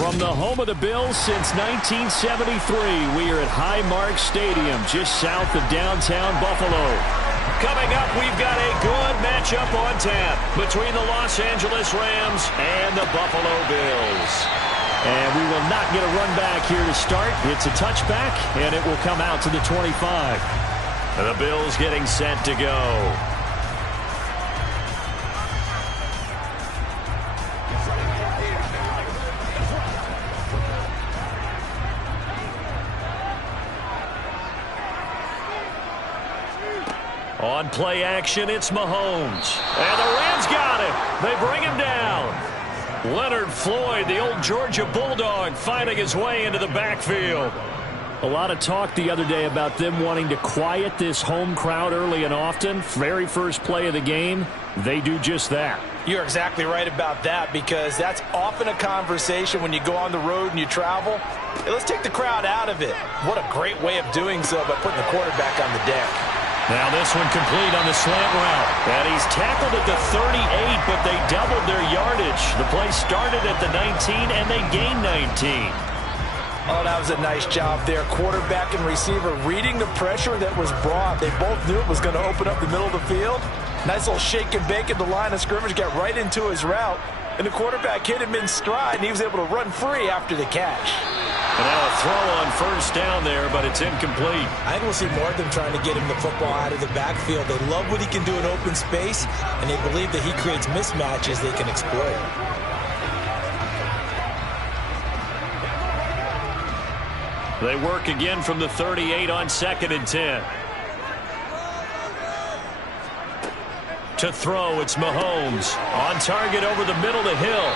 From the home of the Bills since 1973, we are at Highmark Stadium, just south of downtown Buffalo. Coming up, we've got a good matchup on tap between the Los Angeles Rams and the Buffalo Bills. And we will not get a run back here to start. It's a touchback, and it will come out to the 25. The Bills getting set to go. On play action, it's Mahomes. And the Rams got him. They bring him down. Leonard Floyd, the old Georgia Bulldog, finding his way into the backfield. A lot of talk the other day about them wanting to quiet this home crowd early and often. Very first play of the game, they do just that. You're exactly right about that, because that's often a conversation when you go on the road and you travel. Hey, let's take the crowd out of it. What a great way of doing so by putting the quarterback on the deck. Now this one complete on the slant route. And he's tackled at the 38, but they doubled their yardage. The play started at the 19, and they gained 19. Oh, that was a nice job there. Quarterback and receiver reading the pressure that was brought. They both knew it was going to open up the middle of the field. Nice little shake and bake at the line of scrimmage, got right into his route. And the quarterback hit him in stride, and he was able to run free after the catch. And now a throw on first down there, but it's incomplete. I think we'll see more of them trying to get him the football out of the backfield. They love what he can do in open space, and they believe that he creates mismatches they can exploit. They work again from the 38 on 2nd and 10. To throw, it's Mahomes. On target over the middle to Hill.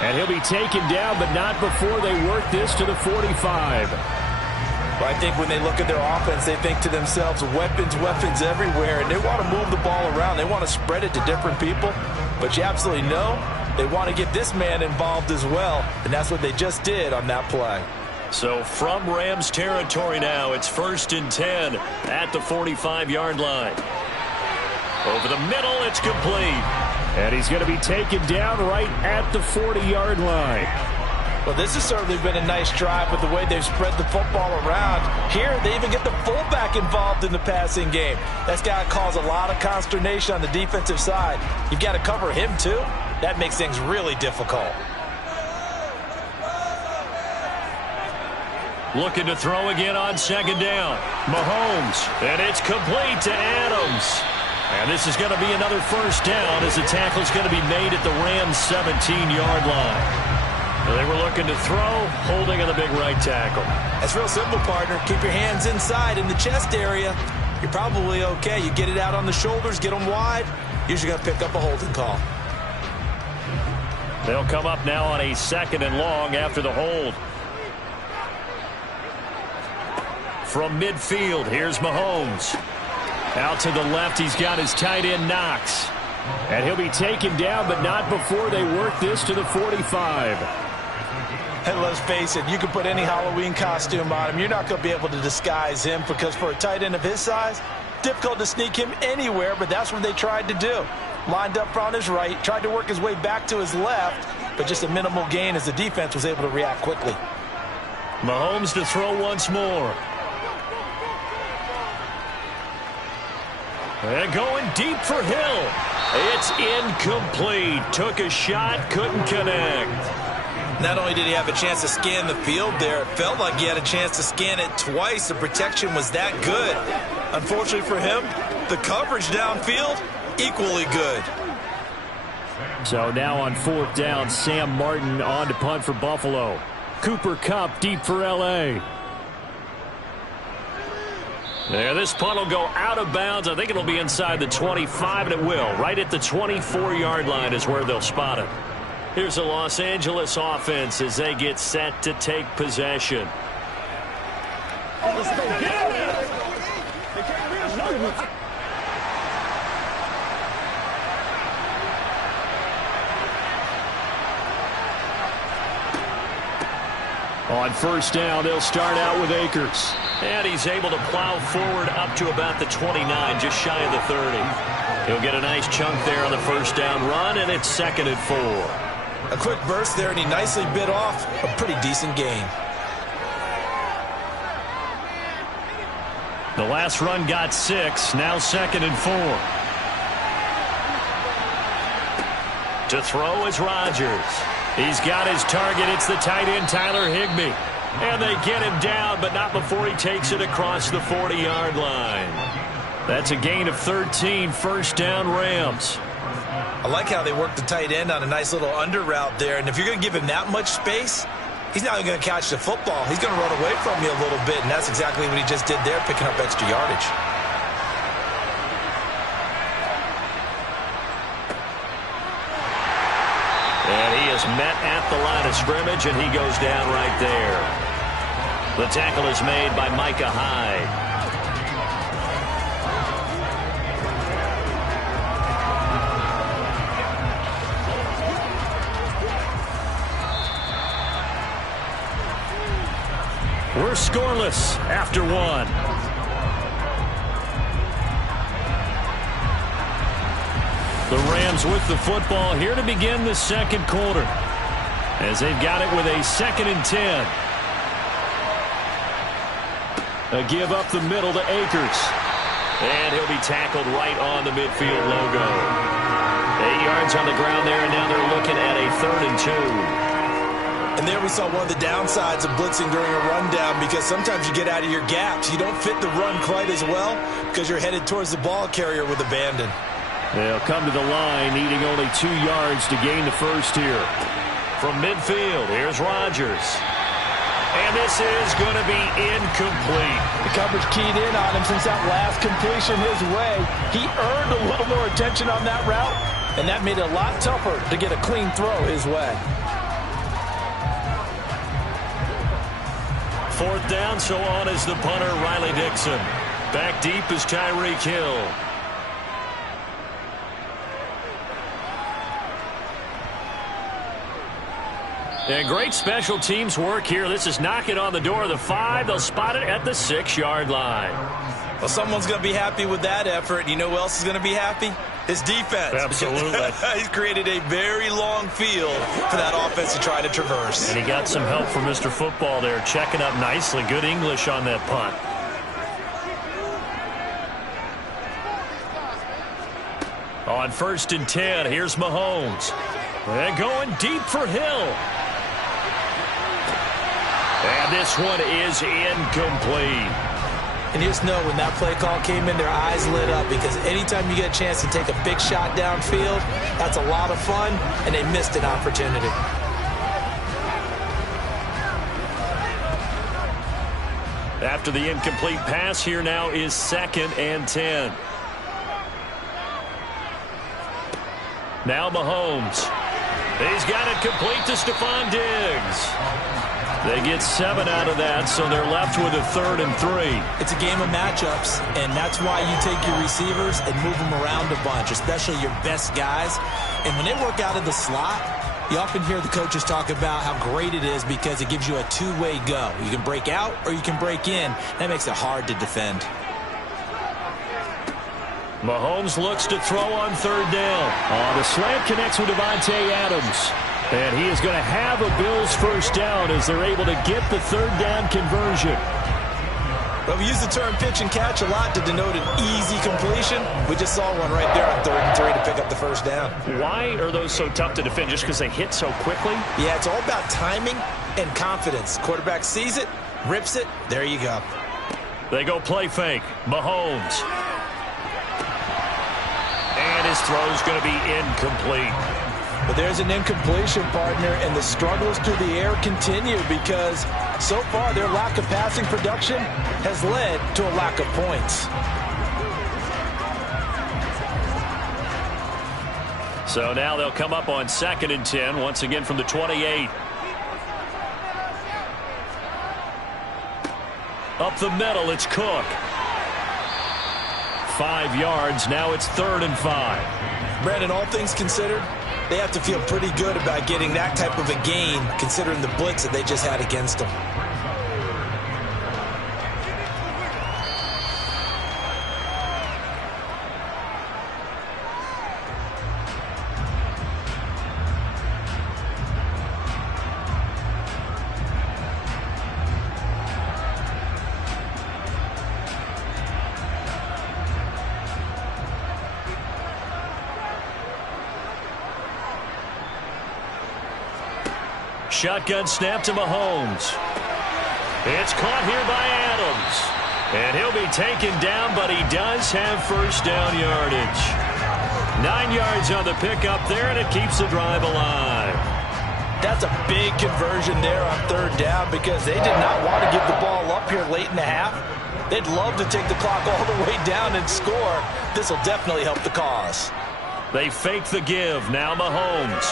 And he'll be taken down, but not before they work this to the 45. Well, I think when they look at their offense, they think to themselves, weapons everywhere, and they want to move the ball around. They want to spread it to different people. But you absolutely know they want to get this man involved as well, and that's what they just did on that play. So from Rams territory now, it's 1st and 10 at the 45-yard line. Over the middle, it's complete. And he's going to be taken down right at the 40-yard line. Well, this has certainly been a nice drive with the way they've spread the football around. Here, they even get the fullback involved in the passing game. That's got to cause a lot of consternation on the defensive side. You've got to cover him, too. That makes things really difficult. Looking to throw again on 2nd down. Mahomes, and it's complete to Adams. And this is going to be another first down as the tackle is going to be made at the Rams' 17-yard line. They were looking to throw, holding on the big right tackle. That's real simple, partner. Keep your hands inside in the chest area. You're probably okay. You get it out on the shoulders, get them wide. Usually going to pick up a holding call. They'll come up now on a 2nd and long after the hold. From midfield, here's Mahomes. Out to the left, he's got his tight end Knox. And he'll be taken down, but not before they work this to the 45. And let's face it, you can put any Halloween costume on him. You're not going to be able to disguise him, because for a tight end of his size, difficult to sneak him anywhere, but that's what they tried to do. Lined up on his right, tried to work his way back to his left, but just a minimal gain as the defense was able to react quickly. Mahomes to throw once more. And going deep for Hill. It's incomplete. Took a shot, couldn't connect. Not only did he have a chance to scan the field there, it felt like he had a chance to scan it twice. The protection was that good. Unfortunately for him, the coverage downfield, equally good. So now on 4th down, Sam Martin on to punt for Buffalo. Cooper Kupp deep for L.A. There, this punt will go out of bounds. I think it'll be inside the 25, and it will. Right at the 24-yard line is where they'll spot it. Here's the Los Angeles offense as they get set to take possession. On 1st down, they'll start out with Akers. And he's able to plow forward up to about the 29, just shy of the 30. He'll get a nice chunk there on the 1st down run, and it's 2nd and 4. A quick burst there, and he nicely bit off a pretty decent gain. The last run got 6, now 2nd and 4. To throw is Rodgers. He's got his target. It's the tight end, Tyler Higbee. And they get him down, but not before he takes it across the 40-yard line. That's a gain of 13, first down Rams. I like how they work the tight end on a nice little under route there. And if you're going to give him that much space, he's not even going to catch the football. He's going to run away from you a little bit, and that's exactly what he just did there, picking up extra yardage. And he is met at the line of scrimmage, and he goes down right there. The tackle is made by Micah Hyde. We're scoreless after 1. The Rams with the football here to begin the second quarter, as they've got it with a 2nd and 10. A give up the middle to Akers. And he'll be tackled right on the midfield logo. 8 yards on the ground there, and now they're looking at a 3rd and 2. And there we saw one of the downsides of blitzing during a rundown, because sometimes you get out of your gaps. You don't fit the run quite as well because you're headed towards the ball carrier with abandon. They'll come to the line, needing only 2 yards to gain the first here. From midfield, here's Rodgers. And this is going to be incomplete. The coverage keyed in on him since that last completion his way. He earned a little more attention on that route, and that made it a lot tougher to get a clean throw his way. 4th down, so on is the punter, Riley Dixon. Back deep is Tyreek Hill. And great special teams work here. This is knocking on the door of the 5. They'll spot it at the 6-yard line. Well, someone's going to be happy with that effort. You know who else is going to be happy? His defense. Absolutely. He's created a very long field for that offense to try to traverse. And he got some help from Mr. Football there, checking up nicely. Good English on that punt. On 1st and 10, here's Mahomes. And going deep for Hill. And this one is incomplete. And just know, when that play call came in, their eyes lit up, because anytime you get a chance to take a big shot downfield, that's a lot of fun, and they missed an opportunity. After the incomplete pass, here now is 2nd and 10. Now Mahomes. He's got it complete to Stephon Diggs. They get 7 out of that, so they're left with a 3rd and 3. It's a game of matchups, and that's why you take your receivers and move them around a bunch, especially your best guys. And when they work out of the slot, you often hear the coaches talk about how great it is because it gives you a two-way go. You can break out or you can break in. That makes it hard to defend. Mahomes looks to throw on 3rd down. The slant connects with Davante Adams. And he is going to have a Bills first down as they're able to get the 3rd down conversion. Well, we use the term pitch and catch a lot to denote an easy completion. We just saw one right there on 3rd and 3 to pick up the first down. Why are those so tough to defend? Just because they hit so quickly? Yeah, it's all about timing and confidence. Quarterback sees it, rips it, there you go. They go play fake. Mahomes. And his throw's going to be incomplete. But there's an incompletion, partner, and the struggles through the air continue because so far their lack of passing production has led to a lack of points. So now they'll come up on 2nd and 10, once again from the 28. Up the middle, it's Cook. 5 yards, now it's 3rd and 5. Brandon, all things considered, they have to feel pretty good about getting that type of a gain considering the blitz that they just had against them. shotgun snap to Mahomes. It's caught here by Adams. And he'll be taken down, but he does have first down yardage. 9 yards on the pickup there, and it keeps the drive alive. That's a big conversion there on third down because they did not want to give the ball up here late in the half. They'd love to take the clock all the way down and score. This will definitely help the cause. They fake the give. Now Mahomes.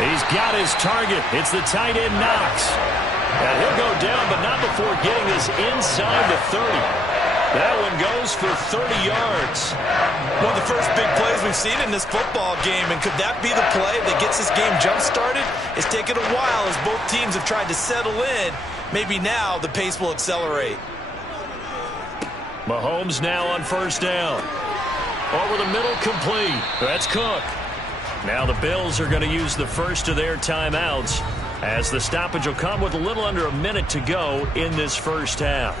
He's got his target. It's the tight end Knox. And he'll go down, but not before getting this inside the 30. That one goes for 30 yards. One of the first big plays we've seen in this football game, and could that be the play that gets this game jump-started? It's taken a while as both teams have tried to settle in. Maybe now the pace will accelerate. Mahomes now on first down. Over the middle, complete. That's Cook. Now the Bills are going to use the first of their timeouts as the stoppage will come with a little under a minute to go in this first half.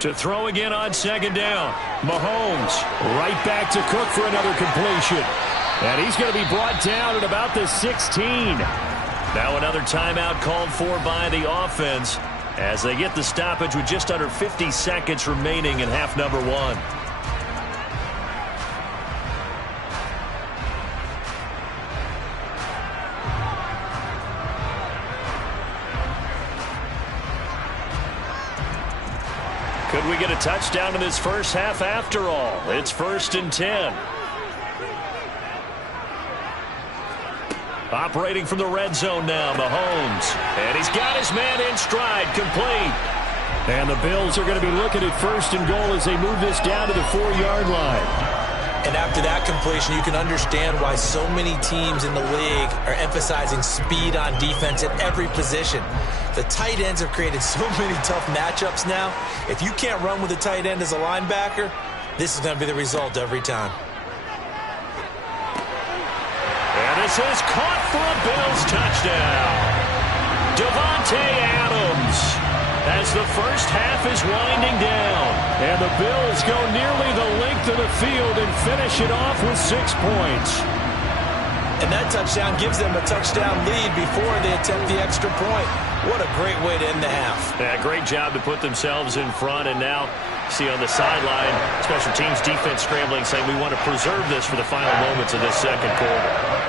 To throw again on second down. Mahomes right back to Cook for another completion. And he's going to be brought down at about the 16. Now another timeout called for by the offense as they get the stoppage with just under 50 seconds remaining in half number one. Could we get a touchdown in this first half after all? It's 1st and 10. Operating from the red zone now, Mahomes. And he's got his man in stride, complete. And the Bills are going to be looking at 1st and goal as they move this down to the 4-yard line. And after that completion, you can understand why so many teams in the league are emphasizing speed on defense at every position. The tight ends have created so many tough matchups now. If you can't run with a tight end as a linebacker, this is going to be the result every time. And this is caught for a Bills touchdown. Davante Adams as the first half is winding down. And the Bills go nearly the length of the field and finish it off with 6 points. And that touchdown gives them a touchdown lead before they attempt the extra point. What a great way to end the half. Yeah, great job to put themselves in front. And now, see on the sideline, special teams defense scrambling, saying we want to preserve this for the final moments of this second quarter.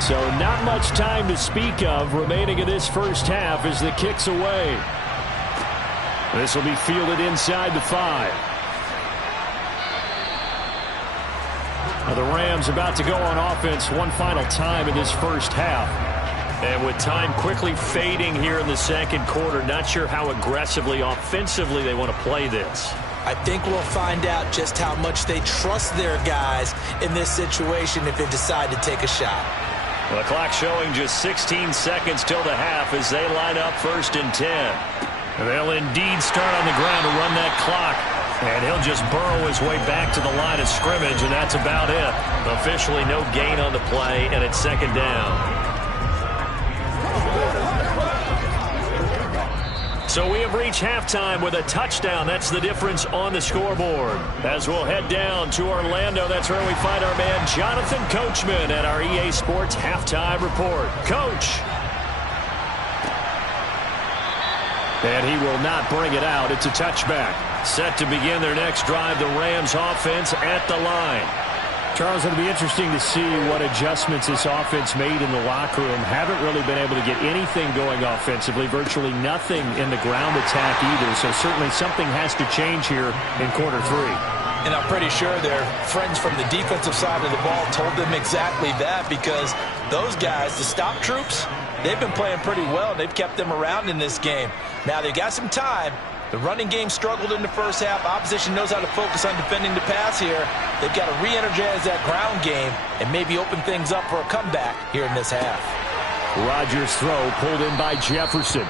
So not much time to speak of remaining in this first half as the kick's away. This will be fielded inside the 5. Now the Rams about to go on offense one final time in this first half. And with time quickly fading here in the second quarter, not sure how aggressively, offensively they want to play this. I think we'll find out just how much they trust their guys in this situation if they decide to take a shot. The clock showing just 16 seconds till the half as they line up 1st and 10. They'll indeed start on the ground to run that clock. And he'll just burrow his way back to the line of scrimmage, and that's about it. Officially no gain on the play, and it's 2nd down. So we have reached halftime with a touchdown. That's the difference on the scoreboard. As we'll head down to Orlando, that's where we find our man Jonathan Coachman at our EA Sports Halftime Report. Coach. And he will not bring it out. It's a touchback. Set to begin their next drive, the Rams offense at the line. Charles, it'll be interesting to see what adjustments this offense made in the locker room. Haven't really been able to get anything going offensively, virtually nothing in the ground attack either. So certainly something has to change here in quarter three. And I'm pretty sure their friends from the defensive side of the ball told them exactly that, because those guys, the stop troops, they've been playing pretty well. They've kept them around in this game. Now they got some time. The running game struggled in the first half. Opposition knows how to focus on defending the pass here. They've got to re-energize that ground game and maybe open things up for a comeback here in this half. Rodgers' throw pulled in by Jefferson.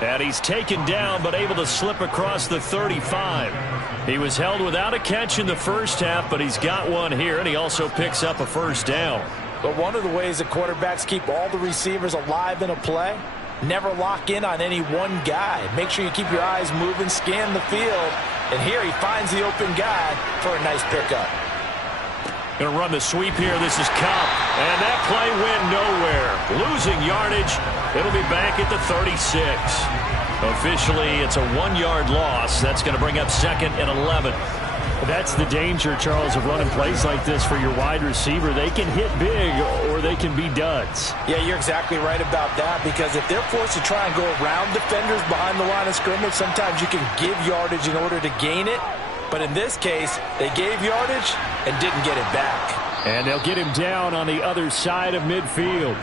And he's taken down but able to slip across the 35. He was held without a catch in the first half, but he's got one here, and he also picks up a first down. But one of the ways that quarterbacks keep all the receivers alive in a play, never lock in on any one guy. Make sure you keep your eyes moving, scan the field. And here he finds the open guy for a nice pickup. Going to run the sweep here. This is Cobb. And that play went nowhere. Losing yardage. It'll be back at the 36. Officially, it's a 1-yard loss. That's going to bring up 2nd and 11. That's the danger, Charles, of running plays like this for your wide receiver. They can hit big or they can be duds. Yeah, you're exactly right about that, because if they're forced to try and go around defenders behind the line of scrimmage, sometimes you can give yardage in order to gain it. But in this case, they gave yardage and didn't get it back. And they'll get him down on the other side of midfield.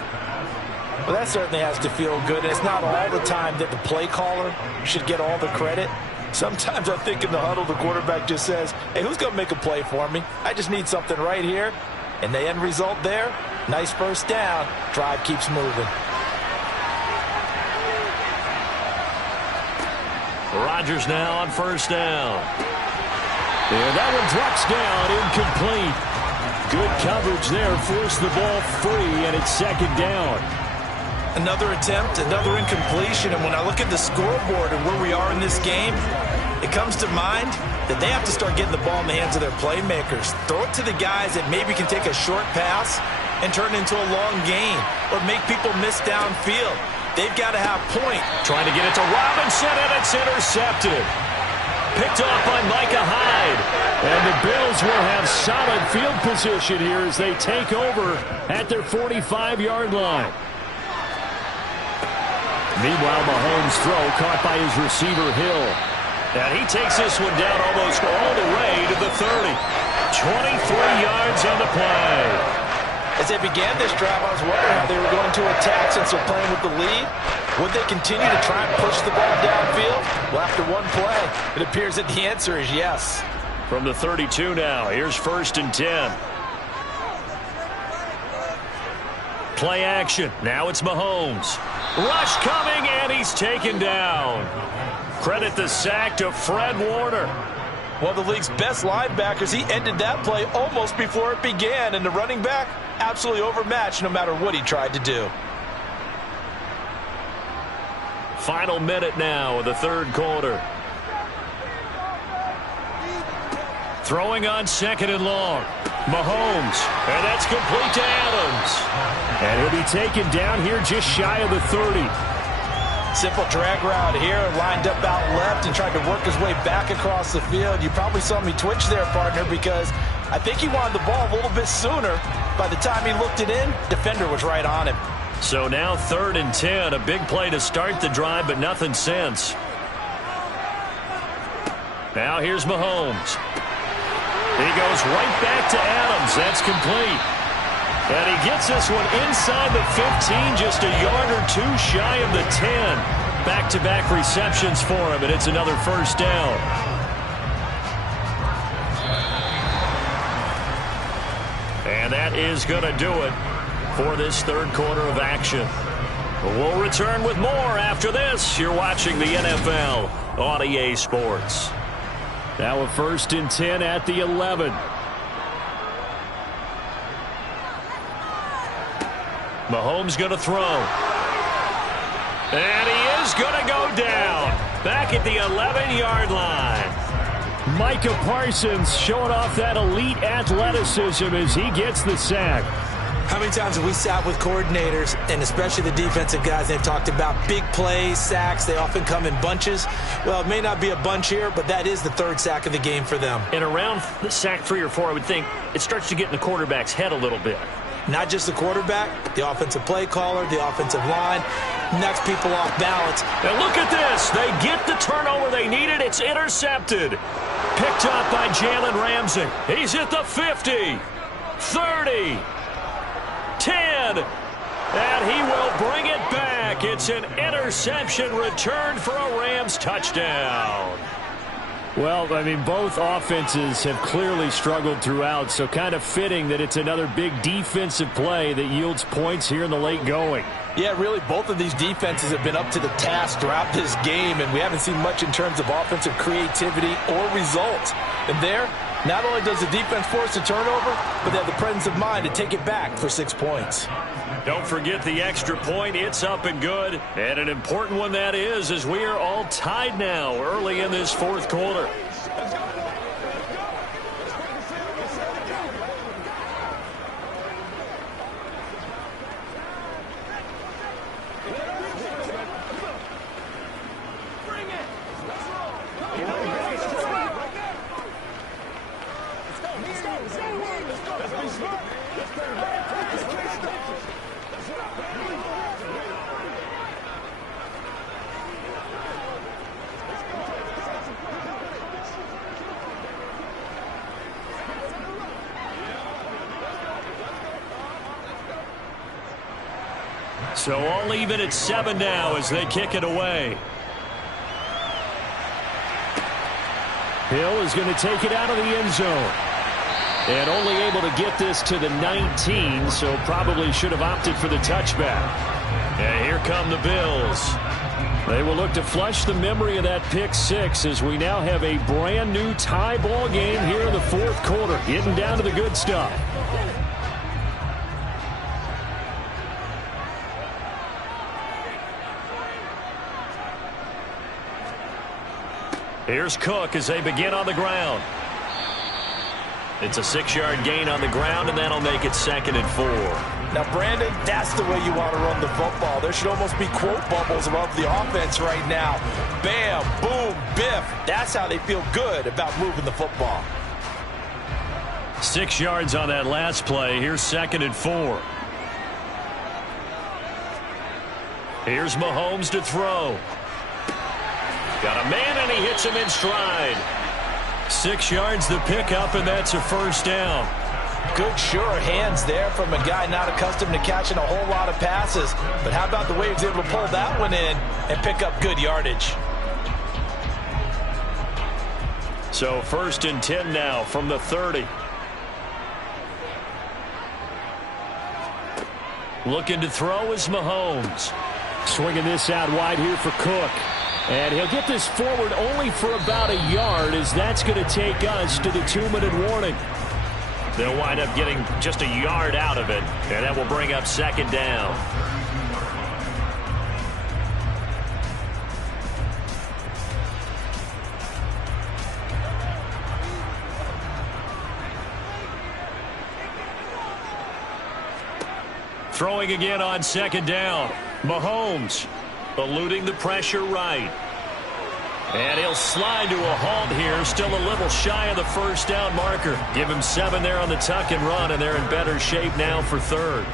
Well, that certainly has to feel good. And it's not all the time that the play caller should get all the credit. Sometimes I think in the huddle, the quarterback just says, hey, who's going to make a play for me? I just need something right here. And the end result there, nice first down. Drive keeps moving. Rodgers now on first down. And that one drops down, incomplete. Good coverage there, forced the ball free, and it's 2nd down. Another attempt, another incompletion, and when I look at the scoreboard and where we are in this game, it comes to mind that they have to start getting the ball in the hands of their playmakers. Throw it to the guys that maybe can take a short pass and turn it into a long gain, or make people miss downfield. They've got to have point. Trying to get it to Robinson, and it's intercepted. Picked off by Micah Hyde. And the Bills will have solid field position here as they take over at their 45-yard line. Meanwhile, Mahomes' throw caught by his receiver, Hill. And he takes this one down almost all the way to the 30. 23 yards on the play. As they began this drive, I was wondering how they were going to attack since they're playing with the lead. Would they continue to try and push the ball downfield? Well, after one play, it appears that the answer is yes. From the 32 now, here's 1st and 10. Play action. Now it's Mahomes. Rush coming, and he's taken down. Credit the sack to Fred Warner. One of the league's best linebackers, he ended that play almost before it began, and the running back absolutely overmatched no matter what he tried to do. Final minute now of the 3rd quarter. Throwing on 2nd and long. Mahomes, and that's complete to Adams. And he'll be taken down here just shy of the 30. Simple drag route here, lined up out left and tried to work his way back across the field. You probably saw me twitch there, partner, because I think he wanted the ball a little bit sooner. By the time he looked it in, defender was right on him. So now 3rd and 10, a big play to start the drive, but nothing since. Now here's Mahomes. He goes right back to Adams. That's complete. And he gets this one inside the 15, just a yard or two shy of the 10. Back-to-back receptions for him, and it's another first down. And that is going to do it for this 3rd quarter of action. We'll return with more after this. You're watching the NFL on EA Sports. Now a 1st and 10 at the 11. Mahomes going to throw. And he is going to go down. Back at the 11-yard line. Micah Parsons showing off that elite athleticism as he gets the sack. How many times have we sat with coordinators, and especially the defensive guys, they've talked about big plays, sacks. They often come in bunches. Well, it may not be a bunch here, but that is the third sack of the game for them. And around the sack 3 or 4, I would think it starts to get in the quarterback's head a little bit. Not just the quarterback, the offensive play caller, the offensive line, knocks people off balance. And look at this. They get the turnover they needed. It's intercepted. Picked up by Jalen Ramsey. He's at the 50, 30, 10, and he will bring it back. It's an interception return for a Rams touchdown. Well, I mean, both offenses have clearly struggled throughout, so kind of fitting that it's another big defensive play that yields points here in the late going. Yeah, really, both of these defenses have been up to the task throughout this game, and we haven't seen much in terms of offensive creativity or results. And there, not only does the defense force a turnover, but they have the presence of mind to take it back for 6 points. Don't forget the extra point. It's up and good. And an important one that is, as we are all tied now early in this fourth quarter. So all even at 7 now as they kick it away. Hill is going to take it out of the end zone. And only able to get this to the 19, so probably should have opted for the touchback. And here come the Bills. They will look to flush the memory of that pick 6 as we now have a brand new tie ball game here in the fourth quarter. Getting down to the good stuff. Here's Cook as they begin on the ground. It's a 6-yard gain on the ground, and that'll make it 2nd and 4. Now, Brandon, that's the way you want to run the football. There should almost be quote bubbles above the offense right now. Bam, boom, biff. That's how they feel good about moving the football. 6 yards on that last play. Here's 2nd and 4. Here's Mahomes to throw. Got a man, and he hits him in stride. 6 yards the pickup, and that's a first down. Good, sure hands there from a guy not accustomed to catching a whole lot of passes. But how about the way he was able to pull that one in and pick up good yardage? So 1st and 10 now from the 30. Looking to throw is Mahomes. Swinging this out wide here for Cook. And he'll get this forward only for about a yard, as that's going to take us to the 2-minute warning. They'll wind up getting just a yard out of it, and that will bring up 2nd down. Throwing again on 2nd down. Mahomes eluding the pressure right. And he'll slide to a halt here. Still a little shy of the first down marker. Give him 7 there on the tuck and run, and they're in better shape now for 3rd.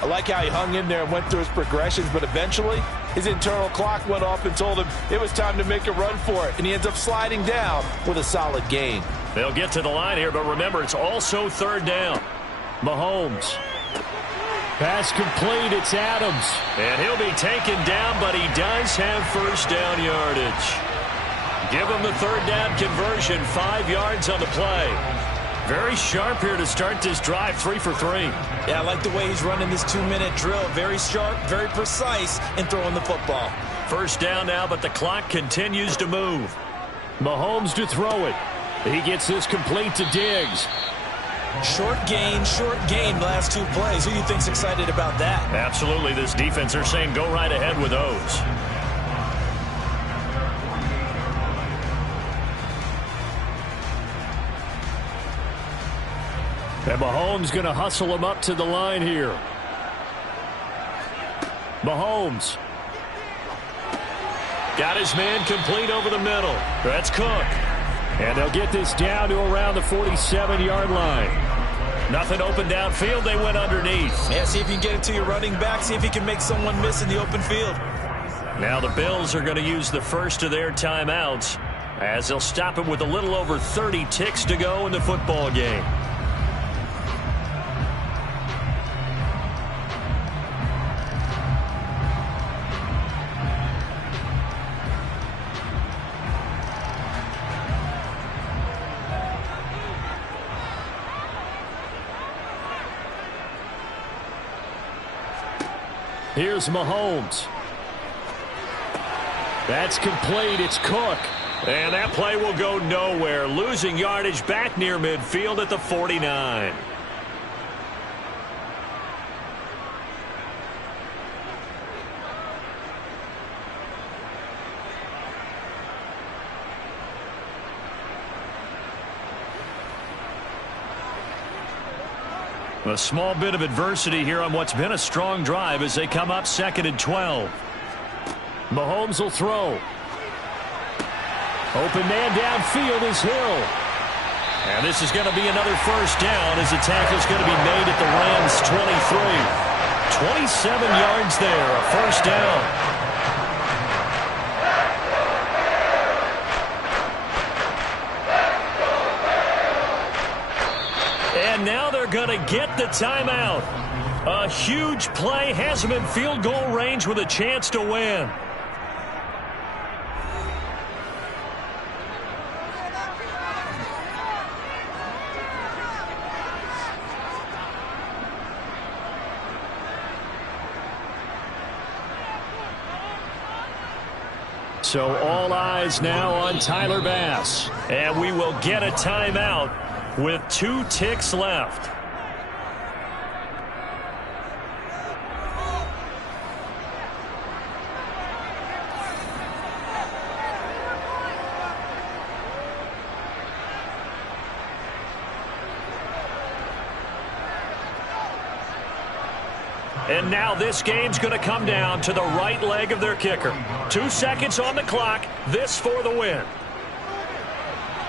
I like how he hung in there and went through his progressions, but eventually his internal clock went off and told him it was time to make a run for it, and he ends up sliding down with a solid gain. They'll get to the line here, but remember, it's also 3rd down. Mahomes. Pass complete, it's Adams. And he'll be taken down, but he does have first down yardage. Give him the 3rd down conversion, 5 yards on the play. Very sharp here to start this drive, 3 for 3. Yeah, I like the way he's running this 2-minute drill. Very sharp, very precise in throwing the football. First down now, but the clock continues to move. Mahomes to throw it. He gets this complete to Diggs. Short gain, last 2 plays. Who do you think's excited about that? Absolutely. This defense, they're saying go right ahead with those. And Mahomes going to hustle him up to the line here. Mahomes. Got his man complete over the middle. That's Cook. And they'll get this down to around the 47-yard line. Nothing open downfield. They went underneath. Yeah, see if you can get it to your running back. See if you can make someone miss in the open field. Now the Bills are going to use the first of their timeouts as they'll stop it with a little over 30 ticks to go in the football game. Here's Mahomes. That's complete. It's Cook. And that play will go nowhere. Losing yardage back near midfield at the 49. A small bit of adversity here on what's been a strong drive as they come up 2nd and 12. Mahomes will throw. Open man downfield is Hill. And this is going to be another first down as the tackle's going to be made at the Rams' 23. 27 yards there, a first down. And now they're going to get the timeout. A huge play has them in field goal range with a chance to win. So all eyes now on Tyler Bass. And we will get a timeout with 2 ticks left. And now this game's going to come down to the right leg of their kicker. 2 seconds on the clock. This for the win.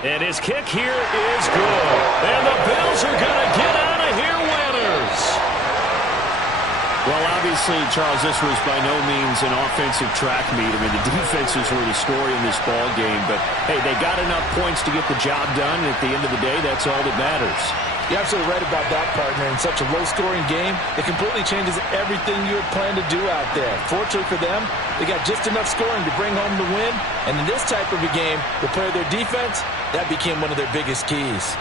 And his kick here is good. And the Bills are going to get out of here winners. Well, obviously, Charles, this was by no means an offensive track meet. I mean, the defenses were the story in this ball game. But, hey, they got enough points to get the job done. And at the end of the day, that's all that matters. You're absolutely right about that, partner. In such a low-scoring game, it completely changes everything you had planned to do out there. Fortunately for them, they got just enough scoring to bring home the win. And in this type of a game, the play of their defense, that became one of their biggest keys.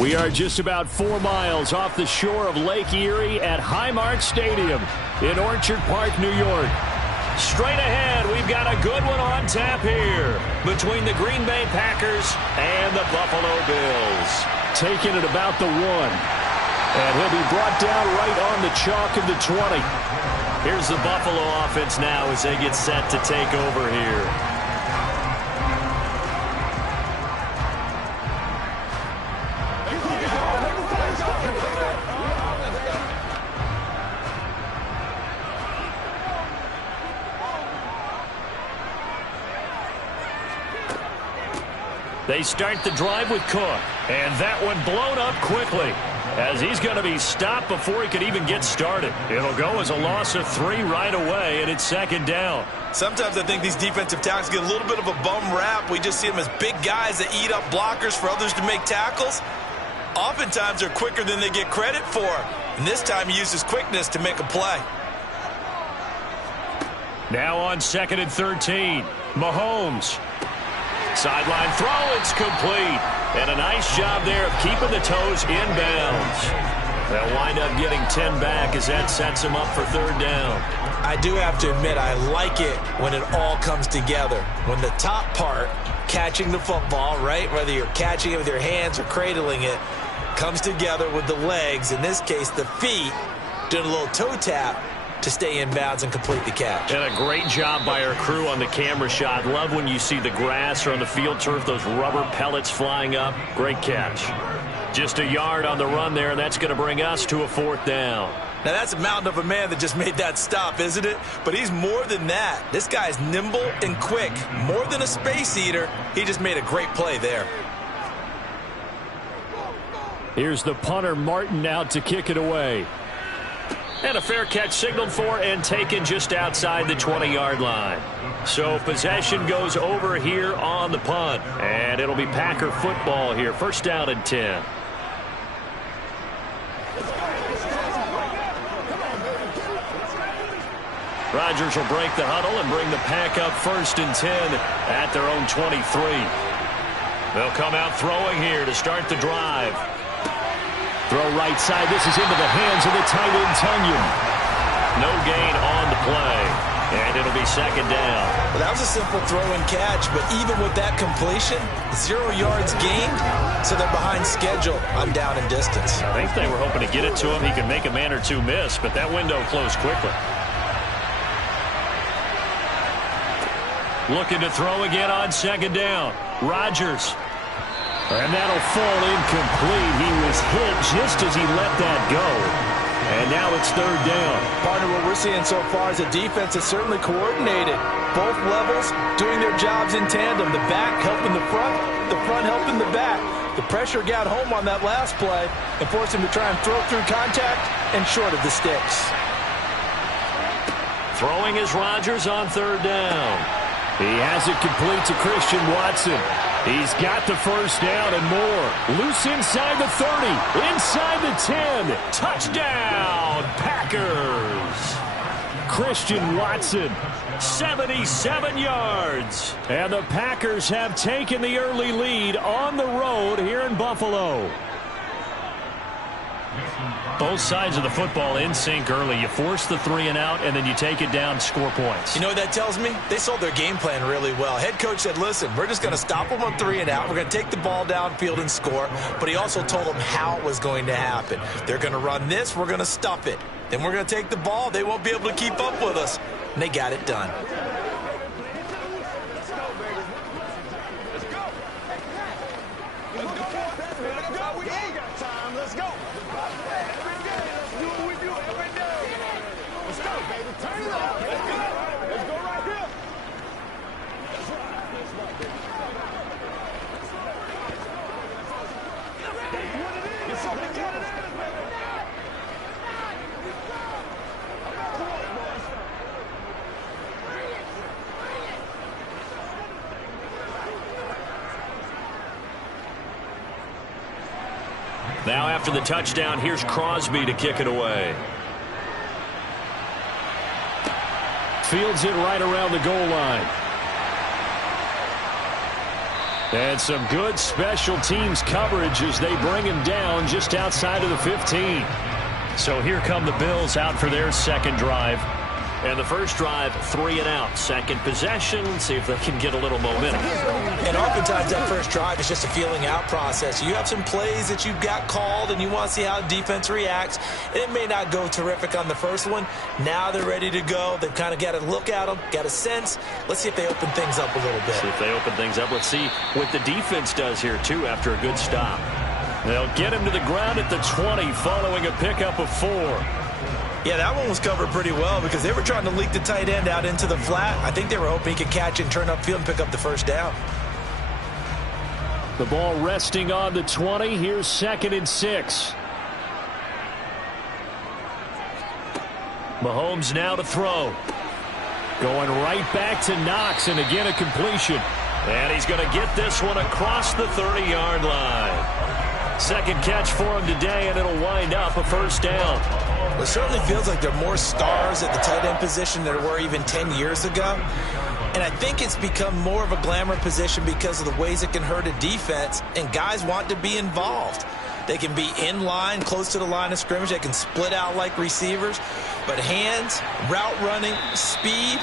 We are just about 4 miles off the shore of Lake Erie at Highmark Stadium in Orchard Park, New York. Straight ahead, we've got a good one on tap here between the Green Bay Packers and the Buffalo Bills. Taking it about the 1. And he'll be brought down right on the chalk of the 20. Here's the Buffalo offense now as they get set to take over here. They start the drive with Cook, and that one blown up quickly as he's going to be stopped before he could even get started. It'll go as a loss of 3 right away, and it's 2nd down. Sometimes I think these defensive tackles get a little bit of a bum rap. We just see them as big guys that eat up blockers for others to make tackles. Oftentimes they're quicker than they get credit for, and this time he uses quickness to make a play. Now on 2nd and 13, Mahomes. Sideline throw, it's complete. And a nice job there of keeping the toes inbounds. They'll wind up getting 10 back as that sets them up for 3rd down. I do have to admit, I like it when it all comes together. When the top part, catching the football, right, whether you're catching it with your hands or cradling it, comes together with the legs, in this case the feet, doing a little toe tap to stay in bounds and complete the catch. And a great job by our crew on the camera shot. Love when you see the grass or on the field turf, those rubber pellets flying up. Great catch. Just a yard on the run there, and that's going to bring us to a 4th down. Now that's a mountain of a man that just made that stop, isn't it? But he's more than that. This guy's nimble and quick. More than a space eater, he just made a great play there. Here's the punter, Martin, out to kick it away. And a fair catch signaled for and taken just outside the 20-yard line. So possession goes over here on the punt. And it'll be Packer football here. 1st down and 10. Rodgers will break the huddle and bring the Pack up 1st and 10 at their own 23. They'll come out throwing here to start the drive. Throw right side. This is into the hands of the tight end, Tunyon. No gain on the play. And it'll be 2nd down. Well, that was a simple throw and catch, but even with that completion, 0 yards gained, so they're behind schedule on down and distance. I think they were hoping to get it to him. He could make a man or two miss, but that window closed quickly. Looking to throw again on 2nd down. Rodgers. And that'll fall incomplete. He was hit just as he let that go. And now it's 3rd down. Partner, what we're seeing so far is a defense that's certainly coordinated. Both levels doing their jobs in tandem. The back helping the front helping the back. The pressure got home on that last play and forced him to try and throw through contact and short of the sticks. Throwing is Rodgers on 3rd down. He has it complete to Christian Watson. He's got the 1st down and more. Loose inside the 30. Inside the 10. Touchdown, Packers. Christian Watson, 77 yards. And the Packers have taken the early lead on the road here in Buffalo. Both sides of the football in sync early. You force the 3 and out, and then you take it down, score points. You know what that tells me? They sold their game plan really well. Head coach said, listen, we're just going to stop them on 3 and out. We're going to take the ball downfield and score. But he also told them how it was going to happen. They're going to run this. We're going to stuff it. Then we're going to take the ball. They won't be able to keep up with us. And they got it done. Now after the touchdown, here's Crosby to kick it away. Fields it right around the goal line. And some good special teams coverage as they bring him down just outside of the 15. So here come the Bills out for their second drive. And the first drive, 3 and out. Second possession, see if they can get a little momentum. And oftentimes that first drive is just a feeling out process. You have some plays that you've got called and you want to see how the defense reacts. And it may not go terrific on the first one. Now they're ready to go. They've kind of got to look at them, got a sense. Let's see if they open things up a little bit. See if they open things up. Let's see what the defense does here, too, after a good stop. They'll get him to the ground at the 20 following a pickup of 4. Yeah, that one was covered pretty well because they were trying to leak the tight end out into the flat. I think they were hoping he could catch it and turn upfield and pick up the first down. The ball resting on the 20. Here's 2nd and 6. Mahomes now to throw. Going right back to Knox, and again a completion. And he's going to get this one across the 30-yard line. Second catch for him today, and it'll wind up a first down. Well, it certainly feels like there are more stars at the tight end position than there were even 10 years ago. And I think it's become more of a glamour position because of the ways it can hurt a defense, and guys want to be involved. They can be in line, close to the line of scrimmage. They can split out like receivers. But hands, route running, speed,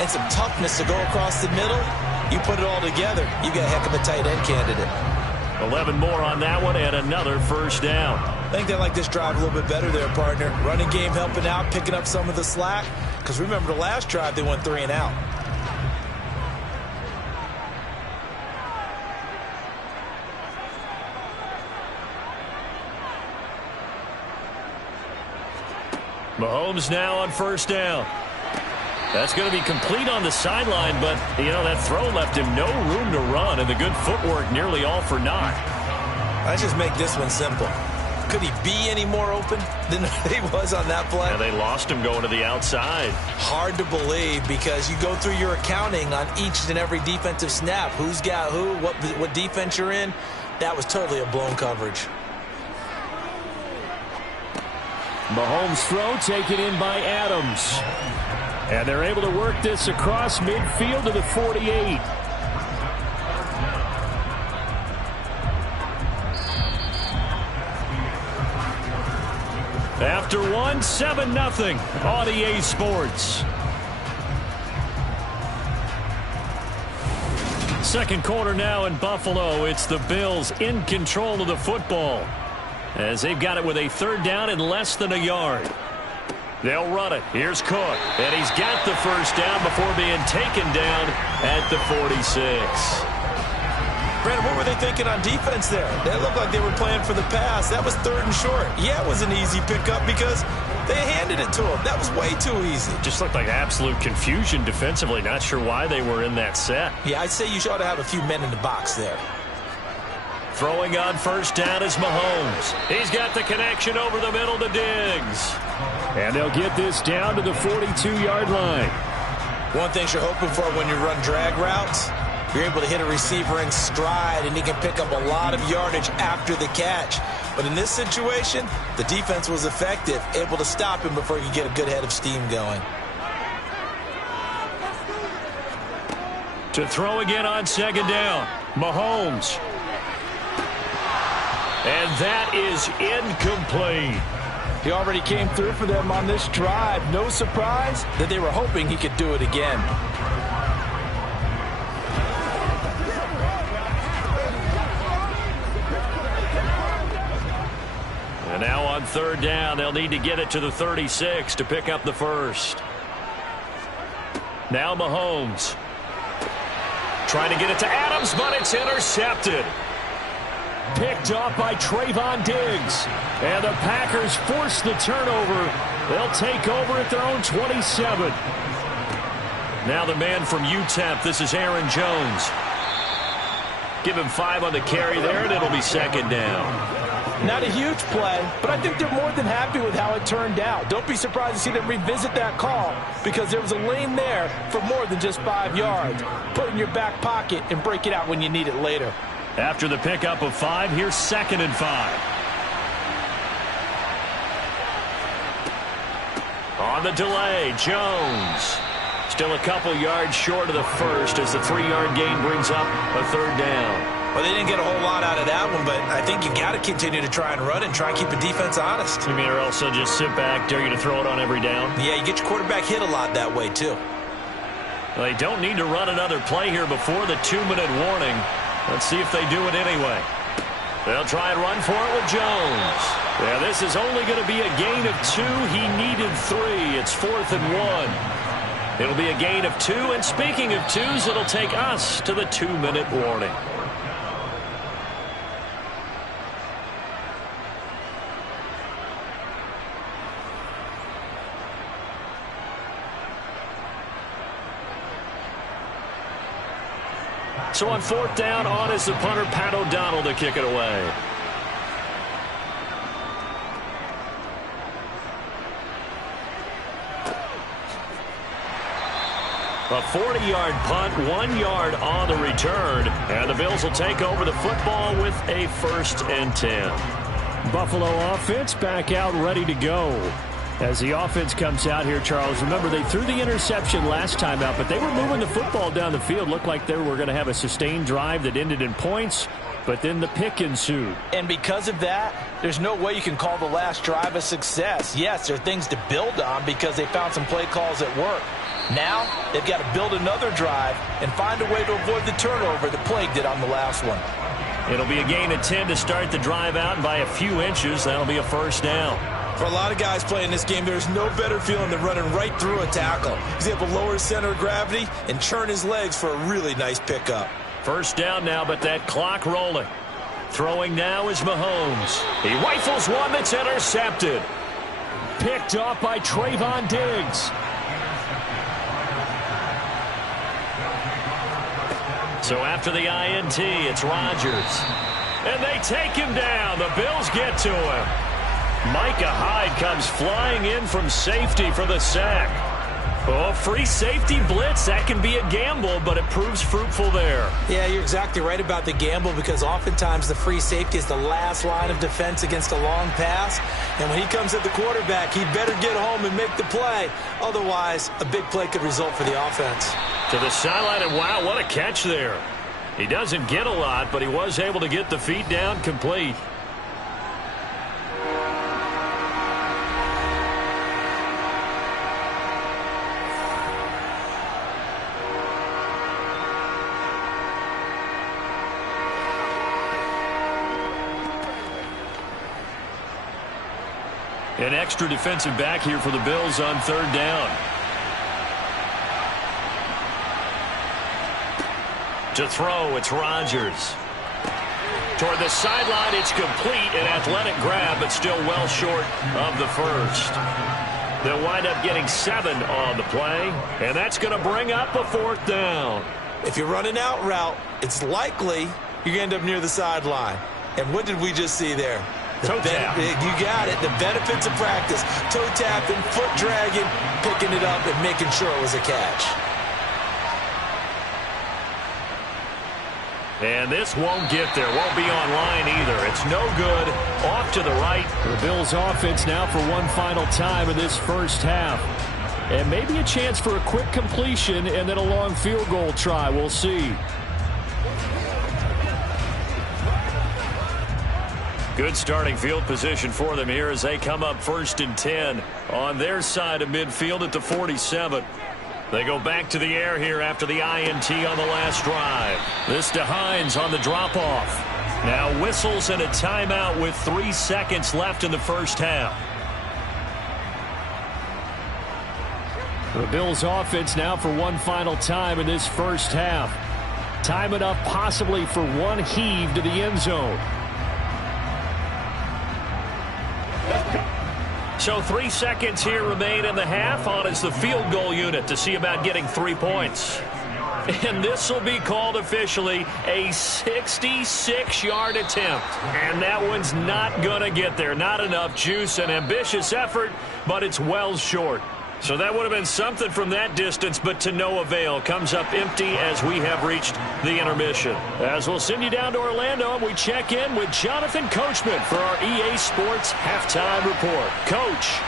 and some toughness to go across the middle, you put it all together, you got a heck of a tight end candidate. 11 more on that one and another first down. I think they like this drive a little bit better there, partner. Running game helping out, picking up some of the slack. Because remember the last drive, they went 3 and out. Mahomes now on first down. That's going to be complete on the sideline, but, you know, that throw left him no room to run, and the good footwork nearly all for naught. Let's just make this one simple. Could he be any more open than he was on that play? Yeah, they lost him going to the outside. Hard to believe because you go through your accounting on each and every defensive snap. Who's got who, what defense you're in. That was totally a blown coverage. Mahomes' throw taken in by Adams. And they're able to work this across midfield to the 48. After one, 7-0 on EA Sports. Second quarter now in Buffalo. It's the Bills in control of the football, as they've got it with a third down and less than a yard. They'll run it. Here's Cook. And he's got the first down before being taken down at the 46. Brandon, what were they thinking on defense there? That looked like they were playing for the pass. That was 3rd and short. Yeah, it was an easy pickup because they handed it to him. That was way too easy. Just looked like absolute confusion defensively. Not sure why they were in that set. Yeah, I'd say you ought to have a few men in the box there. Throwing on first down is Mahomes. He's got the connection over the middle to Diggs. And they'll get this down to the 42-yard line. One thing you're hoping for when you run drag routes, you're able to hit a receiver in stride, and he can pick up a lot of yardage after the catch. But in this situation, the defense was effective, able to stop him before he could get a good head of steam going. To throw again on second down, Mahomes. And that is incomplete. He already came through for them on this drive. No surprise that they were hoping he could do it again. And now on third down, they'll need to get it to the 36 to pick up the first. Now Mahomes. Trying to get it to Adams, but it's intercepted. Picked off by Trayvon Diggs. And the Packers force the turnover. They'll take over at their own 27. Now the man from UTEP, this is Aaron Jones. Give him 5 on the carry there, and it'll be second down. Not a huge play, but I think they're more than happy with how it turned out. Don't be surprised to see them revisit that call because there was a lane there for more than just 5 yards. Put it in your back pocket and break it out when you need it later. After the pickup of 5, here's 2nd and 5. On the delay, Jones. He's Still a couple yards short of the first as the 3-yard gain brings up a third down. Well, they didn't get a whole lot out of that one, but I think you got to continue to try and run and try and keep the defense honest. You mean, or else they'll just sit back, dare you to throw it on every down? Yeah, you get your quarterback hit a lot that way, too. Well, they don't need to run another play here before the 2-minute warning. Let's see if they do it anyway. They'll try and run for it with Jones. Yeah, this is only going to be a gain of 2. He needed 3. It's 4th and 1. It'll be a gain of 2, and speaking of 2s, it'll take us to the 2-minute warning. So on 4th down, on is the punter, Pat O'Donnell, to kick it away. A 40-yard punt, 1 yard on the return, and the Bills will take over the football with a 1st and 10. Buffalo offense back out ready to go. As the offense comes out here, Charles, remember they threw the interception last time out, but they were moving the football down the field. Looked like they were going to have a sustained drive that ended in points, but then the pick ensued. And because of that, there's no way you can call the last drive a success. Yes, there are things to build on because they found some play calls that work. Now, they've got to build another drive and find a way to avoid the turnover the Plague did on the last one. It'll be a gain of 10 to start the drive out, and by a few inches, that'll be a 1st down. For a lot of guys playing this game, there's no better feeling than running right through a tackle. He's able to lower his center of gravity and churn his legs for a really nice pickup. 1st down now, but that clock rolling. Throwing now is Mahomes. He rifles one that's intercepted. Picked off by Trayvon Diggs. So after the INT, it's Rodgers. And they take him down. The Bills get to him. Micah Hyde comes flying in from safety for the sack. Oh, free safety blitz. That can be a gamble, but it proves fruitful there. Yeah, you're exactly right about the gamble because oftentimes the free safety is the last line of defense against a long pass. And when he comes at the quarterback, he better get home and make the play. Otherwise, a big play could result for the offense. To the sideline, and wow, what a catch there. He doesn't get a lot, but he was able to get the feet down complete. An extra defensive back here for the Bills on 3rd down. To throw, it's Rodgers. Toward the sideline, it's complete. An athletic grab, but still well short of the 1st. They'll wind up getting 7 on the play, and that's going to bring up a 4th down. If you run an out route, it's likely you're going to end up near the sideline. And what did we just see there? Toe tap. You got it. The benefits of practice. Toe tapping, foot dragging, picking it up, and making sure it was a catch. And this won't get there. Won't be online either. It's no good. Off to the right. The Bills offense now for one final time in this 1st half. And maybe a chance for a quick completion and then a long field goal try. We'll see. Good starting field position for them here as they come up 1st and 10 on their side of midfield at the 47. They go back to the air here after the INT on the last drive. This to Hines on the drop-off. Now whistles and a timeout with 3 seconds left in the 1st half. The Bills offense now for one final time in this 1st half. Time enough possibly for one heave to the end zone. So 3 seconds here remain in the half. On is the field goal unit to see about getting 3 points. And this will be called officially a 66-yard attempt. And that one's not going to get there. Not enough juice, an ambitious effort, but it's well short. So that would have been something from that distance, but to no avail. Comes up empty as we have reached the intermission. As we'll send you down to Orlando, and we check in with Jonathan Coachman for our EA Sports Halftime Report. Coach.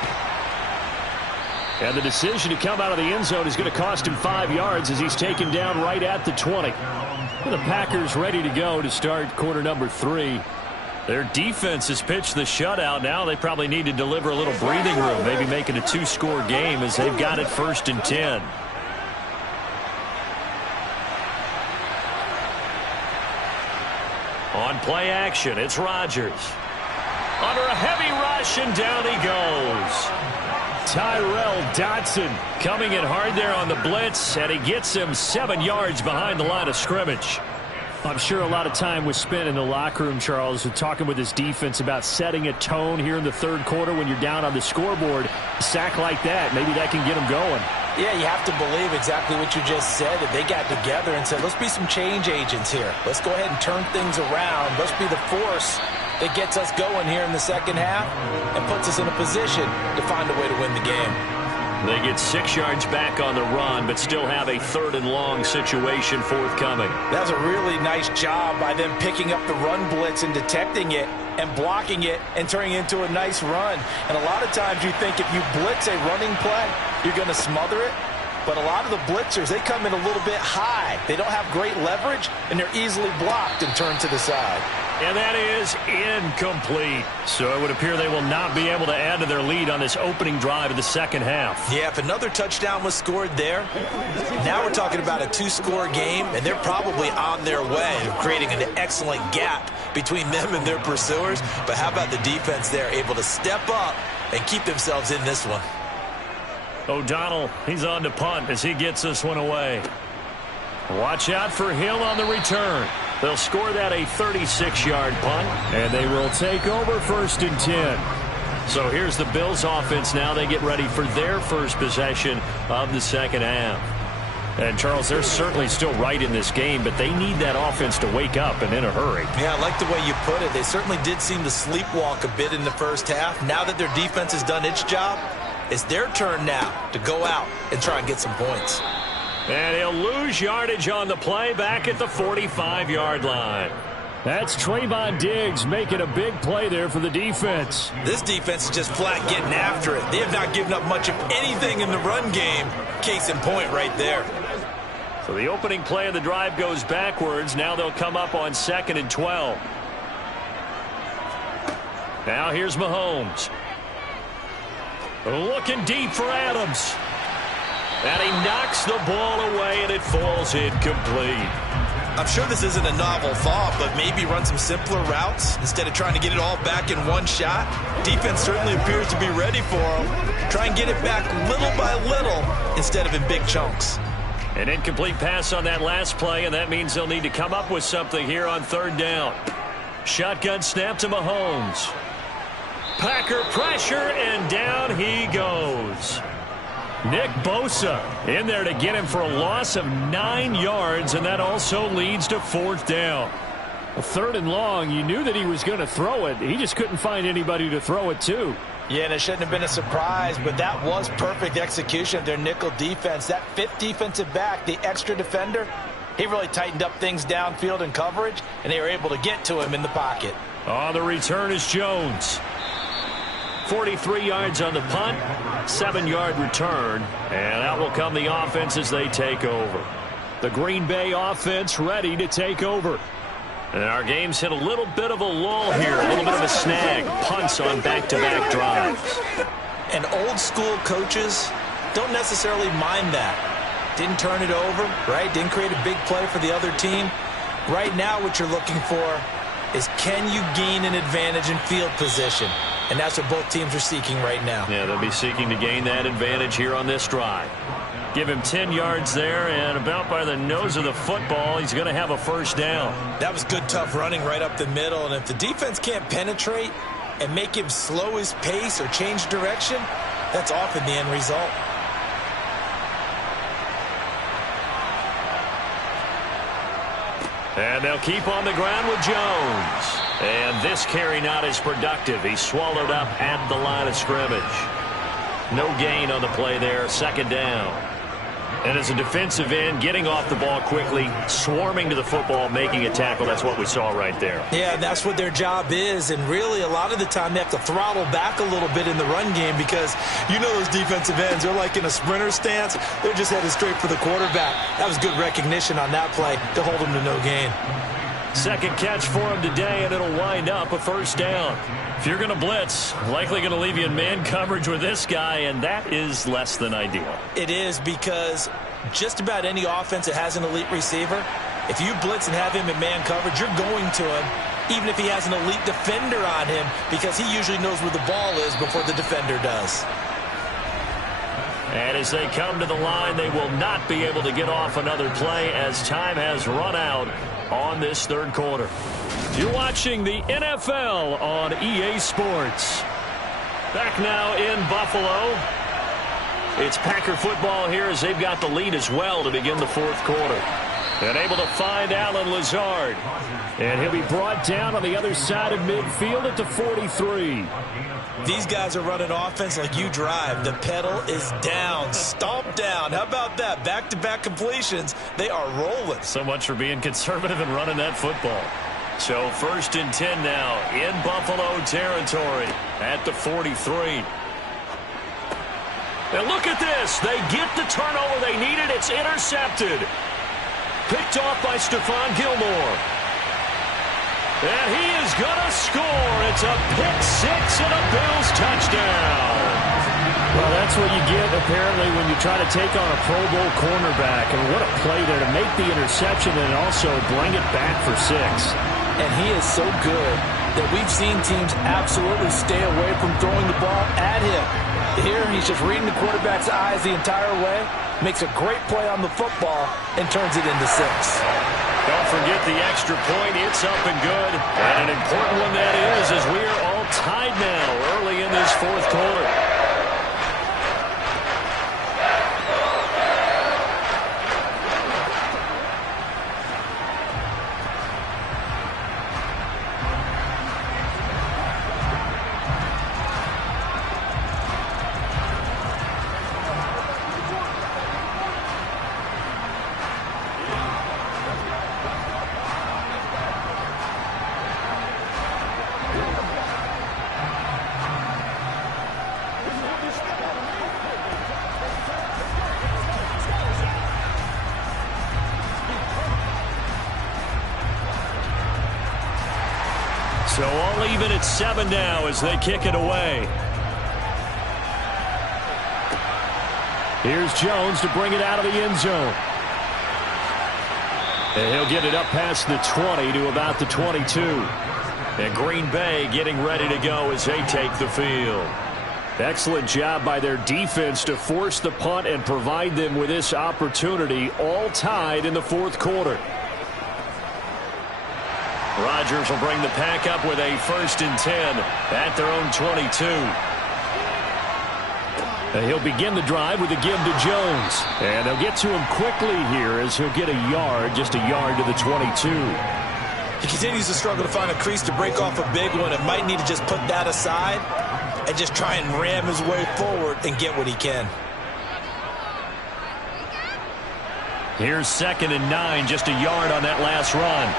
And the decision to come out of the end zone is going to cost him 5 yards as he's taken down right at the 20. The Packers ready to go to start quarter number 3. Their defense has pitched the shutout. Now they probably need to deliver a little breathing room, maybe make it a 2-score game as they've got it 1st and 10. On play action, it's Rodgers. Under a heavy rush, and down he goes. Tyrel Dodson coming in hard there on the blitz, and he gets him 7 yards behind the line of scrimmage. I'm sure a lot of time was spent in the locker room, Charles, talking with his defense about setting a tone here in the third quarter when you're down on the scoreboard. A sack like that, maybe that can get them going. Yeah, you have to believe exactly what you just said, that they got together and said, let's be some change agents here. Let's go ahead and turn things around. Let's be the force that gets us going here in the second half and puts us in a position to find a way to win the game. They get 6 yards back on the run, but still have a 3rd and long situation forthcoming. That was a really nice job by them picking up the run blitz and detecting it and blocking it and turning it into a nice run. And a lot of times you think if you blitz a running play, you're going to smother it. But a lot of the blitzers, they come in a little bit high. They don't have great leverage, and they're easily blocked and turned to the side. And that is incomplete. So it would appear they will not be able to add to their lead on this opening drive of the second half. Yeah, if another touchdown was scored there, now we're talking about a 2-score game, and they're probably on their way of creating an excellent gap between them and their pursuers. But how about the defense there, able to step up and keep themselves in this one? O'Donnell, he's on to punt as he gets this one away. Watch out for Hill on the return. They'll score that a 36-yard punt, and they will take over 1st and 10. So here's the Bills offense now. They get ready for their first possession of the second half. And, Charles, they're certainly still right in this game, but they need that offense to wake up and in a hurry. Yeah, I like the way you put it. They certainly did seem to sleepwalk a bit in the first half. Now that their defense has done its job, it's their turn now to go out and try and get some points. And he'll lose yardage on the play back at the 45-yard line. That's Trayvon Diggs making a big play there for the defense. This defense is just flat getting after it. They have not given up much of anything in the run game. Case in point right there. So the opening play of the drive goes backwards. Now they'll come up on 2nd and 12. Now here's Mahomes. Looking deep for Adams. And he knocks the ball away, and it falls incomplete. I'm sure this isn't a novel thought, but maybe run some simpler routes instead of trying to get it all back in one shot. Defense certainly appears to be ready for him. Try and get it back little by little instead of in big chunks. An incomplete pass on that last play, and that means they'll need to come up with something here on 3rd down. Shotgun snap to Mahomes. Packer pressure, and down he goes. Nick Bosa in there to get him for a loss of 9 yards, and that also leads to 4th down. 3rd and long, you knew that he was going to throw it. He just couldn't find anybody to throw it to. Yeah, and it shouldn't have been a surprise, but that was perfect execution of their nickel defense. That 5th defensive back, the extra defender, he really tightened up things downfield in coverage, and they were able to get to him in the pocket. On the return is Jones. 43 yards on the punt, 7-yard return, and out will come the offense as they take over. The Green Bay offense ready to take over. And our game's hit a little bit of a lull here, a little bit of a snag. Punts on back-to-back drives. And old-school coaches don't necessarily mind that. Didn't turn it over, right? Didn't create a big play for the other team. Right now what you're looking for is, can you gain an advantage in field position? And that's what both teams are seeking right now. Yeah, they'll be seeking to gain that advantage here on this drive. Give him 10 yards there, and about by the nose of the football, he's going to have a 1st down. That was good, tough running right up the middle, and if the defense can't penetrate and make him slow his pace or change direction, that's often the end result. And they'll keep on the ground with Jones. And this carry not as productive. He's swallowed up at the line of scrimmage. No gain on the play there. 2nd down. And as a defensive end, getting off the ball quickly, swarming to the football, making a tackle, that's what we saw right there. Yeah, that's what their job is, and really a lot of the time they have to throttle back a little bit in the run game because you know those defensive ends, they're like in a sprinter stance. They're just headed straight for the quarterback. That was good recognition on that play to hold him to no gain. Second catch for him today, and it'll wind up a first down. If you're going to blitz, likely going to leave you in man coverage with this guy, and that is less than ideal. It is because just about any offense that has an elite receiver, if you blitz and have him in man coverage, you're going to him, even if he has an elite defender on him, because he usually knows where the ball is before the defender does. And as they come to the line, they will not be able to get off another play as time has run out on this third quarter. You're watching the NFL on EA Sports. Back now in Buffalo. It's Packer football here as they've got the lead as well to begin the fourth quarter. And able to find Allen Lazard. And he'll be brought down on the other side of midfield at the 43. These guys are running offense like you drive. The pedal is down, stomp down. How about that? Back-to-back completions. They are rolling. So much for being conservative and running that football. So first and 10 now in Buffalo territory at the 43. And look at this. They get the turnover they needed. It's intercepted. Picked off by Stephon Gilmore. And he is going to score. It's a pick six and a Bills touchdown. Well, that's what you get, apparently, when you try to take on a Pro Bowl cornerback. And what a play there to make the interception and also bring it back for 6. And he is so good that we've seen teams absolutely stay away from throwing the ball at him. Here, he's just reading the quarterback's eyes the entire way, makes a great play on the football, and turns it into 6. Don't forget the extra point. It's up and good. And an important one that is, as we are all tied now early in this fourth quarter. So all even at 7 now as they kick it away. Here's Jones to bring it out of the end zone. And he'll get it up past the 20 to about the 22. And Green Bay getting ready to go as they take the field. Excellent job by their defense to force the punt and provide them with this opportunity, all tied in the fourth quarter. Rodgers will bring the pack up with a first and 10 at their own 22. And he'll begin the drive with a give to Jones. And they'll get to him quickly here as he'll get a yard, just a yard to the 22. He continues to struggle to find a crease to break off a big one and might need to just put that aside and just try and ram his way forward and get what he can. Here's 2nd and 9, just a yard on that last run.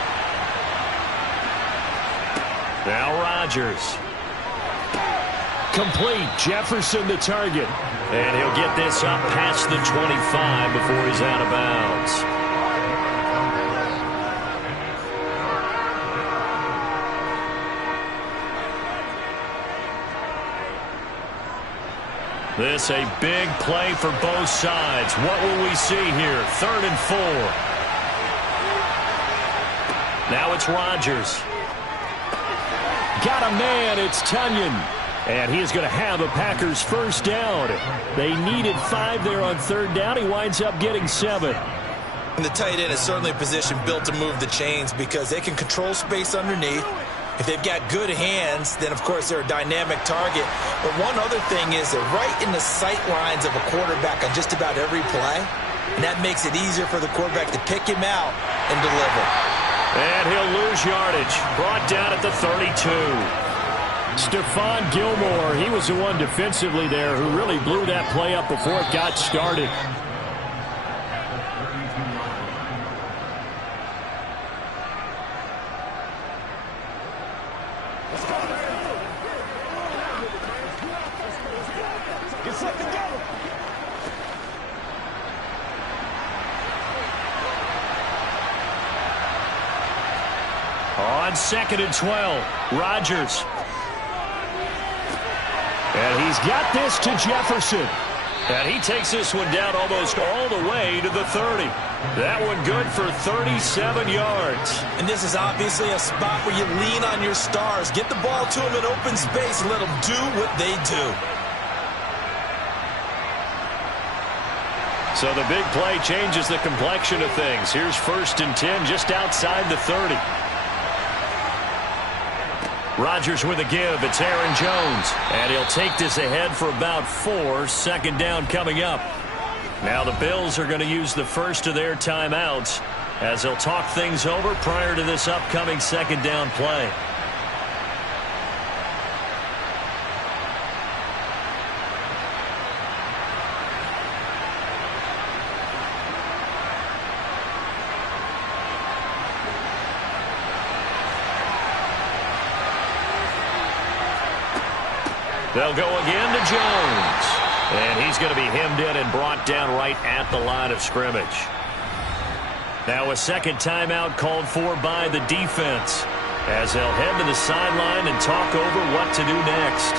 Now Rodgers. Complete. Jefferson the target. And he'll get this up past the 25 before he's out of bounds. This a big play for both sides. What will we see here? 3rd and 4. Now it's Rodgers. Got a man. It's Tunyon. And he is going to have a Packers first down. They needed 5 there on 3rd down. He winds up getting 7. And the tight end is certainly a position built to move the chains because they can control space underneath. If they've got good hands, then, of course, they're a dynamic target. But one other thing is they're right in the sight lines of a quarterback on just about every play. And that makes it easier for the quarterback to pick him out and deliver. And he'll lose yardage. Brought down at the 32. Stephon Gilmore, he was the one defensively there who really blew that play up before it got started. Get set to go. On 2nd and 12, Rodgers. And he's got this to Jefferson. And he takes this one down almost all the way to the 30. That one good for 37 yards. And this is obviously a spot where you lean on your stars. Get the ball to them in open space and let them do what they do. So the big play changes the complexion of things. Here's 1st and 10 just outside the 30. Rodgers with a give. It's Aaron Jones. And he'll take this ahead for about 4. 2nd down coming up. Now the Bills are going to use the first of their timeouts as they'll talk things over prior to this upcoming 2nd down play. They'll go again to Jones. And he's going to be hemmed in and brought down right at the line of scrimmage. Now a 2nd timeout called for by the defense as they'll head to the sideline and talk over what to do next.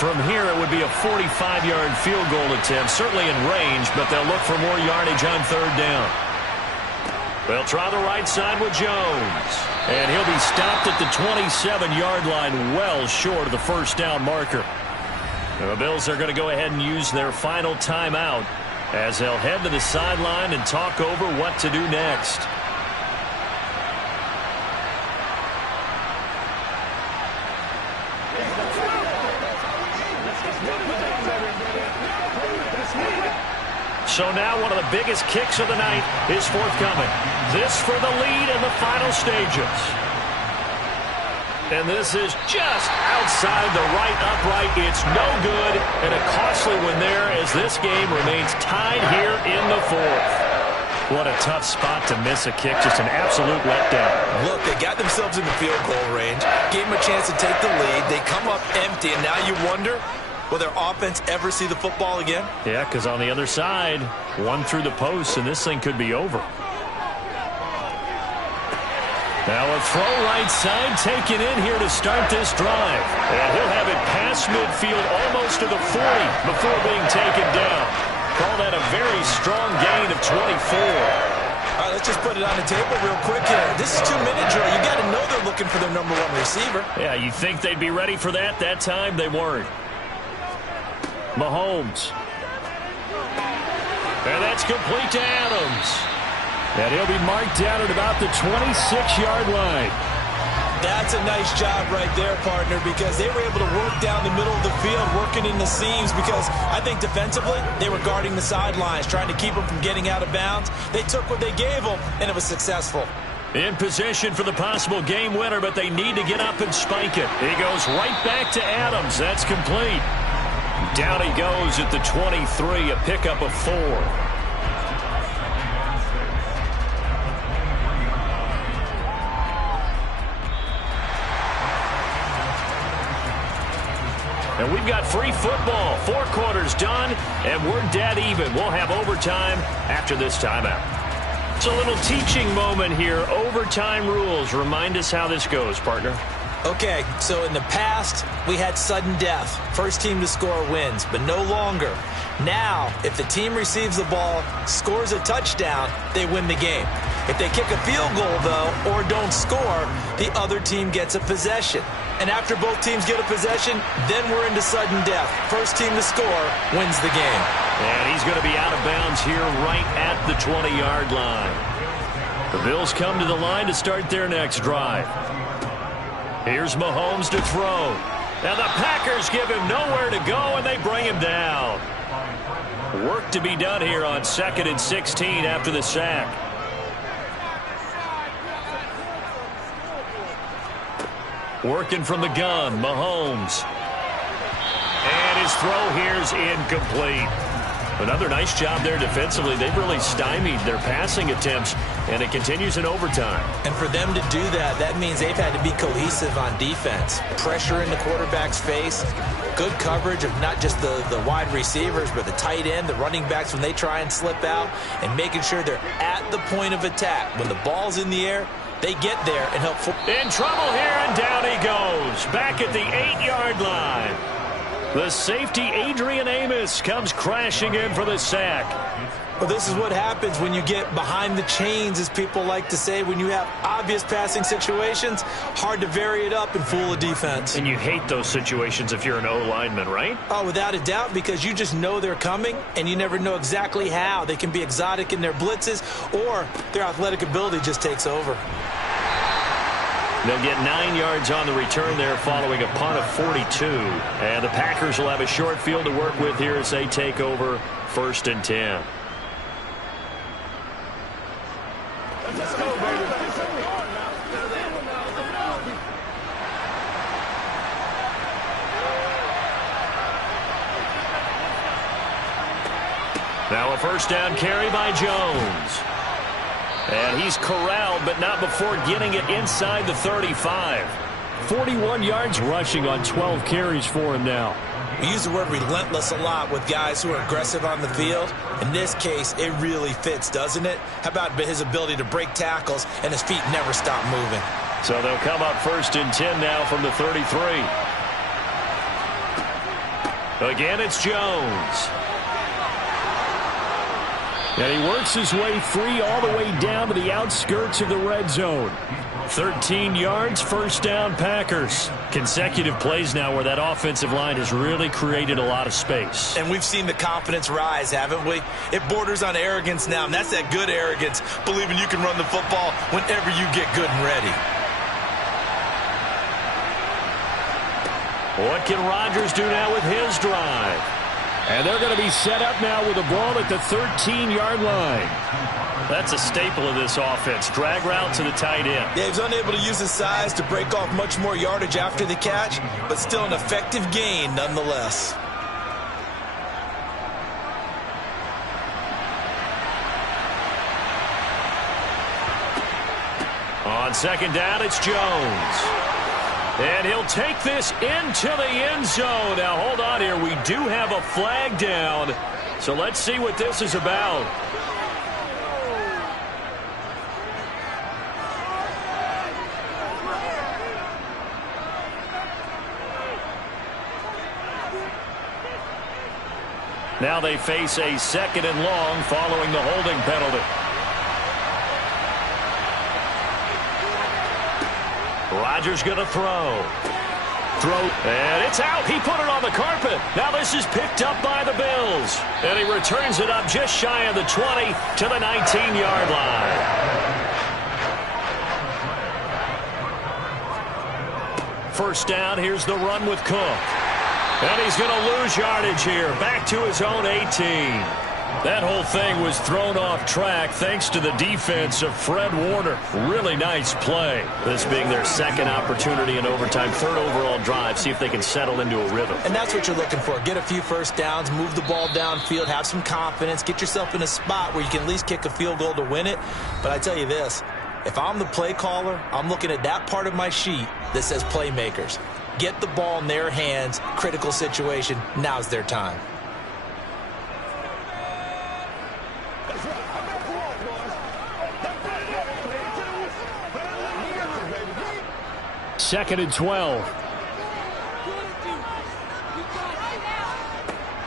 From here, it would be a 45-yard field goal attempt, certainly in range, but they'll look for more yardage on 3rd down. They'll try the right side with Jones. And he'll be stopped at the 27-yard line, well short of the 1st down marker. And the Bills are going to go ahead and use their final timeout as they'll head to the sideline and talk over what to do next. So now one of the biggest kicks of the night is forthcoming. This for the lead in the final stages. And this is just outside the right upright. It's no good, and a costly one there as this game remains tied here in the 4th. What a tough spot to miss a kick. Just an absolute letdown. Look, they got themselves in the field goal range, gave them a chance to take the lead. They come up empty, and now you wonder, will their offense ever see the football again? Yeah, because on the other side, one through the post, and this thing could be over. Now a throw right side taken in here to start this drive. And he'll have it past midfield almost to the 40 before being taken down. Call that a very strong gain of 24. All right, let's just put it on the table real quick here. This is 2-minute drill. You got to know they're looking for their number 1 receiver. Yeah, you'd think they'd be ready for that. That time they weren't. Mahomes. And that's complete to Adams. And he'll be marked down at about the 26-yard line. That's a nice job right there, partner, because they were able to work down the middle of the field, working in the seams, because I think defensively they were guarding the sidelines, trying to keep them from getting out of bounds. They took what they gave them, and it was successful. In position for the possible game winner, but they need to get up and spike it. He goes right back to Adams. That's complete. Down he goes at the 23, a pickup of 4. And we've got free football. 4 quarters done, and we're dead even. We'll have overtime after this timeout. It's a little teaching moment here. Overtime rules. Remind us how this goes, partner. Okay, so in the past, we had sudden death. First team to score wins, but no longer. Now, if the team receives the ball, scores a touchdown, they win the game. If they kick a field goal, though, or don't score, the other team gets a possession. And after both teams get a possession, then we're into sudden death. First team to score wins the game. And he's going to be out of bounds here right at the 20-yard line. The Bills come to the line to start their next drive. Here's Mahomes to throw. Now the Packers give him nowhere to go, and they bring him down. Work to be done here on 2nd and 16 after the sack. Working from the gun, Mahomes. And his throw here is incomplete. Another nice job there defensively. They've really stymied their passing attempts, and it continues in overtime. And for them to do that, that means they've had to be cohesive on defense. Pressure in the quarterback's face, good coverage of not just the wide receivers, but the tight end, the running backs when they try and slip out, and making sure they're at the point of attack. When the ball's in the air, they get there and help. In trouble here, and down he goes. Back at the 8-yard line. The safety, Adrian Amos, comes crashing in for the sack. Well, this is what happens when you get behind the chains, as people like to say. When you have obvious passing situations, hard to vary it up and fool a defense. And you hate those situations if you're an O-lineman, right? Oh, without a doubt, because you just know they're coming, and you never know exactly how. They can be exotic in their blitzes, or their athletic ability just takes over. They'll get 9 yards on the return there following a punt of 42. And the Packers will have a short field to work with here as they take over 1st and 10. Let's go, baby. Now a 1st down carry by Jones. And he's corralled, but not before getting it inside the 35. 41 yards rushing on 12 carries for him now. We use the word relentless a lot with guys who are aggressive on the field. In this case, it really fits, doesn't it? How about his ability to break tackles and his feet never stop moving? So they'll come up 1st and 10 now from the 33. Again, it's Jones. And he works his way free all the way down to the outskirts of the red zone. 13 yards, 1st down, Packers. Consecutive plays now where that offensive line has really created a lot of space. And we've seen the confidence rise, haven't we? It borders on arrogance now, and that's that good arrogance, believing you can run the football whenever you get good and ready. What can Rodgers do now with his drive? And they're going to be set up now with the ball at the 13-yard line. That's a staple of this offense. Drag route to the tight end. Yeah, he's unable to use his size to break off much more yardage after the catch, but still an effective gain nonetheless. On 2nd down, it's Jones. And he'll take this into the end zone. Now, hold on here. We do have a flag down. So let's see what this is about. Now they face a 2nd and long following the holding penalty. Rodgers going to throw. And it's out. He put it on the carpet. Now this is picked up by the Bills. And he returns it up just shy of the 20 to the 19-yard line. First down, here's the run with Cook. And he's going to lose yardage here. Back to his own 18. That whole thing was thrown off track thanks to the defense of Fred Warner. Really nice play. This being their 2nd opportunity in overtime, 3rd overall drive. See if they can settle into a rhythm. And that's what you're looking for. Get a few 1st downs, move the ball downfield, have some confidence, get yourself in a spot where you can at least kick a field goal to win it. But I tell you this, if I'm the play caller, I'm looking at that part of my sheet that says playmakers. Get the ball in their hands, critical situation, now's their time. Second and 12.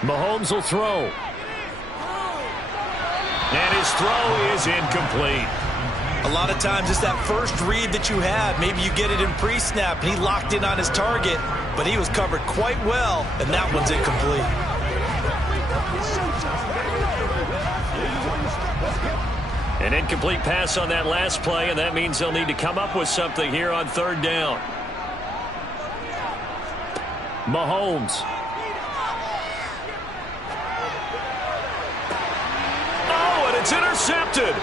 Mahomes will throw. And his throw is incomplete. A lot of times it's that first read that you have. Maybe you get it in pre-snap, and he locked in on his target, but he was covered quite well, and that one's incomplete. An incomplete pass on that last play, and that means they'll need to come up with something here on 3rd down. Mahomes. Oh, and it's intercepted.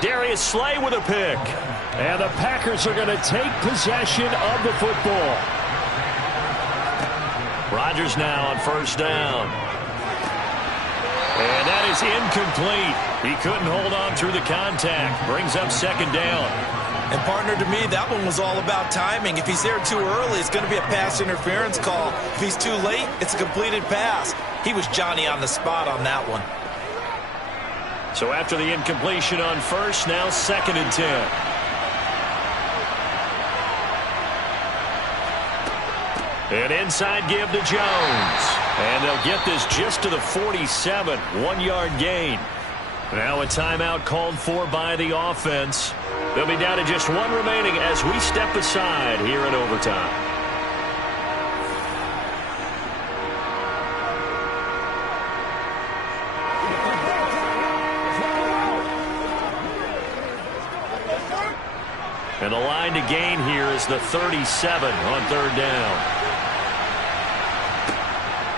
Darius Slay with a pick. And the Packers are going to take possession of the football. Rodgers now on first down. And that is incomplete. He couldn't hold on through the contact. Brings up second down. And, partner, to me, that one was all about timing. If he's there too early, it's going to be a pass interference call. If he's too late, it's a completed pass. He was Johnny on the spot on that one. So after the incompletion on first, now 2nd and 10. An inside give to Jones. And they'll get this just to the 47. 1-yard gain. Now a timeout called for by the offense. They'll be down to just one remaining as we step aside here in overtime. And the line to gain here is the 37 on 3rd down.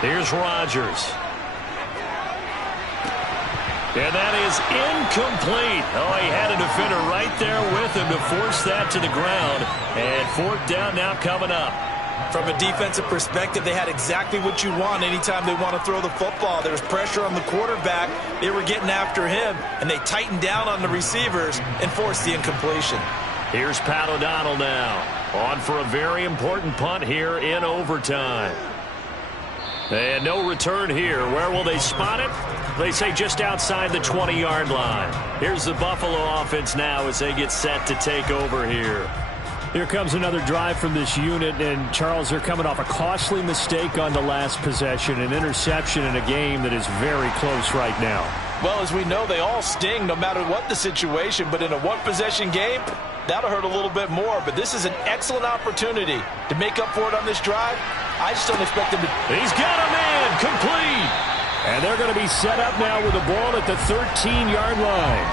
Here's Rodgers. And that is incomplete. Oh, he had a defender right there with him to force that to the ground. And 4th down now coming up. From a defensive perspective, they had exactly what you want anytime they want to throw the football. There was pressure on the quarterback. They were getting after him, and they tightened down on the receivers and forced the incompletion. Here's Pat O'Donnell now. On for a very important punt here in overtime. And no return here. Where will they spot it? They say just outside the 20-yard line. Here's the Buffalo offense now as they get set to take over here. Here comes another drive from this unit, and Charles, they're coming off a costly mistake on the last possession, an interception in a game that is very close right now. Well, as we know, they all sting no matter what the situation, but in a one-possession game, that'll hurt a little bit more. But this is an excellent opportunity to make up for it on this drive. I just don't expect him to. He's got a man complete. And they're going to be set up now with the ball at the 13-yard line.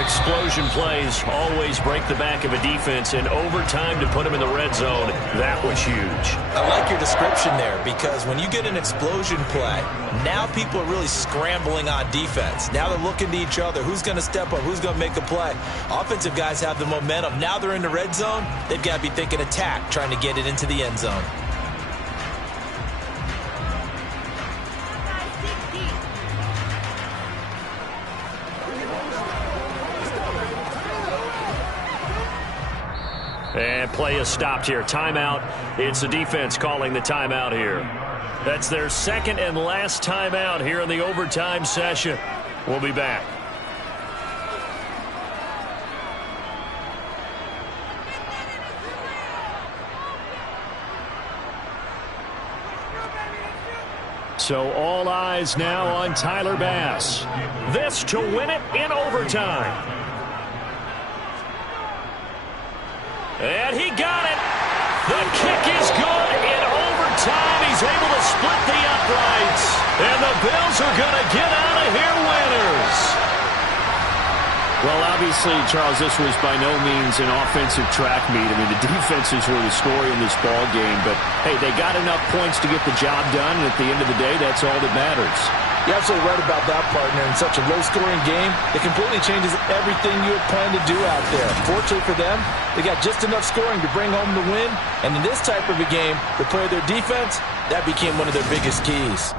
Explosion plays always break the back of a defense, in overtime to put them in the red zone. That was huge. I like your description there, because when you get an explosion play, now people are really scrambling on defense. Now they're looking to each other. Who's going to step up? Who's going to make a play? Offensive guys have the momentum. Now they're in the red zone. They've got to be thinking attack, trying to get it into the end zone. And play is stopped here. Timeout. It's the defense calling the timeout here. That's their second and last timeout here in the overtime session. We'll be back. So all eyes now on Tyler Bass. This to win it in overtime. And he got it. The kick is good in overtime. He's able to split the uprights. And the Bills are going to get out of here winners. Well, obviously, Charles, this was by no means an offensive track meet. I mean, the defenses were the story in this ball game. But, hey, they got enough points to get the job done. And at the end of the day, that's all that matters. You're absolutely right about that, partner. In such a low-scoring game, it completely changes everything you had planned to do out there. Fortunately for them, they got just enough scoring to bring home the win. And in this type of a game, to play their defense, that became one of their biggest keys.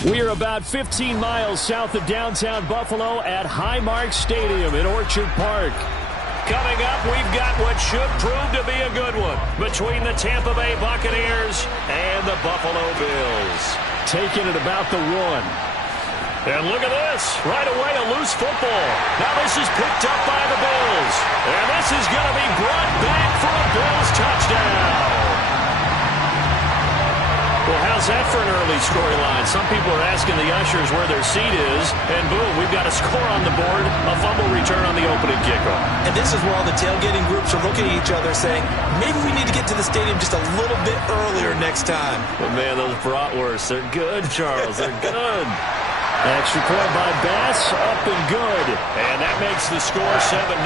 We are about 15 miles south of downtown Buffalo at Highmark Stadium in Orchard Park. Coming up, we've got what should prove to be a good one between the Tampa Bay Buccaneers and the Buffalo Bills. Taking it about the 1. And look at this. Right away, a loose football. Now this is picked up by the Bills. And this is going to be brought back for a Bills touchdown. Well, how's that for an early storyline? Some people are asking the ushers where their seat is, and boom, we've got a score on the board, a fumble return on the opening kickoff. And this is where all the tailgating groups are looking at each other saying, maybe we need to get to the stadium just a little bit earlier next time. But man, those bratwursts, they're good, Charles. They're good. Extra point by Bass, up and good. And that makes the score 7-0.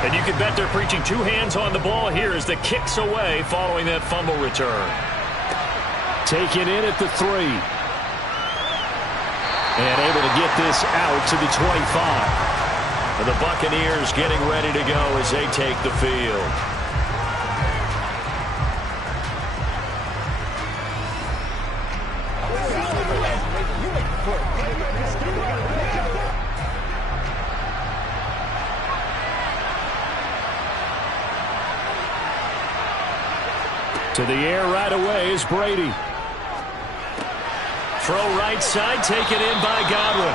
And you can bet they're preaching two hands on the ball here as the kick's away following that fumble return. Taken in at the 3. And able to get this out to the 25. And the Buccaneers getting ready to go as they take the field. To the air right away is Brady. Throw right side, taken in by Godwin.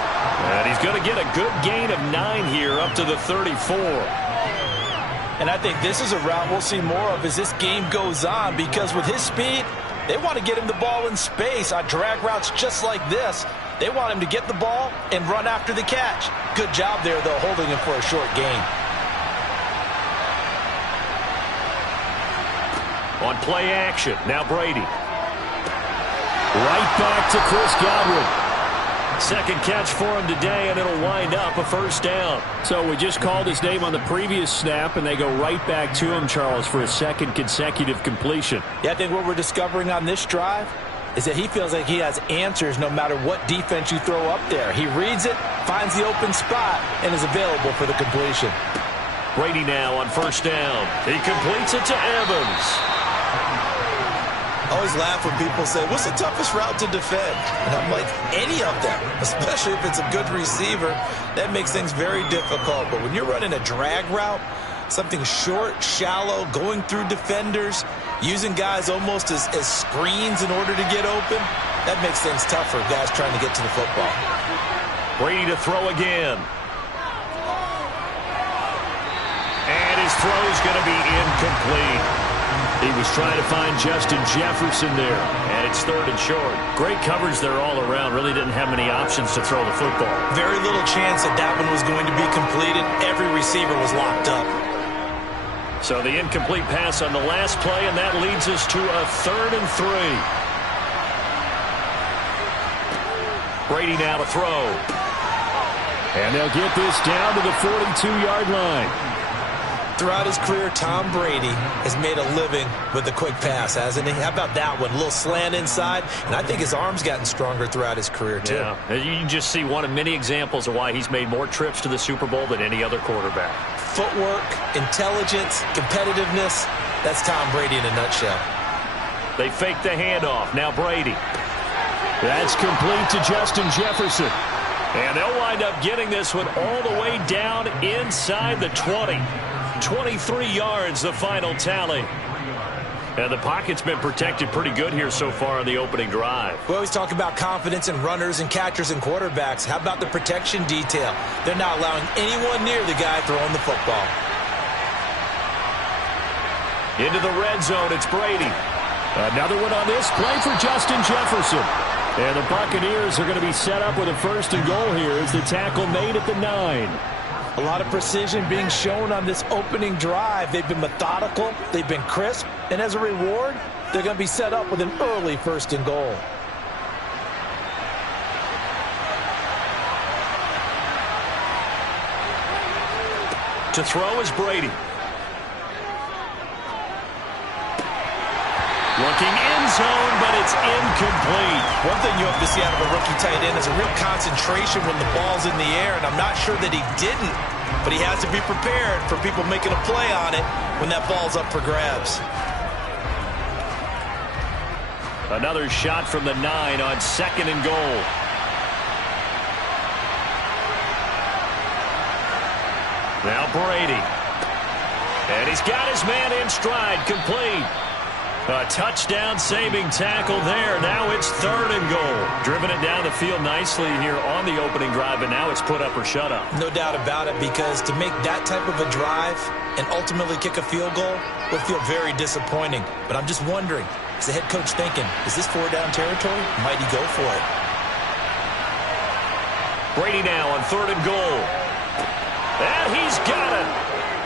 And he's going to get a good gain of 9 here up to the 34. And I think this is a route we'll see more of as this game goes on, because with his speed, they want to get him the ball in space on drag routes just like this. They want him to get the ball and run after the catch. Good job there, though, holding him for a short gain. On play action, now Brady. Right back to Chris Godwin. Second catch for him today, and it'll wind up a first down. So we just called his name on the previous snap, and they go right back to him, Charles, for a second consecutive completion. Yeah, I think what we're discovering on this drive is that he feels like he has answers no matter what defense you throw up there. He reads it, finds the open spot, and is available for the completion. Brady now on first down. He completes it to Evans. I always laugh when people say, what's the toughest route to defend? And I'm like, any of them, especially if it's a good receiver. That makes things very difficult. But when you're running a drag route, something short, shallow, going through defenders, using guys almost as screens in order to get open, that makes things tougher, guys trying to get to the football. Brady to throw again. And his throw is going to be incomplete. He was trying to find Justin Jefferson there, and it's third and short. Great coverage there all around. Really didn't have many options to throw the football. Very little chance that that one was going to be completed. Every receiver was locked up. So the incomplete pass on the last play, and that leads us to a 3rd and 3. Brady now to throw. And they'll get this down to the 42-yard line. Throughout his career, Tom Brady has made a living with the quick pass, hasn't he? How about that one? A little slant inside, and I think his arm's gotten stronger throughout his career, too. Yeah, you can just see one of many examples of why he's made more trips to the Super Bowl than any other quarterback. Footwork, intelligence, competitiveness, that's Tom Brady in a nutshell. They fake the handoff. Now Brady. That's complete to Justin Jefferson. And they'll wind up getting this one all the way down inside the 20. 23 yards, the final tally. And the pocket's been protected pretty good here so far in the opening drive. We always talk about confidence in runners and catchers and quarterbacks. How about the protection detail? They're not allowing anyone near the guy throwing the football. Into the red zone, it's Brady. Another one on this play for Justin Jefferson. And the Buccaneers are going to be set up with a 1st and goal here as the tackle made at the 9. A lot of precision being shown on this opening drive. They've been methodical, they've been crisp, and as a reward, they're going to be set up with an early 1st and goal. To throw is Brady. Looking end zone, but it's incomplete. One thing you hope to see out of a rookie tight end is a real concentration when the ball's in the air, and I'm not sure that he didn't, but he has to be prepared for people making a play on it when that ball's up for grabs. Another shot from the 9 on 2nd and goal. Now Brady. And he's got his man in stride, complete. A touchdown-saving tackle there. Now it's 3rd and goal. Driven it down the field nicely here on the opening drive, and now it's put up or shut up. No doubt about it, because to make that type of a drive and ultimately kick a field goal would feel very disappointing. But I'm just wondering, is the head coach thinking, is this 4-down territory? Might he go for it? Brady now on 3rd and goal. And he's got it.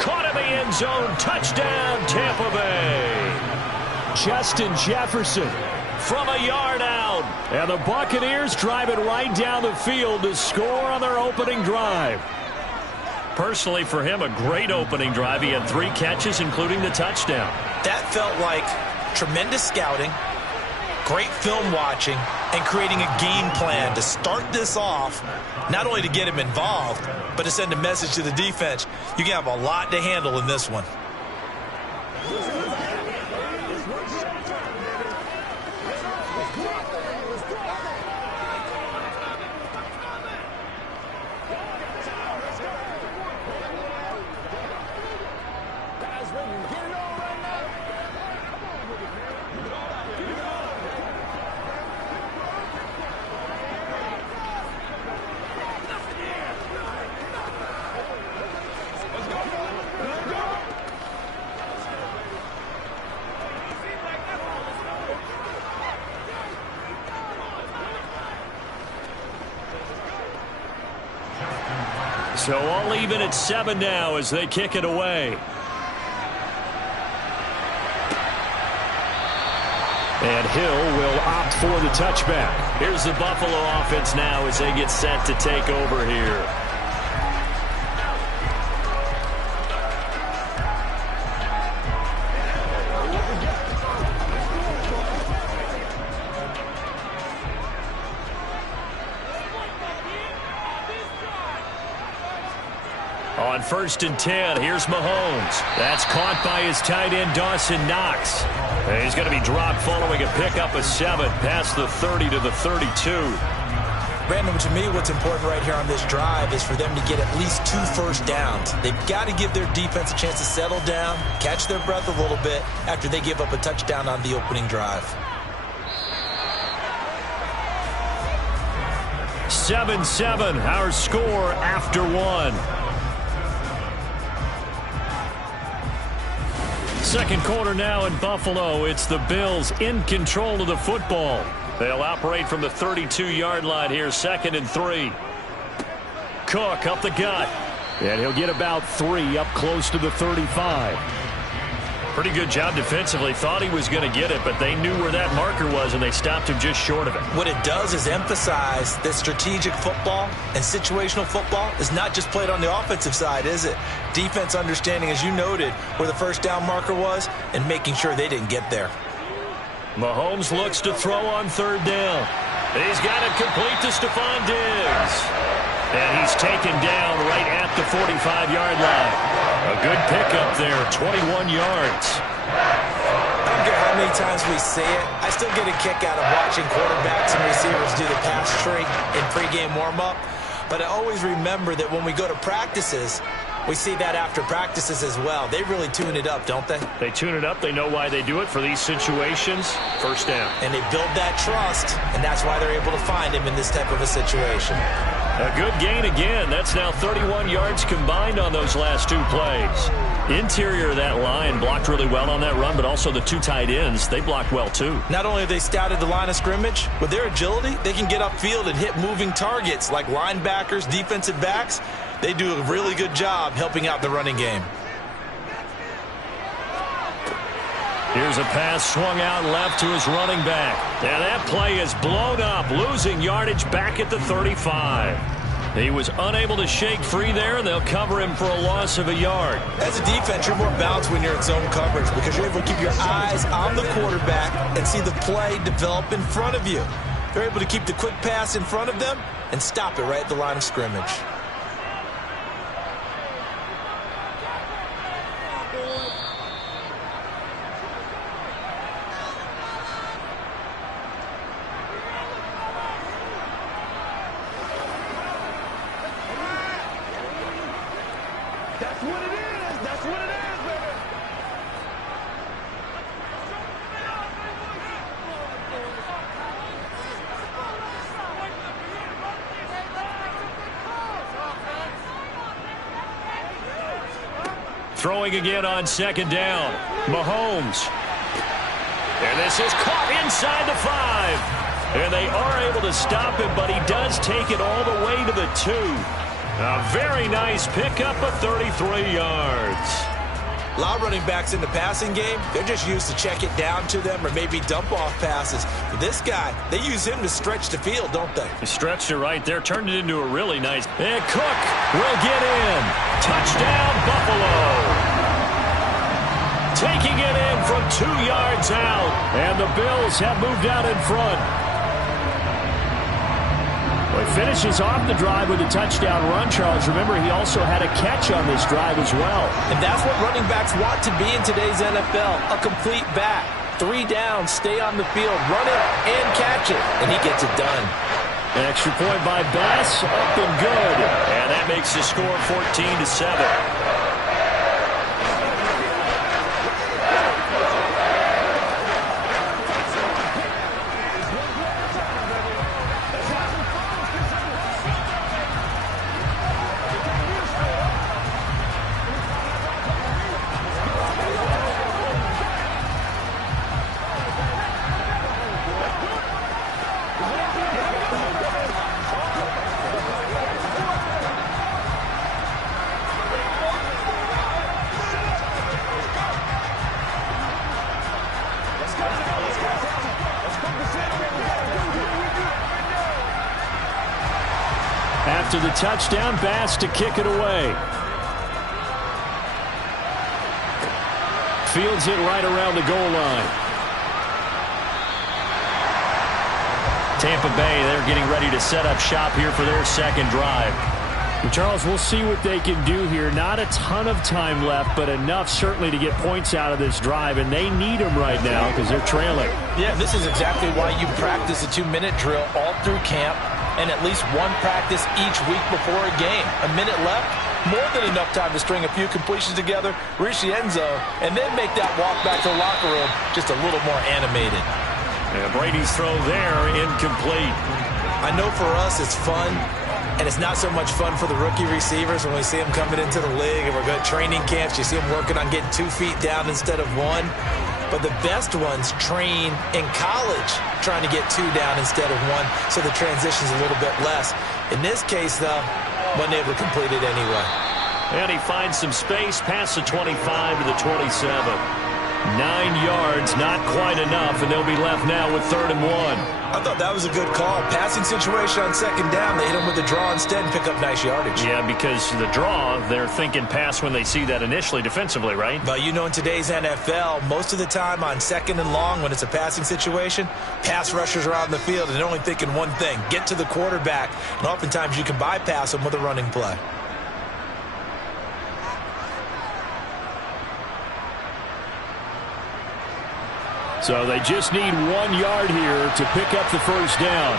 Caught in the end zone. Touchdown, Tampa Bay. Justin Jefferson from a yard out. And the Buccaneers drive it right down the field to score on their opening drive. Personally, for him, a great opening drive. He had 3 catches, including the touchdown. That felt like tremendous scouting, great film watching, and creating a game plan to start this off, not only to get him involved, but to send a message to the defense. You can have a lot to handle in this one. So all even at 7 now as they kick it away. And Hill will opt for the touchback. Here's the Buffalo offense now as they get set to take over here. On 1st and 10, here's Mahomes. That's caught by his tight end, Dawson Knox. And he's going to be dropped following a pickup of 7 past the 30 to the 32. Brandon, to me, what's important right here on this drive is for them to get at least 2 first downs. They've got to give their defense a chance to settle down, catch their breath a little bit after they give up a touchdown on the opening drive. 7-7, our score after 1. Second quarter now in Buffalo. It's the Bills in control of the football. They'll operate from the 32-yard line here, 2nd and 3. Cook up the gut. And he'll get about 3 up close to the 35. Pretty good job defensively. Thought he was going to get it, but they knew where that marker was, and they stopped him just short of it. What it does is emphasize that strategic football and situational football is not just played on the offensive side, is it? Defense understanding, as you noted, where the first down marker was and making sure they didn't get there. Mahomes looks to throw on 3rd down. He's got it complete to Stephon Diggs. And he's taken down right at the 45-yard line. A good pickup there, 21 yards. I don't care how many times we see it, I still get a kick out of watching quarterbacks and receivers do the pass tree in pregame warm-up. But I always remember that when we go to practices, We see that after practices as well. They really tune it up, don't they? They tune it up. They know why they do it for these situations. First down. And they build that trust, and that's why they're able to find him in this type of a situation. A good gain again. That's now 31 yards combined on those last two plays. Interior of that line blocked really well on that run, but also the two tight ends, they blocked well too. Not only have they scouted the line of scrimmage, with their agility, they can get upfield and hit moving targets like linebackers, defensive backs. They do a really good job helping out the running game. Here's a pass swung out left to his running back. And that play is blown up, losing yardage back at the 35. He was unable to shake free there. They'll cover him for a loss of a yard. As a defense, you're more balanced when you're in zone coverage because you're able to keep your eyes on the quarterback and see the play develop in front of you. They're able to keep the quick pass in front of them and stop it right at the line of scrimmage. That's what it is. That's what it is, baby. Throwing again on second down. Mahomes. And this is caught inside the 5. And they are able to stop him, but he does take it all the way to the 2. A very nice pickup of 33 yards. A lot of running backs in the passing game, they're just used to check it down to them or maybe dump off passes. But this guy, they use him to stretch the field, don't they? He stretched it right there, turned it into a really nice. And Cook will get in. Touchdown, Buffalo. Taking it in from 2 yards out. And the Bills have moved out in front. Well, he finishes off the drive with a touchdown run, Charles. Remember, he also had a catch on this drive as well. And that's what running backs want to be in today's NFL, a complete back. 3 down, stay on the field, run it, and catch it. And he gets it done. An extra point by Bass, up and good. And that makes the score 14-7. After the touchdown, Bass to kick it away. Fields it right around the goal line. Tampa Bay, they're getting ready to set up shop here for their second drive. And Charles, we'll see what they can do here. Not a ton of time left, but enough certainly to get points out of this drive, and they need them right now because they're trailing. Yeah, this is exactly why you practice a 2-minute drill all through camp and at least one practice each week before a game. A minute left, more than enough time to string a few completions together, reach the end zone, and then make that walk back to the locker room just a little more animated. And Brady's throw there, incomplete. I know for us it's fun, and it's not so much fun for the rookie receivers when we see them coming into the league and we're going to training camps. You see them working on getting 2 feet down instead of 1. But the best ones train in college trying to get 2 down instead of 1, so the transition's a little bit less. In this case, though, wasn't able to complete it anyway. And he finds some space past the 25 to the 27. 9 yards, not quite enough, and they'll be left now with 3rd and 1. I thought that was a good call. Passing situation on second down. They hit him with the draw instead and pick up nice yardage. Yeah, because the draw, they're thinking pass when they see that initially defensively, right? But you know, in today's NFL, most of the time on second and long when it's a passing situation, pass rushers are out in the field and they're only thinking one thing, get to the quarterback. And oftentimes you can bypass them with a running play. So they just need 1 yard here to pick up the first down.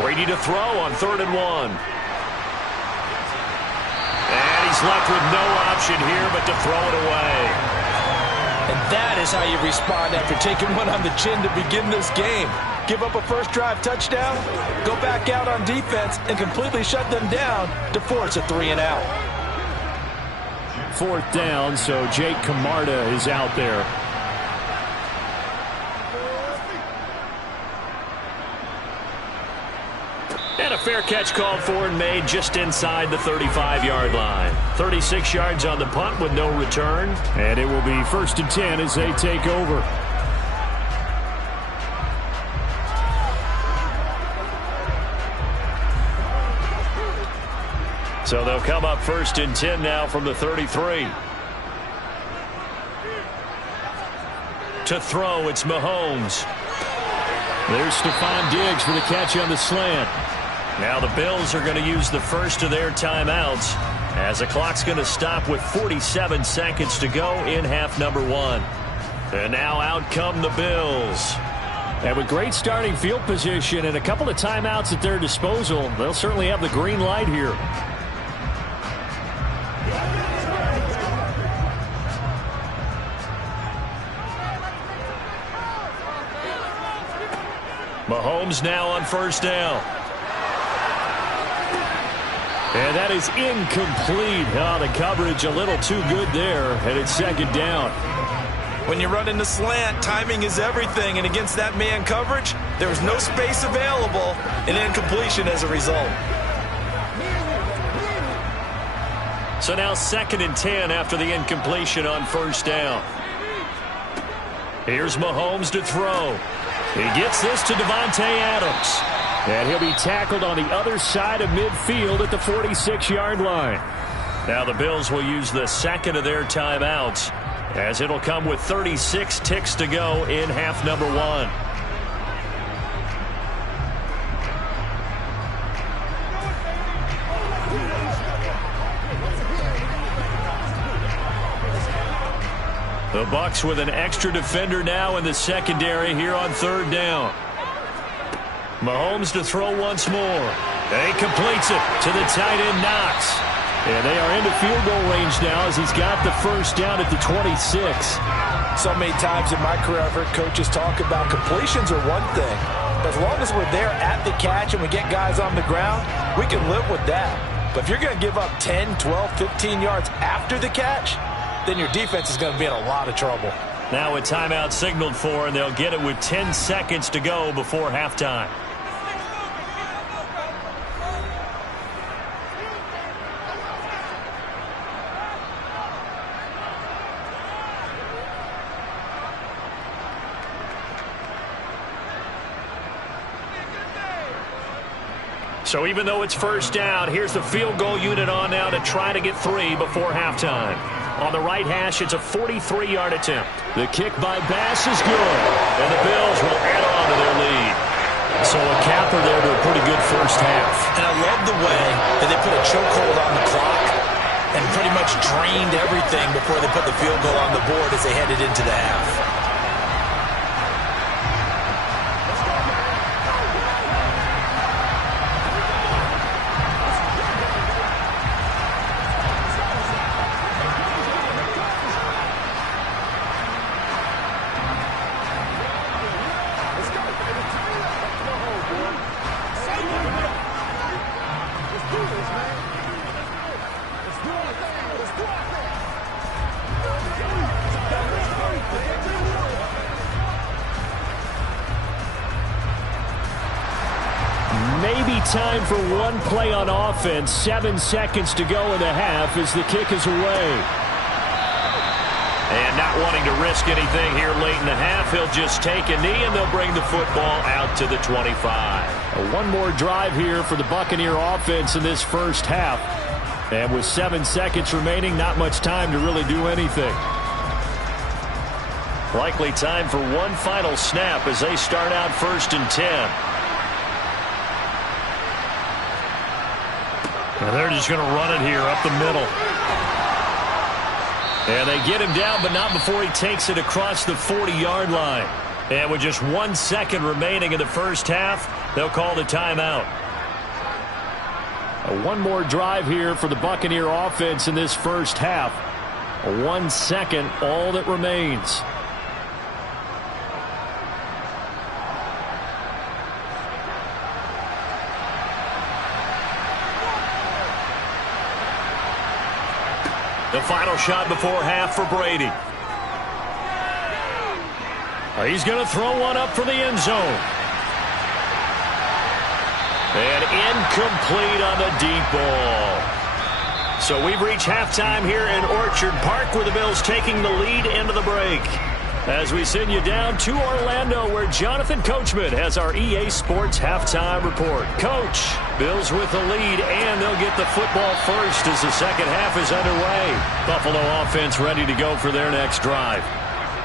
Brady to throw on 3rd and 1. He's left with no option here but to throw it away. And that is how you respond after taking one on the chin to begin this game. Give up a first drive touchdown, go back out on defense, and completely shut them down to force a 3-and-out. 4th down, so Jake Camarda is out there. And a fair catch called for and made just inside the 35-yard line. 36 yards on the punt with no return. And it will be 1st and 10 as they take over. So they'll come up 1st and 10 now from the 33. To throw, it's Mahomes. There's Stephon Diggs for the catch on the slant. Now the Bills are going to use the first of their timeouts as the clock's going to stop with 47 seconds to go in half number 1. And now out come the Bills. And with great starting field position and a couple of timeouts at their disposal, they'll certainly have the green light here. Mahomes now on 1st down. And that is incomplete. Oh, the coverage a little too good there, and it's 2nd down. When you run in the slant, timing is everything, and against that man coverage, there was no space available, and incompletion as a result. So now 2nd and 10 after the incompletion on 1st down. Here's Mahomes to throw. He gets this to Davante Adams. And he'll be tackled on the other side of midfield at the 46-yard line. Now the Bills will use the 2nd of their timeouts as it'll come with 36 ticks to go in half number 1. The Bucs with an extra defender now in the secondary here on 3rd down. Mahomes to throw once more. He completes it to the tight end Knox. And they are into field goal range now as he's got the 1st down at the 26. So many times in my career I've heard coaches talk about completions are one thing. But as long as we're there at the catch and we get guys on the ground, we can live with that. But if you're going to give up 10, 12, 15 yards after the catch, then your defense is going to be in a lot of trouble. Now a timeout signaled for, and they'll get it with 10 seconds to go before halftime. So even though it's 1st down, here's the field goal unit on now to try to get 3 before halftime. On the right hash, it's a 43-yard attempt. The kick by Bass is good. And the Bills will add on to their lead. So a capper there to a pretty good 1st half. And I love the way that they put a chokehold on the clock and pretty much drained everything before they put the field goal on the board as they headed into the half. Time for one play on offense. 7 seconds to go in the half as the kick is away. And not wanting to risk anything here late in the half, he'll just take a knee and they'll bring the football out to the 25. One more drive here for the Buccaneer offense in this 1st half. And with 7 seconds remaining, not much time to really do anything. Likely time for one final snap as they start out 1st and 10. And they're just going to run it here up the middle. And they get him down, but not before he takes it across the 40-yard line. And with just 1 second remaining in the 1st half, they'll call the timeout. One more drive here for the Buccaneer offense in this first half. 1 second, all that remains. The final shot before half for Brady. He's going to throw one up for the end zone. And incomplete on the deep ball. So we've reached halftime here in Orchard Park, where the Bills taking the lead into the break. As we send you down to Orlando, where Jonathan Coachman has our EA Sports halftime report. Coach, Bills with the lead, and they'll get the football first as the second half is underway. Buffalo offense ready to go for their next drive.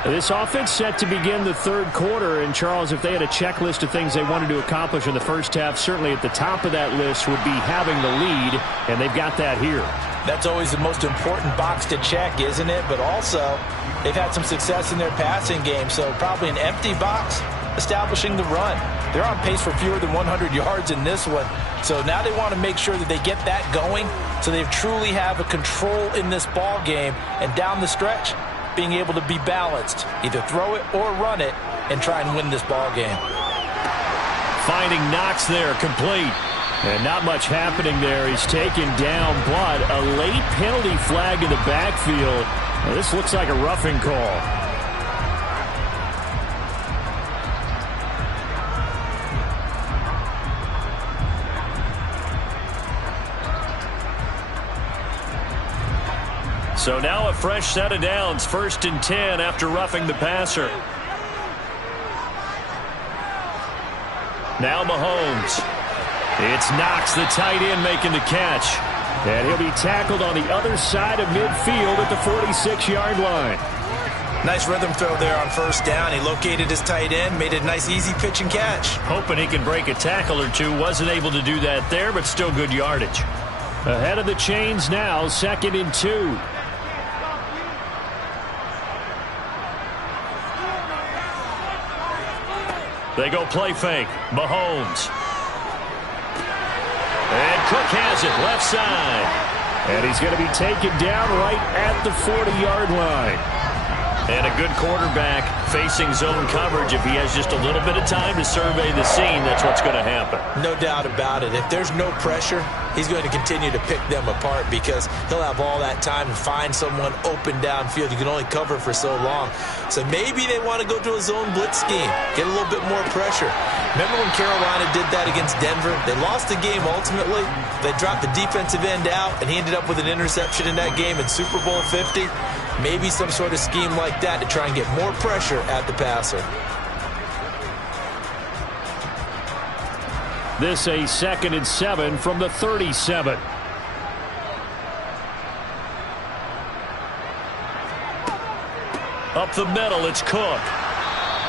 This offense set to begin the third quarter, and Charles, if they had a checklist of things they wanted to accomplish in the first half, certainly at the top of that list would be having the lead, and they've got that here. That's always the most important box to check, isn't it? But also, they've had some success in their passing game, so probably an empty box establishing the run. They're on pace for fewer than 100 yards in this one, so now they want to make sure that they get that going so they truly have a control in this ball game, and down the stretch, being able to be balanced, either throw it or run it, and try and win this ball game. Finding Knox there, complete. And not much happening there. He's taken down, but a late penalty flag in the backfield. Now, this looks like a roughing call. So now a fresh set of downs, 1st and 10 after roughing the passer. Now Mahomes. It's Knox, the tight end, making the catch. And he'll be tackled on the other side of midfield at the 46-yard line. Nice rhythm throw there on 1st down. He located his tight end, made a nice easy pitch and catch. Hoping he can break a tackle or two. Wasn't able to do that there, but still good yardage. Ahead of the chains now, 2nd and 2. They go play fake. Mahomes. And Cook has it left side. And he's going to be taken down right at the 40-yard line. And a good quarterback facing zone coverage. If he has just a little bit of time to survey the scene, that's what's going to happen. No doubt about it. If there's no pressure, he's going to continue to pick them apart because he'll have all that time to find someone open downfield. You can only cover for so long. So maybe they want to go to a zone blitz scheme, get a little bit more pressure. Remember when Carolina did that against Denver? They lost the game ultimately. They dropped the defensive end out, and he ended up with an interception in that game in Super Bowl 50. Maybe some sort of scheme like that to try and get more pressure at the passer. This a 2nd and 7 from the 37. Up the middle, it's Cook.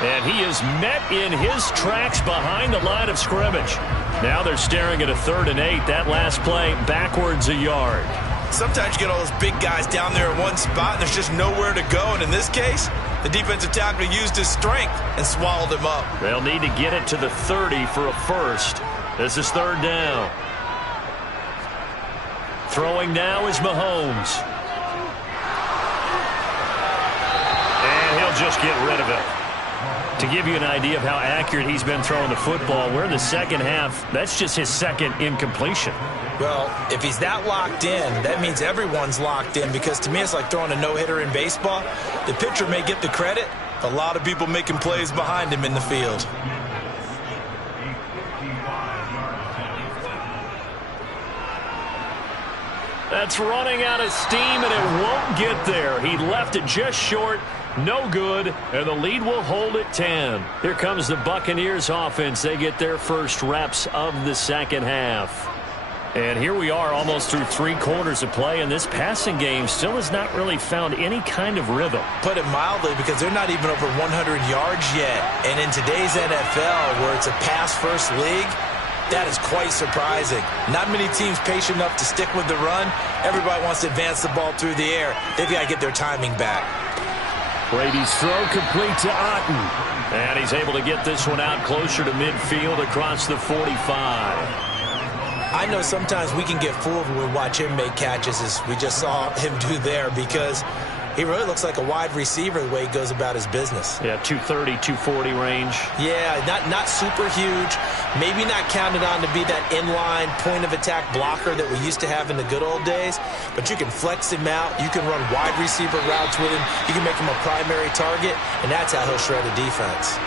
And he is met in his tracks behind the line of scrimmage. Now they're staring at a 3rd and 8. That last play backwards a yard. Sometimes you get all those big guys down there in one spot, and there's just nowhere to go. And in this case, the defensive tackle used his strength and swallowed him up. They'll need to get it to the 30 for a first. This is 3rd down. Throwing now is Mahomes. And he'll just get rid of it. To give you an idea of how accurate he's been throwing the football, we're in the second half. That's just his 2nd incompletion. Well, if he's that locked in, that means everyone's locked in, because to me it's like throwing a no-hitter in baseball. The pitcher may get the credit, a lot of people making plays behind him in the field. That's running out of steam, and it won't get there. He left it just short. No good, and the lead will hold at 10. Here comes the Buccaneers offense. They get their first reps of the second half. And here we are almost through 3 quarters of play, and this passing game still has not really found any kind of rhythm. Put it mildly, because they're not even over 100 yards yet. And in today's NFL, where it's a pass-first league, that is quite surprising. Not many teams patient enough to stick with the run. Everybody wants to advance the ball through the air. They've got to get their timing back. Brady's throw complete to Otten. And he's able to get this one out closer to midfield across the 45. I know sometimes we can get fooled when we watch him make catches, as we just saw him do there, because he really looks like a wide receiver the way he goes about his business. Yeah, 230, 240 range. Yeah, not super huge. Maybe not counted on to be that inline point-of-attack blocker that we used to have in the good old days. But you can flex him out. You can run wide receiver routes with him. You can make him a primary target, and that's how he'll shred a defense.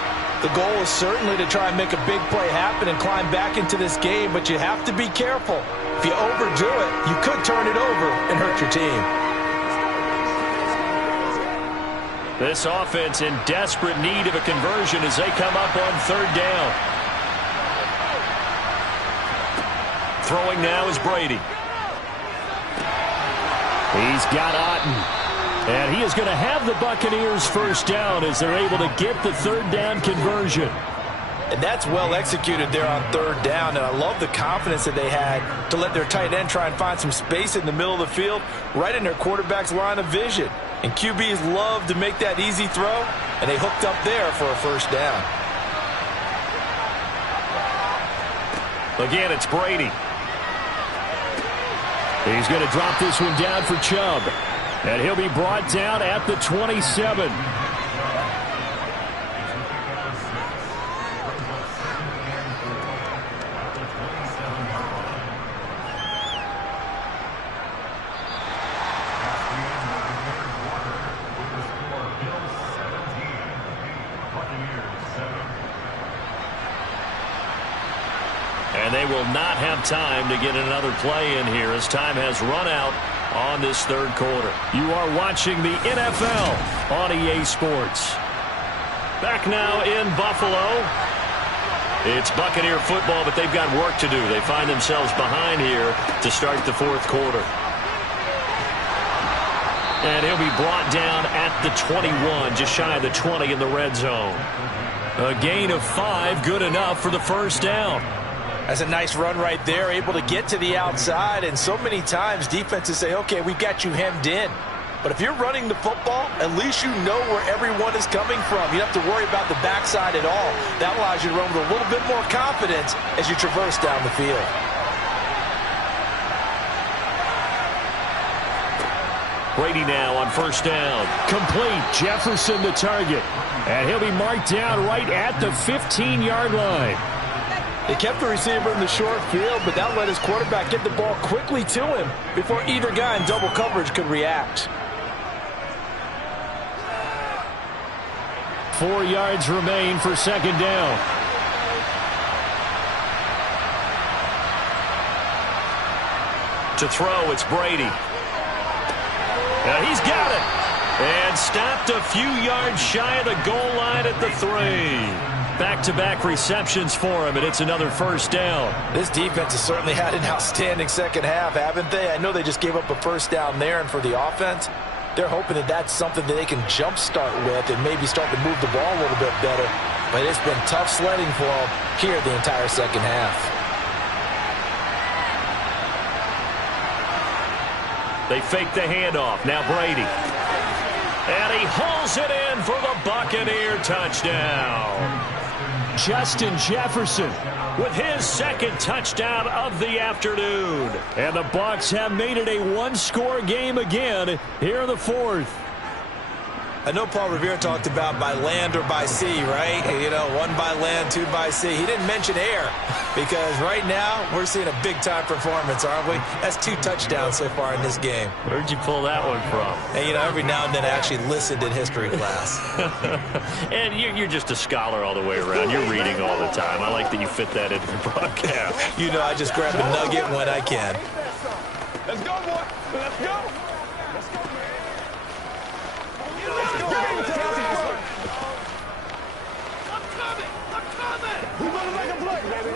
The goal is certainly to try and make a big play happen and climb back into this game, but you have to be careful. If you overdo it, you could turn it over and hurt your team. This offense in desperate need of a conversion as they come up on third down. Throwing now is Brady. He's got Otten. And he is going to have the Buccaneers first down as they're able to get the third down conversion. And that's well executed there on third down. And I love the confidence that they had to let their tight end try and find some space in the middle of the field, right in their quarterback's line of vision. And QBs love to make that easy throw, and they hooked up there for a first down. Again, it's Brady. He's going to drop this one down for Chubb. And he'll be brought down at the 27. And they will not have time to get another play in here as time has run out on this third quarter. You are watching the NFL on EA Sports. Back now in Buffalo. It's Buccaneer football, but they've got work to do. They find themselves behind here to start the fourth quarter. And he'll be brought down at the 21, just shy of the 20 in the red zone. A gain of 5, good enough for the first down. That's a nice run right there, able to get to the outside. And so many times defenses say, okay, we've got you hemmed in. But if you're running the football, at least you know where everyone is coming from. You don't have to worry about the backside at all. That allows you to run with a little bit more confidence as you traverse down the field. Brady now on first down. Complete. Jefferson the target. And he'll be marked down right at the 15-yard line. They kept the receiver in the short field, but that let his quarterback get the ball quickly to him before either guy in double coverage could react. 4 yards remain for second down. To throw, it's Brady. He's got it. And stopped a few yards shy of the goal line at the 3. Back-to-back receptions for him, and it's another first down. This defense has certainly had an outstanding second half, haven't they? I know they just gave up a first down there, and for the offense, they're hoping that that's something that they can jumpstart with and maybe start to move the ball a little bit better. But it's been tough sledding for them here the entire second half. They fake the handoff. Now Brady. And he hauls it in for the Buccaneer touchdown. Justin Jefferson with his second touchdown of the afternoon. And the Bucs have made it a one-score game again here in the fourth. I know Paul Revere talked about by land or by sea, right? You know, 1 by land, 2 by sea. He didn't mention air because right now we're seeing a big-time performance, aren't we? That's 2 touchdowns so far in this game. Where'd you pull that one from? And, you know, every now and then I actually listened in history class. And you're just a scholar all the way around. You're reading all the time. I like that you fit that into the broadcast. You know, I just grab a nugget when I can. Let's go, boy. Let's go. Who's gonna make a play, baby?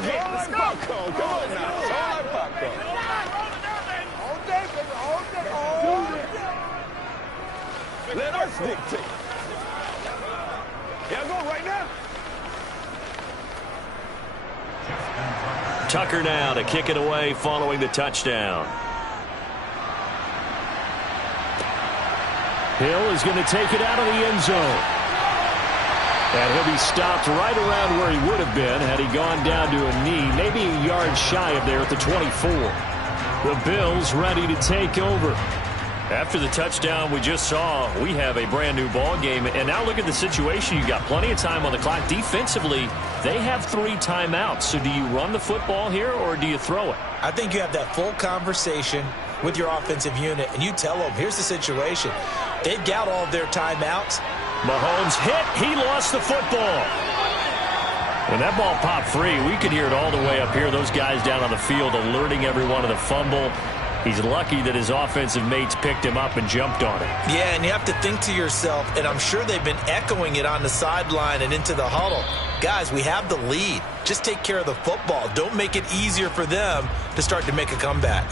Hey, let's go. Popcorn. Come on now. It's all like popcorn. All day, baby. All day. All day. Let us dictate. Yeah, go right now. Tucker now to kick it away following the touchdown. Hill is going to take it out of the end zone. And he'll be stopped right around where he would have been had he gone down to a knee, maybe a yard shy of there at the 24. The Bills ready to take over. After the touchdown we just saw, we have a brand-new ball game. And now look at the situation. You got plenty of time on the clock. Defensively, they have 3 timeouts. So do you run the football here or do you throw it? I think you have that full conversation with your offensive unit, and you tell them, here's the situation. They've got all of their timeouts. Mahomes hit. He lost the football. When that ball popped free, we could hear it all the way up here. Those guys down on the field alerting everyone of the fumble. He's lucky that his offensive mates picked him up and jumped on it. Yeah, and you have to think to yourself, and I'm sure they've been echoing it on the sideline and into the huddle. Guys, we have the lead. Just take care of the football. Don't make it easier for them to start to make a comeback.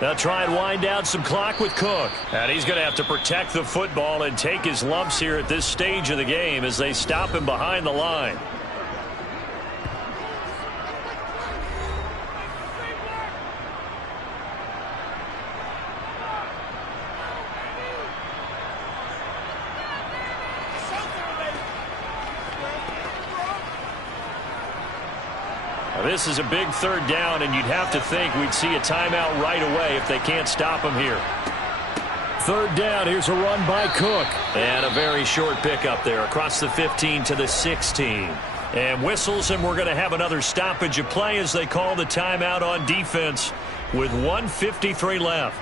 They'll try and wind down some clock with Cook. And he's going to have to protect the football and take his lumps here at this stage of the game as they stop him behind the line. This is a big 3rd down, and you'd have to think we'd see a timeout right away if they can't stop him here. 3rd down, here's a run by Cook. And a very short pickup there across the 15 to the 16. And whistles, and we're going to have another stoppage of play as they call the timeout on defense with 1:53 left.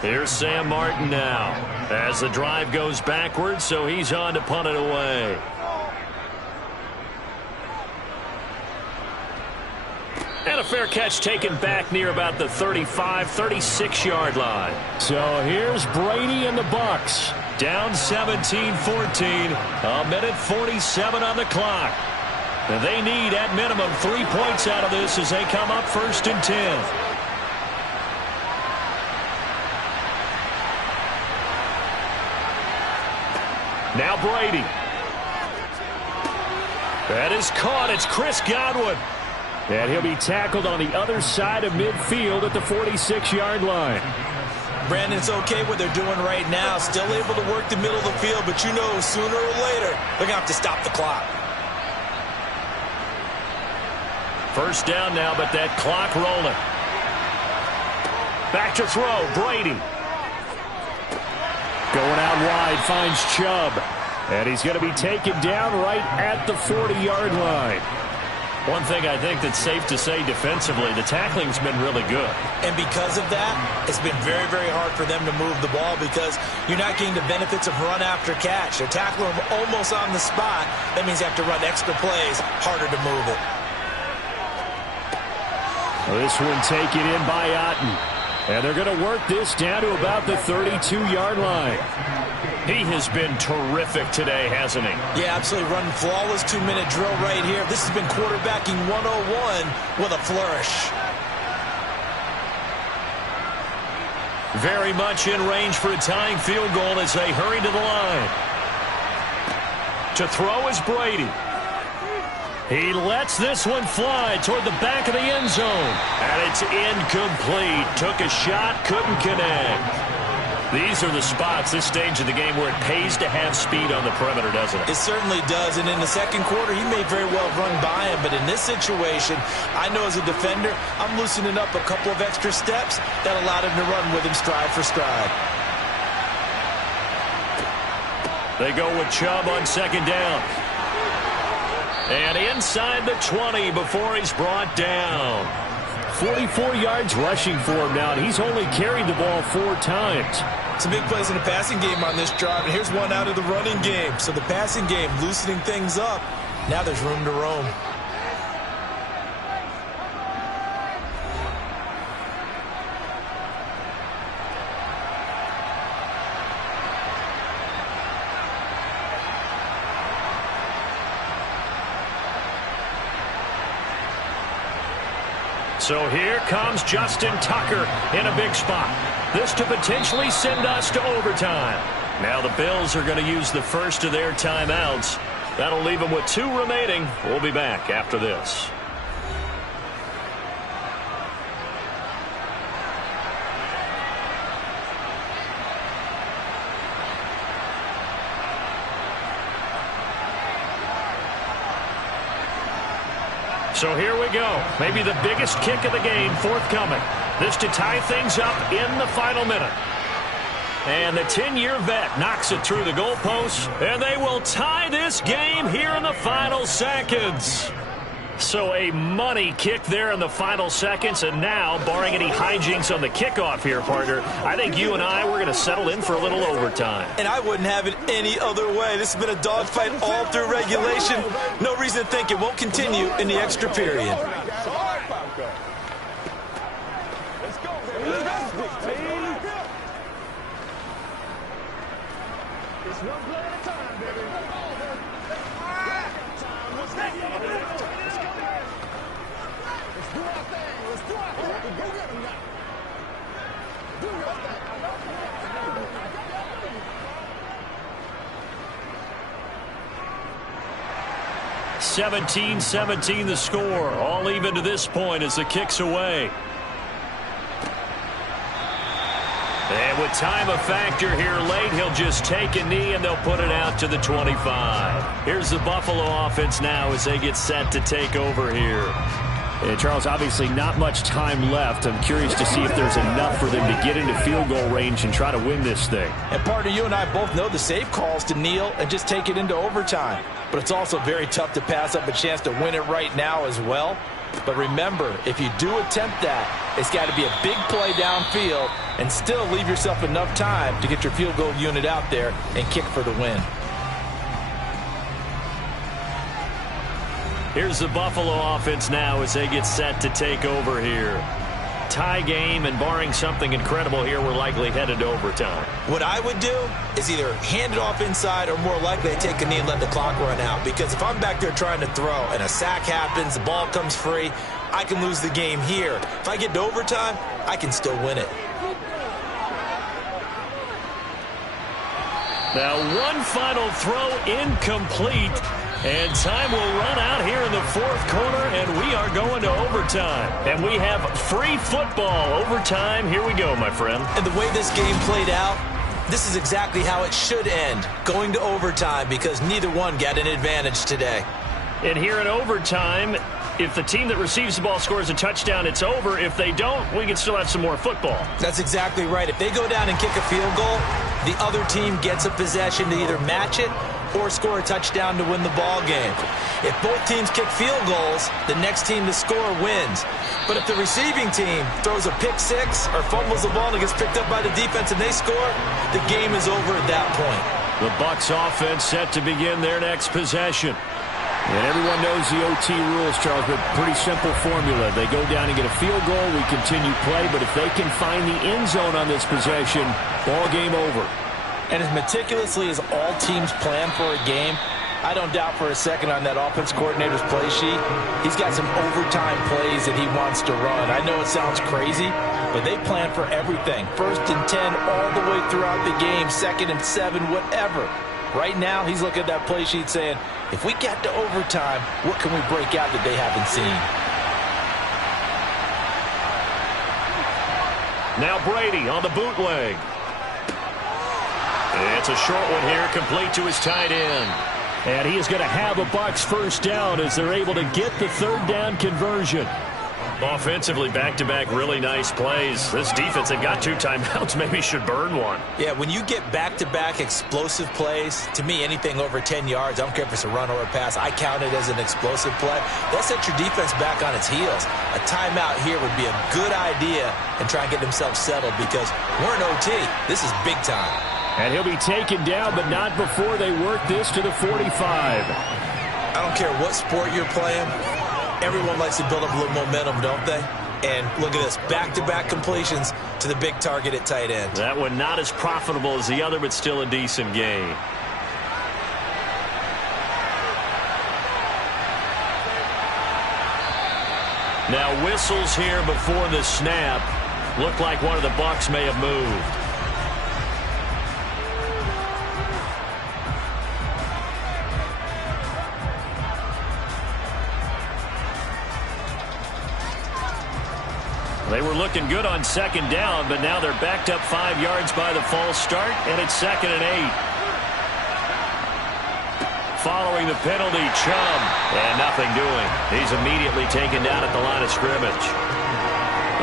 Here's Sam Martin now as the drive goes backwards, so he's on to punt it away. And a fair catch taken back near about the 35, 36-yard line. So here's Brady and the Bucs. Down 17-14, a minute 47 on the clock. And they need at minimum 3 points out of this as they come up 1st and 10. Now Brady. That is caught. It's Chris Godwin. And he'll be tackled on the other side of midfield at the 46-yard line. Brandon, it's okay what they're doing right now. Still able to work the middle of the field, but you know sooner or later they're going to have to stop the clock. 1st down now, but that clock rolling. Back to throw. Brady. Going out wide, finds Chubb. And he's going to be taken down right at the 40-yard line. One thing I think that's safe to say defensively, the tackling's been really good. And because of that, it's been very, very hard for them to move the ball because you're not getting the benefits of run after catch. They're tackling them almost on the spot. That means you have to run extra plays, harder to move it. This one taken in by Otten. And they're going to work this down to about the 32-yard line. He has been terrific today, hasn't he? Yeah, absolutely. Running flawless 2-minute drill right here. This has been quarterbacking 101 with a flourish. Very much in range for a tying field goal as they hurry to the line. To throw is Brady. He lets this one fly toward the back of the end zone. And it's incomplete. Took a shot, couldn't connect. These are the spots, this stage of the game, where it pays to have speed on the perimeter, doesn't it? It certainly does. And in the second quarter, he may very well run by him. But in this situation, I know as a defender, I'm loosening up a couple of extra steps that allowed him to run with him stride for stride. They go with Chubb on 2nd down. And inside the 20 before he's brought down. 44 yards rushing for him now, and he's only carried the ball 4 times. Some big plays in the passing game on this drive, and here's one out of the running game. So the passing game loosening things up. Now there's room to roam. So here comes Justin Tucker in a big spot. This to potentially send us to overtime. Now the Bills are going to use the first of their timeouts. That'll leave them with 2 remaining. We'll be back after this. So here we go. Maybe the biggest kick of the game forthcoming. This to tie things up in the final minute. And the 10-year vet knocks it through the goalposts, and they will tie this game here in the final seconds. So a money kick there in the final seconds, and now, barring any hijinks on the kickoff here, partner, I think you and I, we're going to settle in for a little overtime. And I wouldn't have it any other way. This has been a dogfight all through regulation. No reason to think it won't continue in the extra period. (17-17) the score, all even to this point as the kick's away. And with time a factor here late, he'll just take a knee and they'll put it out to the 25. Here's the Buffalo offense now as they get set to take over here. And Charles, obviously not much time left. I'm curious to see if there's enough for them to get into field goal range and try to win this thing. And partner, you and I both know the safe calls to kneel and just take it into overtime. But it's also very tough to pass up a chance to win it right now as well. But remember, if you do attempt that, it's got to be a big play downfield and still leave yourself enough time to get your field goal unit out there and kick for the win. Here's the Buffalo offense now as they get set to take over here. Tie game, and barring something incredible here, we're likely headed to overtime. What I would do is either hand it off inside or more likely to take a knee and let the clock run out. Because if I'm back there trying to throw and a sack happens, the ball comes free, I can lose the game here. If I get to overtime, I can still win it. Now one final throw incomplete. And time will run out here in the fourth quarter, and we are going to overtime. And we have free football overtime. Here we go, my friend. And the way this game played out, this is exactly how it should end, going to overtime, because neither one got an advantage today. And here in overtime, if the team that receives the ball scores a touchdown, it's over. If they don't, we can still have some more football. That's exactly right. If they go down and kick a field goal, the other team gets a possession to either match it or score a touchdown to win the ball game. If both teams kick field goals, the next team to score wins. But if the receiving team throws a pick six or fumbles the ball and gets picked up by the defense and they score, the game is over at that point. The Bucs offense set to begin their next possession. And everyone knows the OT rules, Charles, but pretty simple formula. They go down and get a field goal, we continue play, but if they can find the end zone on this possession, ball game over. And as meticulously as all teams plan for a game, I don't doubt for a second on that offense coordinator's play sheet, he's got some overtime plays that he wants to run. I know it sounds crazy, but they plan for everything. 1st and 10 all the way throughout the game, 2nd and 7, whatever. Right now, he's looking at that play sheet saying, if we get to overtime, what can we break out that they haven't seen? Now Brady on the bootleg. It's a short one here, complete to his tight end. And he is going to have a Bucs first down as they're able to get the 3rd down conversion. Offensively, back-to-back really nice plays. This defense, they've got 2 timeouts, maybe should burn one. Yeah, when you get back-to-back explosive plays, to me, anything over 10 yards, I don't care if it's a run or a pass, I count it as an explosive play. That sets your defense back on its heels. A timeout here would be a good idea and try and get themselves settled because we're in OT. This is big time. And he'll be taken down, but not before they work this to the 45. I don't care what sport you're playing. Everyone likes to build up a little momentum, don't they? And look at this, back-to-back completions to the big target at tight end. That one not as profitable as the other, but still a decent gain. Now whistles here before the snap. Looked like one of the Bucs may have moved. They were looking good on second down, but now they're backed up 5 yards by the false start, and it's 2nd and 8. Following the penalty, Chubb, and nothing doing. He's immediately taken down at the line of scrimmage.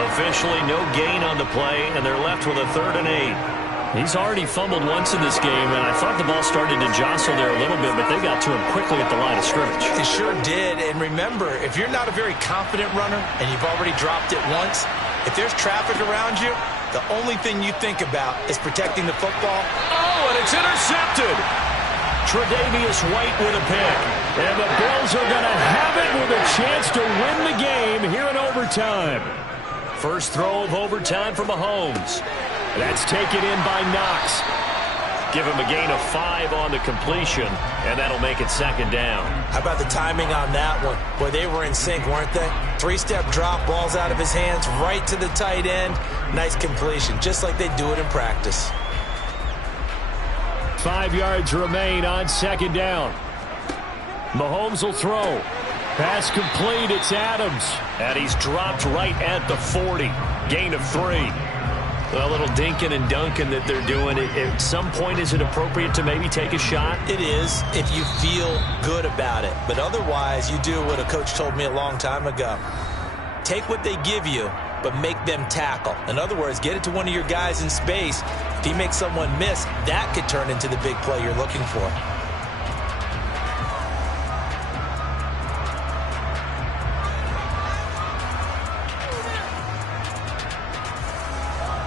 Officially, no gain on the play, and they're left with a 3rd and 8. He's already fumbled once in this game, and I thought the ball started to jostle there a little bit, but they got to him quickly at the line of scrimmage. It sure did, and remember, if you're not a very confident runner and you've already dropped it once, if there's traffic around you, the only thing you think about is protecting the football. Oh, and it's intercepted! Tre'Davious White with a pick. And the Bills are going to have it with a chance to win the game here in overtime. First throw of overtime for Mahomes. That's taken in by Knox. Give him a gain of 5 on the completion, and that'll make it 2nd down. How about the timing on that one? Boy, they were in sync, weren't they? 3-step drop, balls out of his hands, right to the tight end. Nice completion, just like they do it in practice. 5 yards remain on 2nd down. Mahomes will throw. Pass complete, it's Adams. And he's dropped right at the 40. Gain of 3. A little dinking and dunking that they're doing. At some point, is it appropriate to maybe take a shot? It is, if you feel good about it. But otherwise, you do what a coach told me a long time ago. Take what they give you, but make them tackle. In other words, get it to one of your guys in space. If he makes someone miss, that could turn into the big play you're looking for.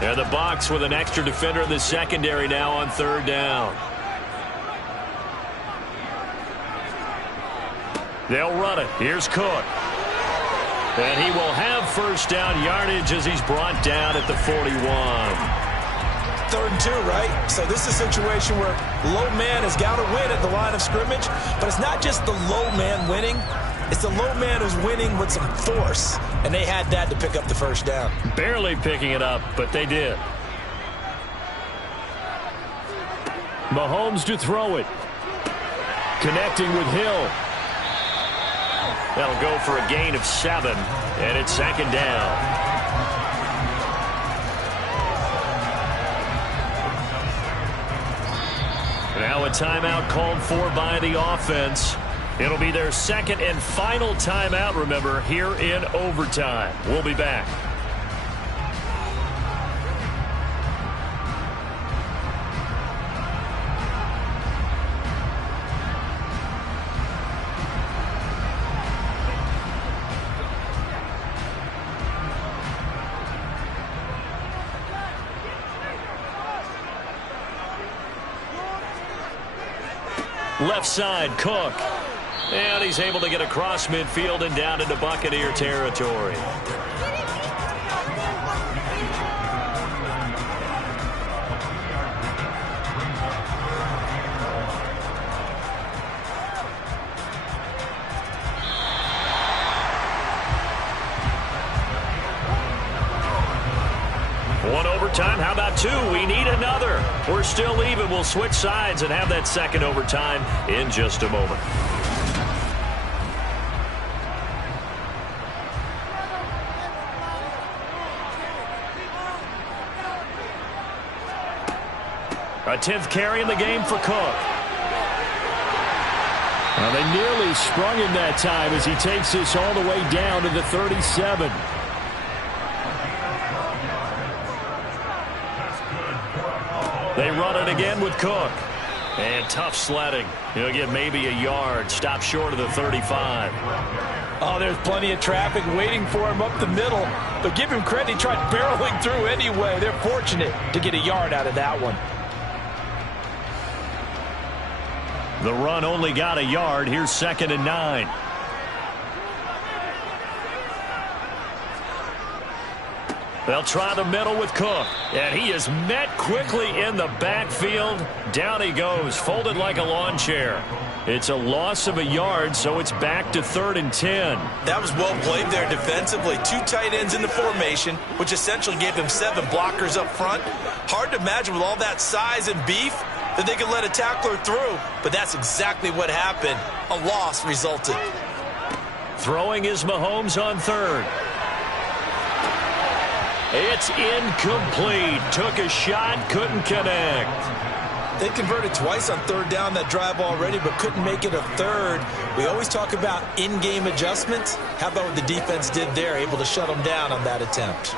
And the Bucs with an extra defender in the secondary now on 3rd down. They'll run it. Here's Cook. And he will have 1st down yardage as he's brought down at the 41. 3rd and 2, right? So this is a situation where low man has got to win at the line of scrimmage, but it's not just the low man winning. It's the low man who's winning with some force, and they had that to pick up the 1st down. Barely picking it up, but they did. Mahomes to throw it. Connecting with Hill. That'll go for a gain of 7, and it's 2nd down. Now a timeout called for by the offense. It'll be their 2nd and final timeout, remember, here in overtime. We'll be back. Left side, Cook. And he's able to get across midfield and down into Buccaneer territory. One overtime. How about 2? We need another. We're still even. We'll switch sides and have that 2nd overtime in just a moment. A 10th carry in the game for Cook. Well, they nearly sprung him that time as he takes this all the way down to the 37. They run it again with Cook. And tough sledding. He'll get maybe a yard. Stop short of the 35. Oh, there's plenty of traffic waiting for him up the middle. But give him credit, he tried barreling through anyway. They're fortunate to get a yard out of that one. The run only got a yard. Here's 2nd and 9. They'll try the middle with Cook. And he is met quickly in the backfield. Down he goes, folded like a lawn chair. It's a loss of a yard, so it's back to 3rd and 10. That was well played there defensively. 2 tight ends in the formation, which essentially gave them 7 blockers up front. Hard to imagine with all that size and beef that they could let a tackler through, but that's exactly what happened. A loss resulted. Throwing is Mahomes on 3rd. It's incomplete. Took a shot, couldn't connect. They converted twice on 3rd down that drive already, but couldn't make it a 3rd. We always talk about in-game adjustments. How about what the defense did there, able to shut them down on that attempt?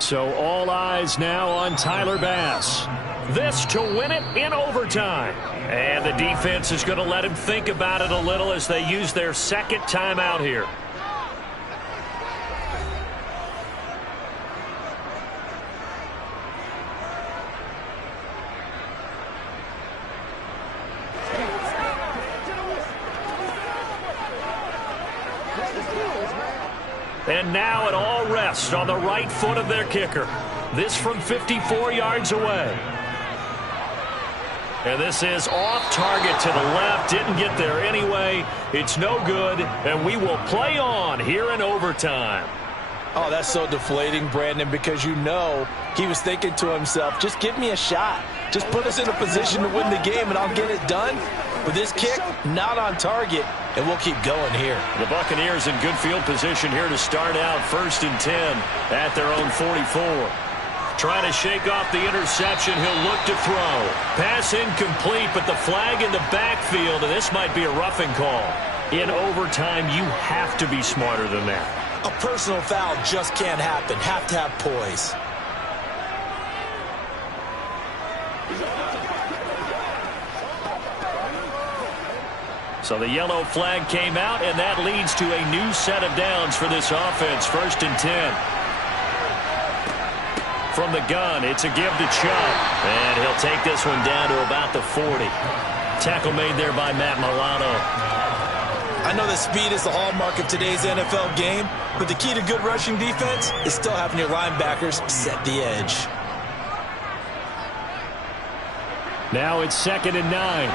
So all eyes now on Tyler Bass. This to win it in overtime. And the defense is going to let him think about it a little as they use their 2nd timeout here. And now it all rests on the right foot of their kicker. This from 54 yards away. And this is off target to the left. Didn't get there anyway. It's no good. And we will play on here in overtime. Oh, that's so deflating, Brandon, because you know he was thinking to himself, just give me a shot. Just put us in a position to win the game and I'll get it done. But this kick, not on target, and we'll keep going here. The Buccaneers in good field position here to start out 1st and 10 at their own 44. Trying to shake off the interception. He'll look to throw. Pass incomplete, but the flag in the backfield, and this might be a roughing call. In overtime, you have to be smarter than that. A personal foul just can't happen. Have to have poise. So the yellow flag came out, and that leads to a new set of downs for this offense. 1st and 10. From the gun, it's a give to Chubb. And he'll take this one down to about the 40. Tackle made there by Matt Milano. I know that speed is the hallmark of today's NFL game, but the key to good rushing defense is still having your linebackers set the edge. Now it's 2nd and 9.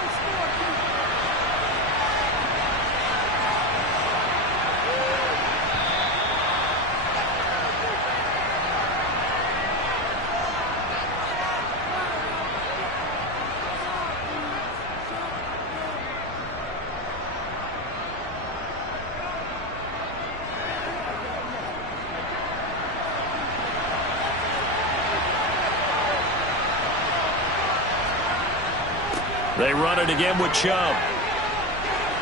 They run it again with Chubb.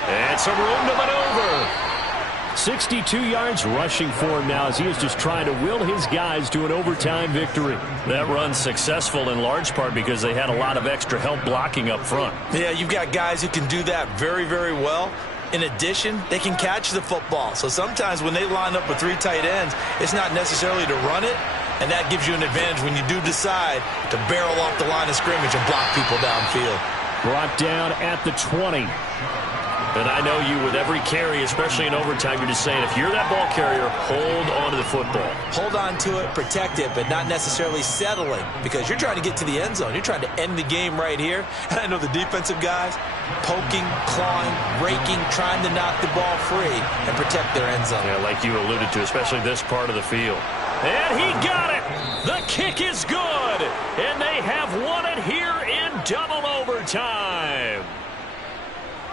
And some room to maneuver. 62 yards rushing for him now as he is just trying to will his guys to an overtime victory. That run's successful in large part because they had a lot of extra help blocking up front. Yeah, you've got guys who can do that very, very well. In addition, they can catch the football. So sometimes when they line up with 3 tight ends, it's not necessarily to run it, and that gives you an advantage when you do decide to barrel off the line of scrimmage and block people downfield. Brought down at the 20. And I know you, with every carry, especially in overtime, you're just saying, if you're that ball carrier, hold on to the football. Hold on to it, protect it, but not necessarily settling, because you're trying to get to the end zone. You're trying to end the game right here. And I know the defensive guys poking, clawing, raking, trying to knock the ball free and protect their end zone. Yeah, like you alluded to, especially this part of the field. And he got it. The kick is good. And they have won it here in double overtime.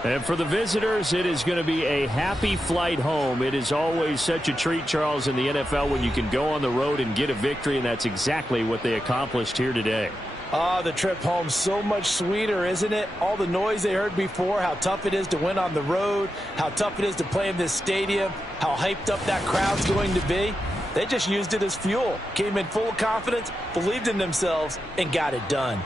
And for the visitors, it is going to be a happy flight home. It is always such a treat, Charles, in the NFL when you can go on the road and get a victory, and that's exactly what they accomplished here today. The trip home so much sweeter, isn't it? All the noise they heard before, how tough it is to win on the road, how tough it is to play in this stadium, how hyped up that crowd's going to be. They just used it as fuel, came in full of confidence, believed in themselves, and got it done.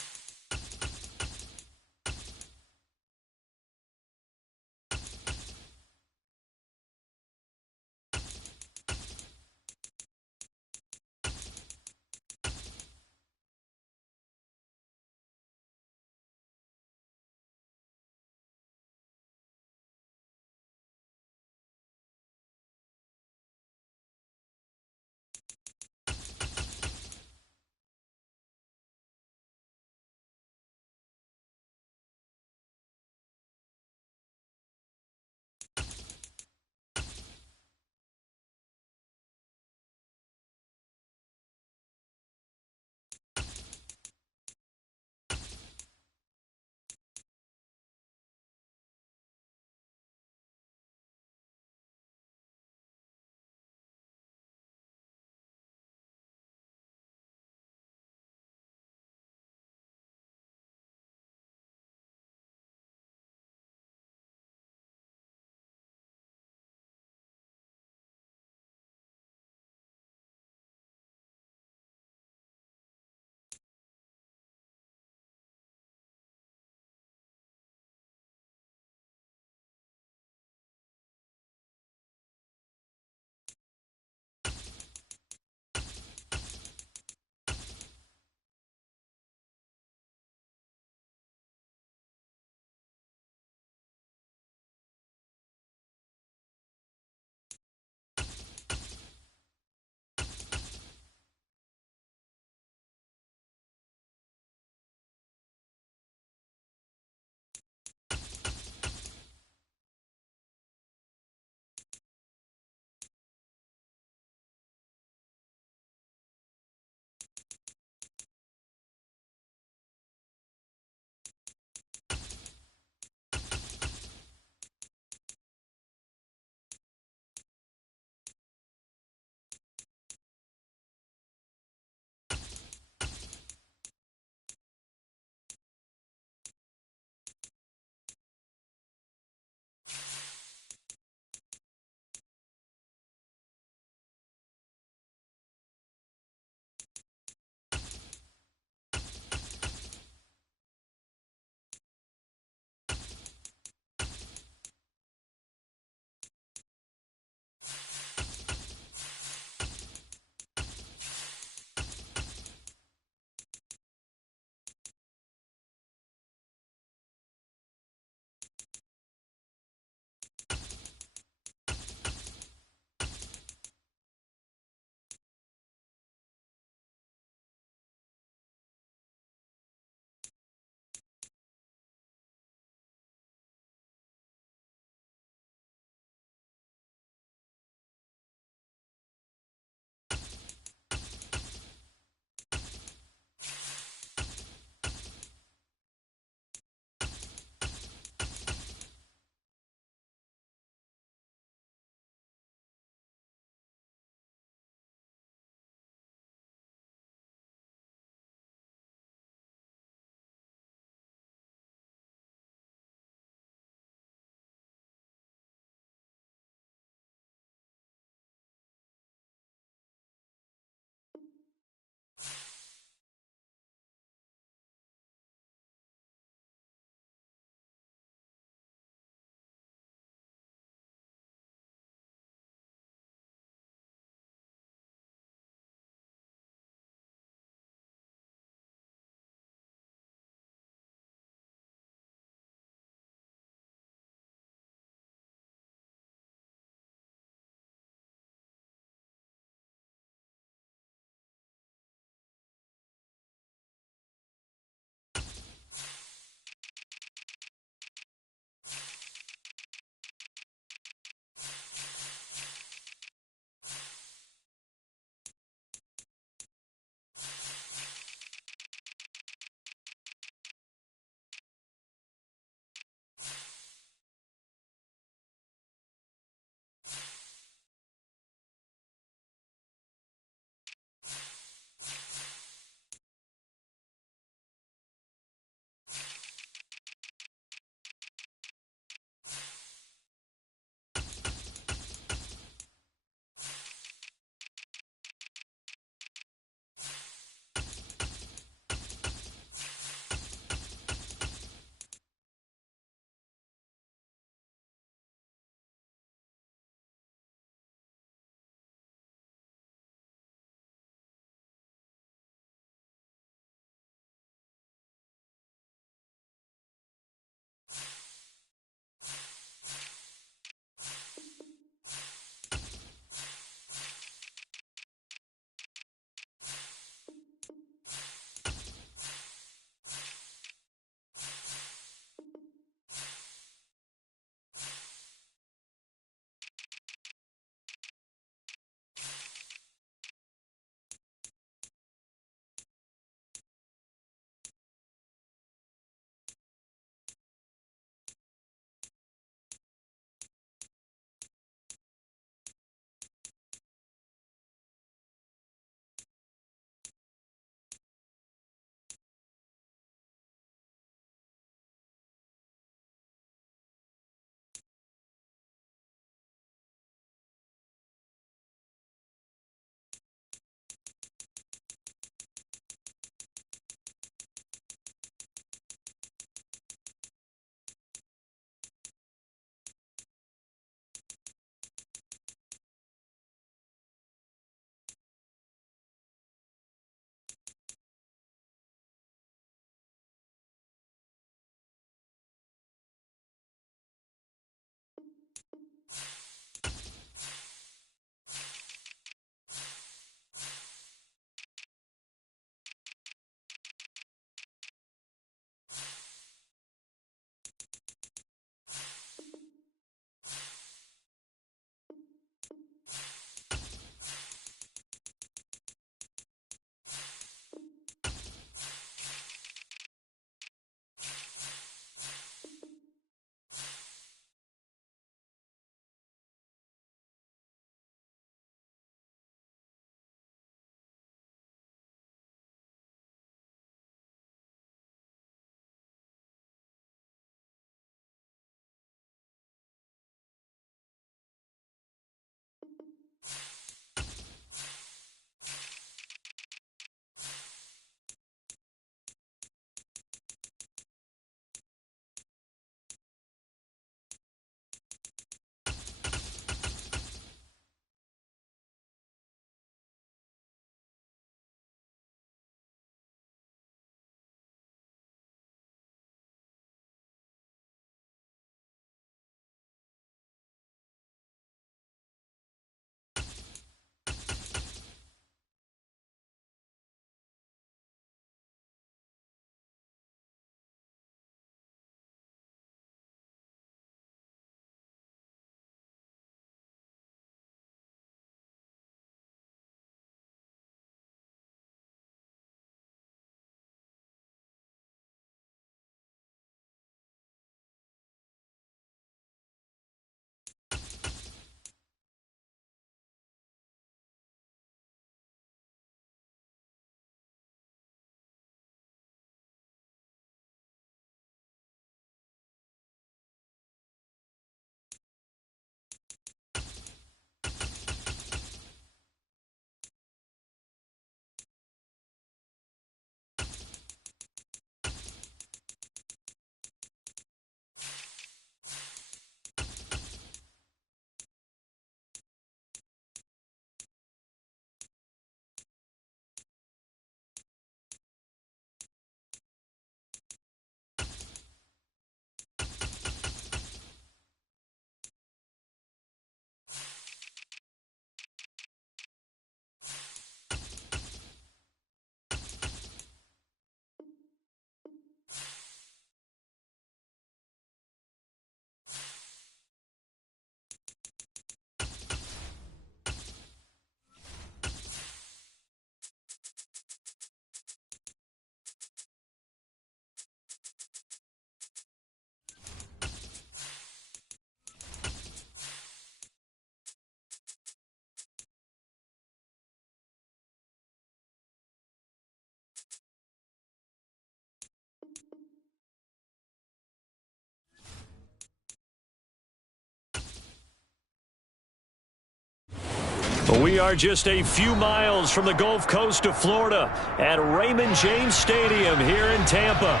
We are just a few miles from the Gulf Coast of Florida at Raymond James Stadium here in Tampa.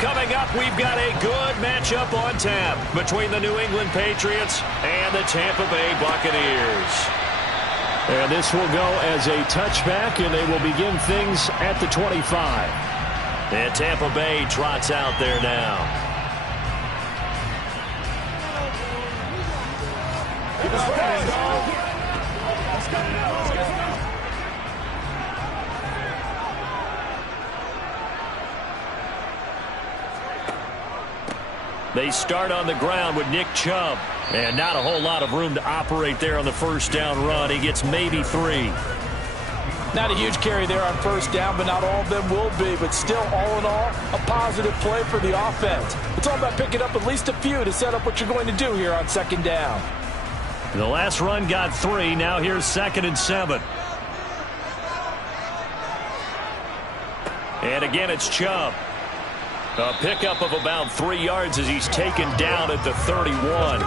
Coming up, we've got a good matchup on tap between the New England Patriots and the Tampa Bay Buccaneers. And this will go as a touchback, and they will begin things at the 25. And Tampa Bay trots out there now. They start on the ground with Nick Chubb. And not a whole lot of room to operate there on the first down run. He gets maybe 3. Not a huge carry there on first down, but not all of them will be. But still, all in all, a positive play for the offense. It's all about picking up at least a few to set up what you're going to do here on second down. The last run got 3. Now here's 2nd and 7. And again, it's Chubb. A pickup of about 3 yards as he's taken down at the 31.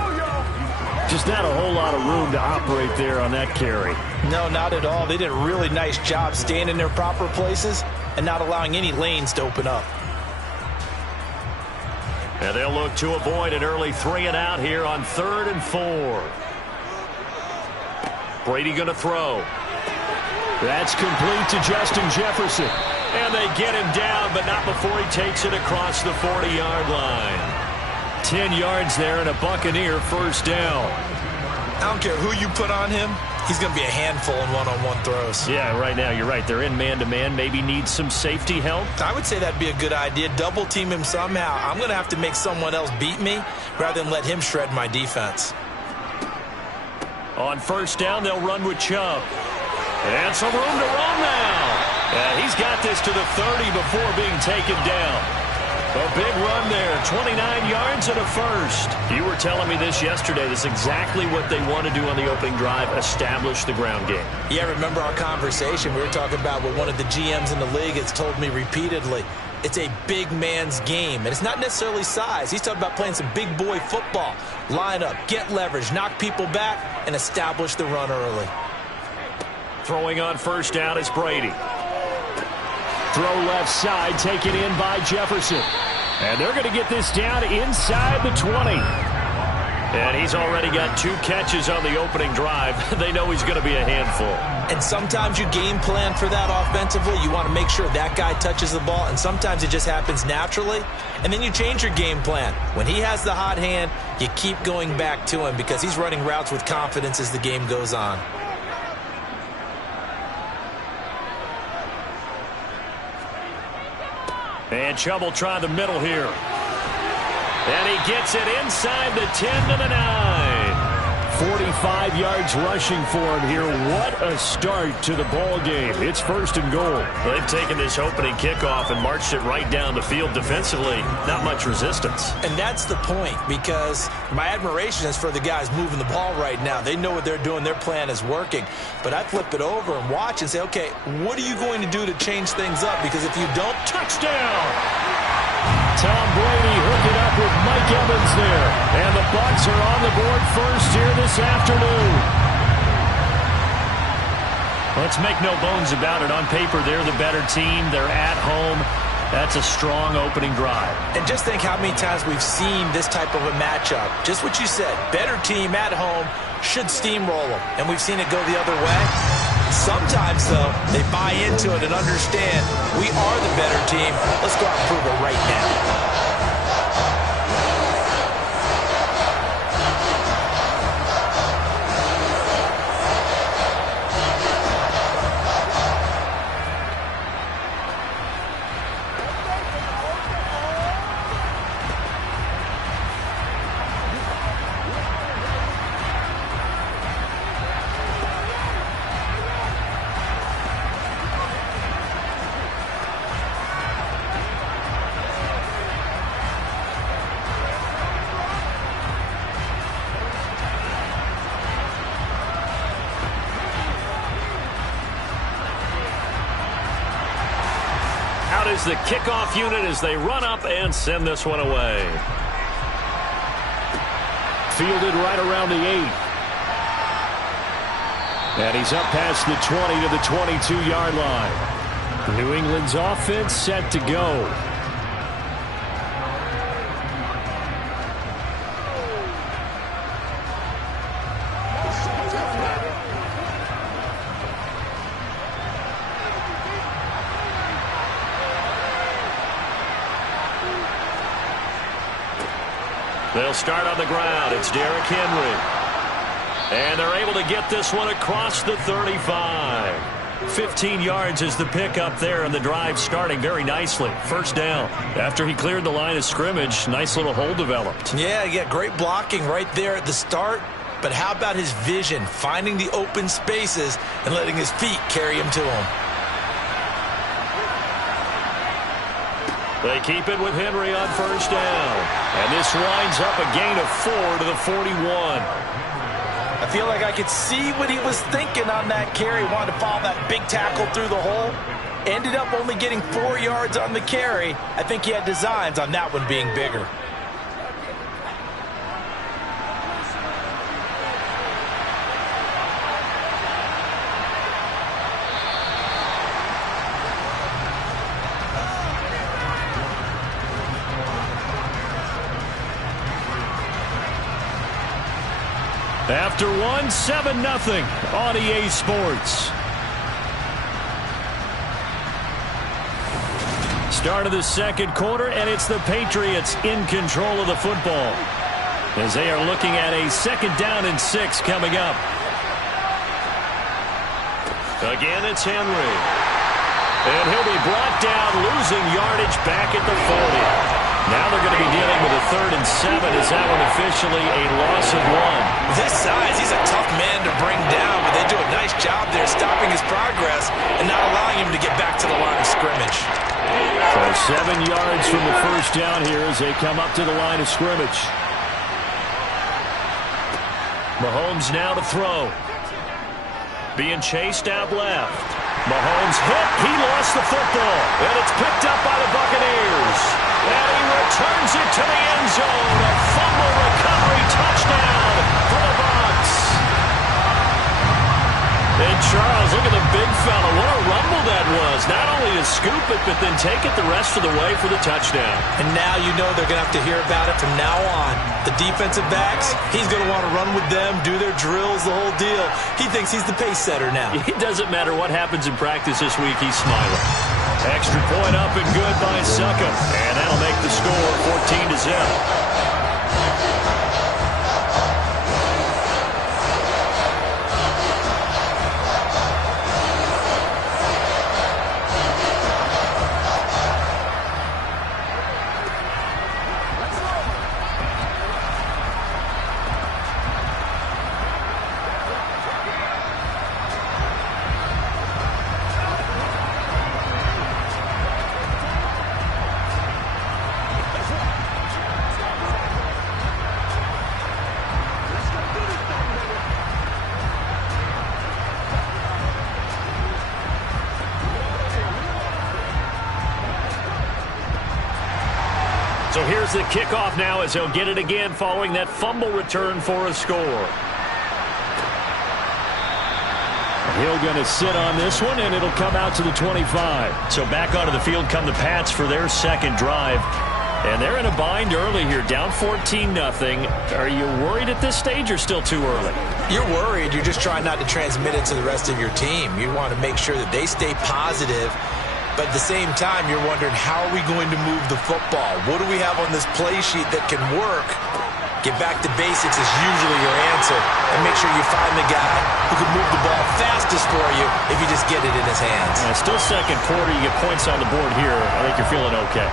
Just not a whole lot of room to operate there on that carry. No, not at all. They did a really nice job staying in their proper places and not allowing any lanes to open up. And they'll look to avoid an early 3 and out here on 3rd and 4. Brady going to throw. That's complete to Justin Jefferson. And they get him down, but not before he takes it across the 40-yard line. 10 yards there and a Buccaneer first down. I don't care who you put on him. He's going to be a handful in one-on-one throws. Yeah, right now you're right. They're in man-to-man. Maybe need some safety help. I would say that'd be a good idea. Double team him somehow. I'm going to have to make someone else beat me rather than let him shred my defense. On first down, they'll run with Chubb. And some room to run now. He's got this to the 30 before being taken down. A big run there, 29 yards and a first. You were telling me this yesterday. This is exactly what they want to do on the opening drive, establish the ground game. Yeah, remember our conversation? We were talking about what one of the GMs in the league has told me repeatedly. It's a big man's game, and it's not necessarily size. He's talking about playing some big boy football. Line up, get leverage, knock people back, and establish the run early. Throwing on first down is Brady. Throw left side, taken in by Jefferson. And they're going to get this down inside the 20. And he's already got 2 catches on the opening drive. They know he's going to be a handful. And sometimes you game plan for that offensively. You want to make sure that guy touches the ball, and sometimes it just happens naturally. And then you change your game plan. When he has the hot hand, you keep going back to him because he's running routes with confidence as the game goes on. And Chubb will try the middle here. And he gets it inside the 10 to the 9. 45 yards rushing for him here. What a start to the ball game. It's 1st and goal. They've taken this opening kickoff and marched it right down the field defensively. Not much resistance. And that's the point, because my admiration is for the guys moving the ball right now. They know what they're doing. Their plan is working. But I flip it over and watch and say, okay, what are you going to do to change things up? Because if you don't, touchdown! Tom Brady hooked it up with Mike Evans there. And the Bucs are on the board first here this afternoon. Let's make no bones about it. On paper, they're the better team. They're at home. That's a strong opening drive. And just think how many times we've seen this type of a matchup. Just what you said. Better team at home should steamroll them. And we've seen it go the other way. Sometimes, though, they buy into it and understand we are the better team. Let's go out and prove it right now. Is the kickoff unit as they run up and send this one away. Fielded right around the 8. And he's up past the 20 to the 22-yard line. New England's offense set to go. They'll start on the ground. It's Derrick Henry. And they're able to get this one across the 35. 15 yards is the pickup there, and the drive starting very nicely. First down. After he cleared the line of scrimmage, nice little hole developed. Yeah, great blocking right there at the start. But how about his vision, finding the open spaces and letting his feet carry him to him? They keep it with Henry on first down. And this winds up a gain of 4 to the 41. I feel like I could see what he was thinking on that carry. Wanted to follow that big tackle through the hole. Ended up only getting 4 yards on the carry. I think he had designs on that one being bigger. After one, 7-0 on EA Sports. Start of the second quarter, and it's the Patriots in control of the football as they are looking at a 2nd down and 6 coming up. Again, it's Henry. And he'll be brought down, losing yardage back at the 40. Now they're going to be dealing with a 3rd and 7. Is that one officially a loss of 1? This size, he's a tough man to bring down, but they do a nice job there stopping his progress and not allowing him to get back to the line of scrimmage. So 7 yards from the first down here as they come up to the line of scrimmage. Mahomes now to throw. Being chased out left. Mahomes hit. He lost the football. And it's picked up by the Buccaneers. And he returns it to the end zone. A fumble recovery touchdown for the Bucs. And Charles, look at the big fella. What a rumble that was. Not only to scoop it, but then take it the rest of the way for the touchdown. And now you know they're going to have to hear about it from now on. The defensive backs, he's going to want to run with them, do their drills, the whole deal. He thinks he's the pace setter now. It doesn't matter what happens in practice this week, he's smiling. Extra point up and good by Succop. And that'll make the score 14-0. So here's the kickoff now as he'll get it again following that fumble return for a score. Hill going to sit on this one, and it'll come out to the 25. So back onto the field come the Pats for their second drive. And they're in a bind early here, down 14-0. Are you worried at this stage or still too early? You're worried. You're just trying not to transmit it to the rest of your team. You want to make sure that they stay positive. But at the same time, you're wondering, how are we going to move the football? What do we have on this play sheet that can work? Get back to basics is usually your answer. And make sure you find the guy who can move the ball fastest for you if you just get it in his hands. Still second quarter, you get points on the board here. I think you're feeling okay.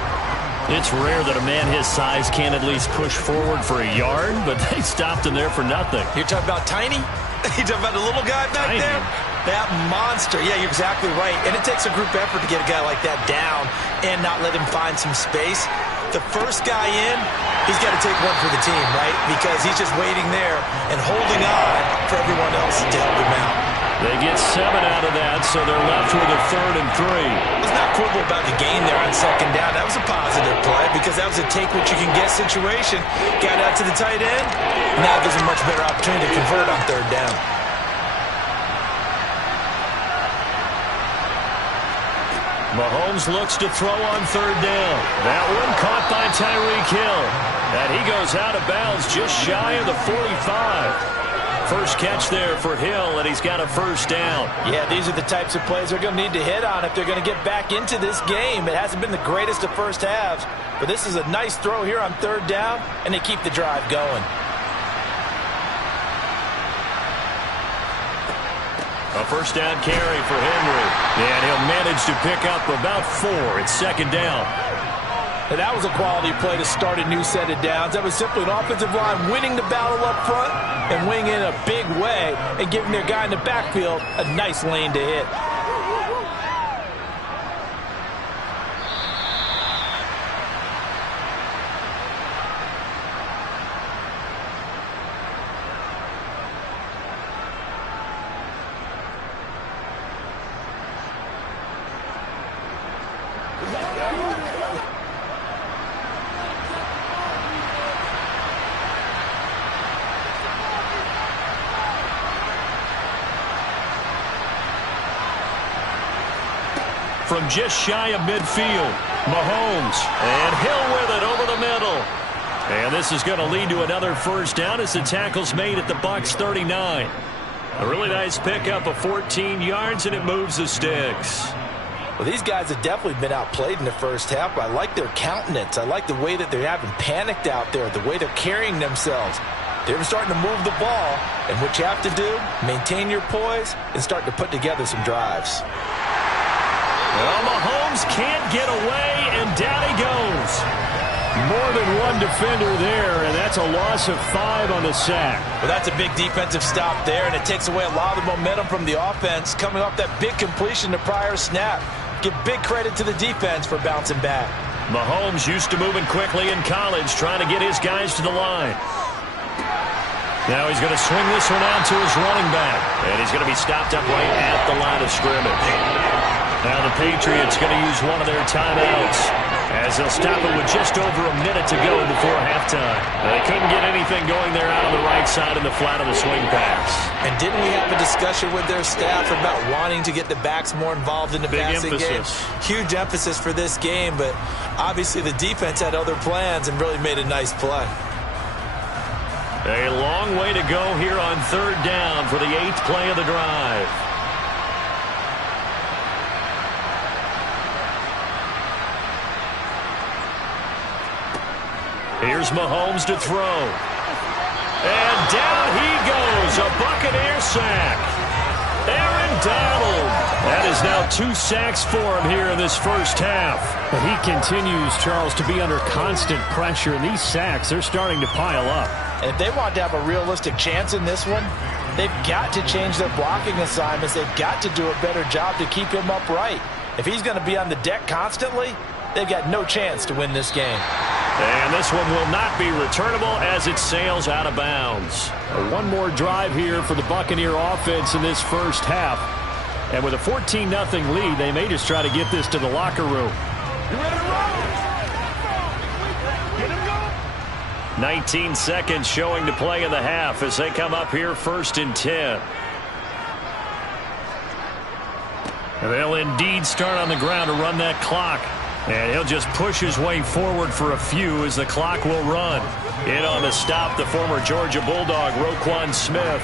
It's rare that a man his size can't at least push forward for a yard, but they stopped him there for nothing. You're talking about Tiny? You're talking about the little guy back Tiny. there? That monster. Yeah, you're exactly right. And it takes a group effort to get a guy like that down and not let him find some space. The first guy in, he's got to take one for the team, right? Because he's just waiting there and holding on for everyone else to help him out. They get 7 out of that, so they're left with a 3rd and 3. Let's not quibble about the gain there on second down. That was a positive play because that was a take-what-you-can-get situation. Got out to the tight end. Now gives him much better opportunity to convert on 3rd down. Mahomes looks to throw on third down. That one caught by Tyreek Hill. And he goes out of bounds just shy of the 45. First catch there for Hill, and he's got a first down. Yeah, these are the types of plays they're going to need to hit on if they're going to get back into this game. It hasn't been the greatest of first halves, but this is a nice throw here on third down, and they keep the drive going. A first down carry for Henry. And he'll manage to pick up about 4. It's second down. And that was a quality play to start a new set of downs. That was simply an offensive line winning the battle up front and winning in a big way and giving their guy in the backfield a nice lane to hit. From just shy of midfield, Mahomes, and Hill with it over the middle. And this is going to lead to another first down as the tackle's made at the Bucs 39. A really nice pickup of 14 yards, and it moves the sticks. Well, these guys have definitely been outplayed in the first half, but I like their countenance. I like the way that they're having panicked out there, the way they're carrying themselves. They're starting to move the ball, and what you have to do, maintain your poise and start to put together some drives. Well, Mahomes can't get away, and down he goes. More than one defender there, and that's a loss of 5 on the sack. Well, that's a big defensive stop there, and it takes away a lot of the momentum from the offense coming off that big completion the prior snap. Give big credit to the defense for bouncing back. Mahomes used to moving quickly in college, trying to get his guys to the line. Now he's going to swing this one out to his running back, and he's going to be stopped up right at the line of scrimmage. Now the Patriots going to use one of their timeouts as they'll stop it with just over a minute to go before halftime. They couldn't get anything going there out on the right side in the flat of the swing pass. And didn't we have a discussion with their staff about wanting to get the backs more involved in the passing game? Huge emphasis for this game, but obviously the defense had other plans and really made a nice play. A long way to go here on third down for the 8th play of the drive. Here's Mahomes to throw. And down he goes. A Buccaneer sack. Aaron Donald. That is now 2 sacks for him here in this first half. But he continues, Charles, to be under constant pressure. And these sacks, they're starting to pile up. And if they want to have a realistic chance in this one, they've got to change their blocking assignments. They've got to do a better job to keep him upright. If he's going to be on the deck constantly, they've got no chance to win this game. And this one will not be returnable as it sails out of bounds. One more drive here for the Buccaneer offense in this first half. And with a 14-0 lead, they may just try to get this to the locker room. You ready to roll? Get him going. 19 seconds showing to play in the half as they come up here 1st and 10. And they'll indeed start on the ground to run that clock. And he'll just push his way forward for a few as the clock will run. In on the stop, the former Georgia Bulldog, Roquan Smith.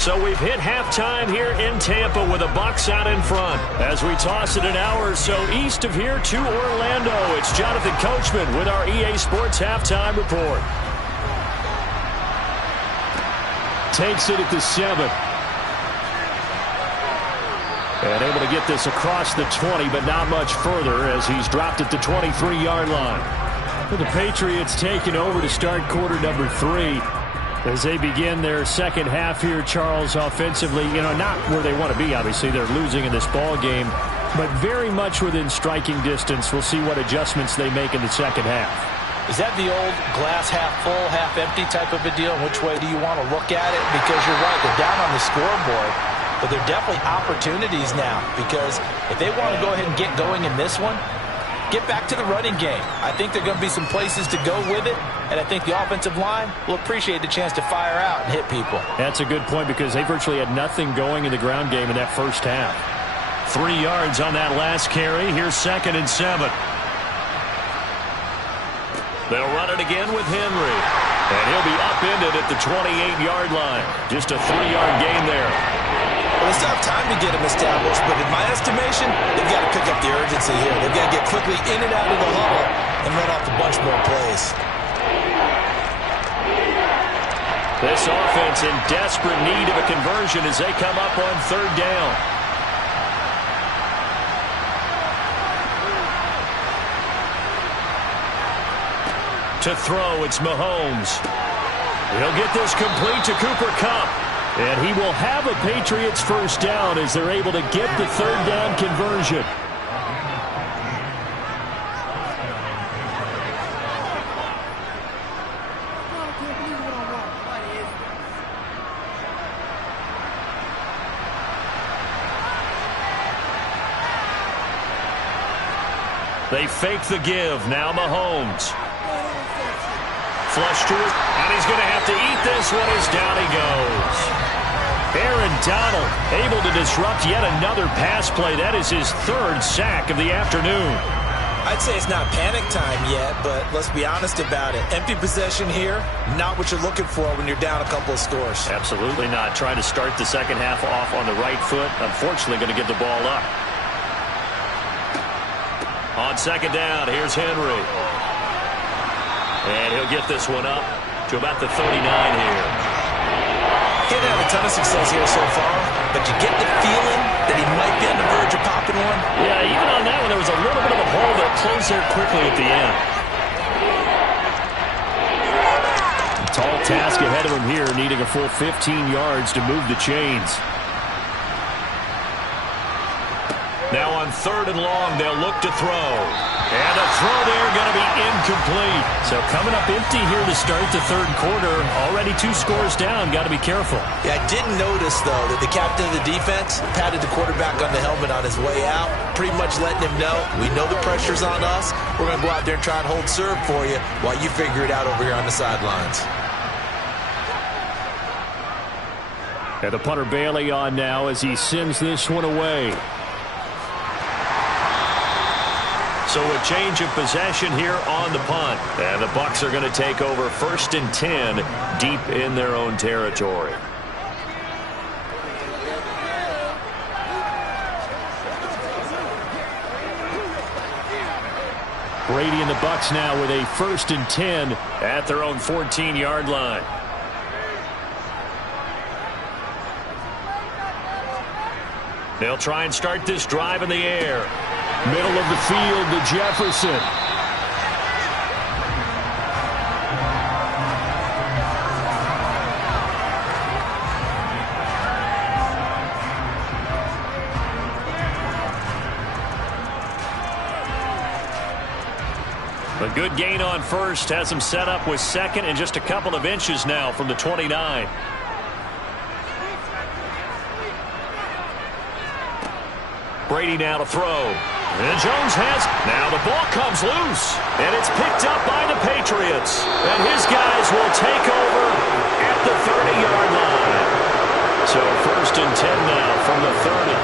So we've hit halftime here in Tampa with the Bucs out in front. As we toss it an hour or so east of here to Orlando, it's Jonathan Coachman with our EA Sports Halftime Report. Takes it at the 7. And able to get this across the 20, but not much further as he's dropped at the 23-yard line. The Patriots taking over to start quarter number 3. As they begin their second half here, Charles, offensively, not where they want to be, obviously. They're losing in this ball game, but very much within striking distance. We'll see what adjustments they make in the second half. Is that the old glass half full, half empty type of a deal? And which way do you want to look at it? Because you're right, they're down on the scoreboard, but they're definitely opportunities now. Because if they want to go ahead and get going in this one, get back to the running game. I think there are going to be some places to go with it, and I think the offensive line will appreciate the chance to fire out and hit people. That's a good point because they virtually had nothing going in the ground game in that first half. 3 yards on that last carry. Here's 2nd and 7. They'll run it again with Henry. And he'll be upended at the 28-yard line. Just a 3-yard gain there. Well, they still have time to get him established, but in my estimation, they've got to pick up the urgency here. They've got to get quickly in and out of the huddle and run off a bunch more plays. This offense in desperate need of a conversion as they come up on 3rd down. To throw, it's Mahomes. He'll get this complete to Cooper Kupp. And he will have a Patriots first down as they're able to get the 3rd down conversion. They fake the give. Now Mahomes. Flush to it, and he's going to have to eat this one as down he goes. Aaron Donald able to disrupt yet another pass play. That is his 3rd sack of the afternoon. I'd say it's not panic time yet, but let's be honest about it. Empty possession here, not what you're looking for when you're down a couple of scores. Absolutely not. Trying to start the second half off on the right foot. Unfortunately, going to give the ball up. On 2nd down, here's Henry. And he'll get this one up to about the 39 here. He hasn't had a ton of success here so far, but you get the feeling that he might be on the verge of popping one. Yeah, even on that one, there was a little bit of a hole that closed there quickly at the end. Tall task ahead of him here, needing a full 15 yards to move the chains. Now on 3rd and long, they'll look to throw. And a throw there going to be incomplete. So coming up empty here to start the 3rd quarter. Already 2 scores down. Got to be careful. Yeah, I did notice, though, that the captain of the defense patted the quarterback on the helmet on his way out, pretty much letting him know, we know the pressure's on us. We're going to go out there and try and hold serve for you while you figure it out over here on the sidelines. And the punter Bailey on now as he sends this one away. So a change of possession here on the punt. And the Bucs are going to take over 1st and 10 deep in their own territory. Brady and the Bucs now with a 1st and 10 at their own 14-yard line. They'll try and start this drive in the air. Middle of the field to Jefferson. A good gain on 1st. Has him set up with 2nd and just a couple of inches now from the 29. Brady now to throw. And Jones has. Now the ball comes loose. And it's picked up by the Patriots. And his guys will take over at the 30-yard line. So 1st and 10 now from the 30.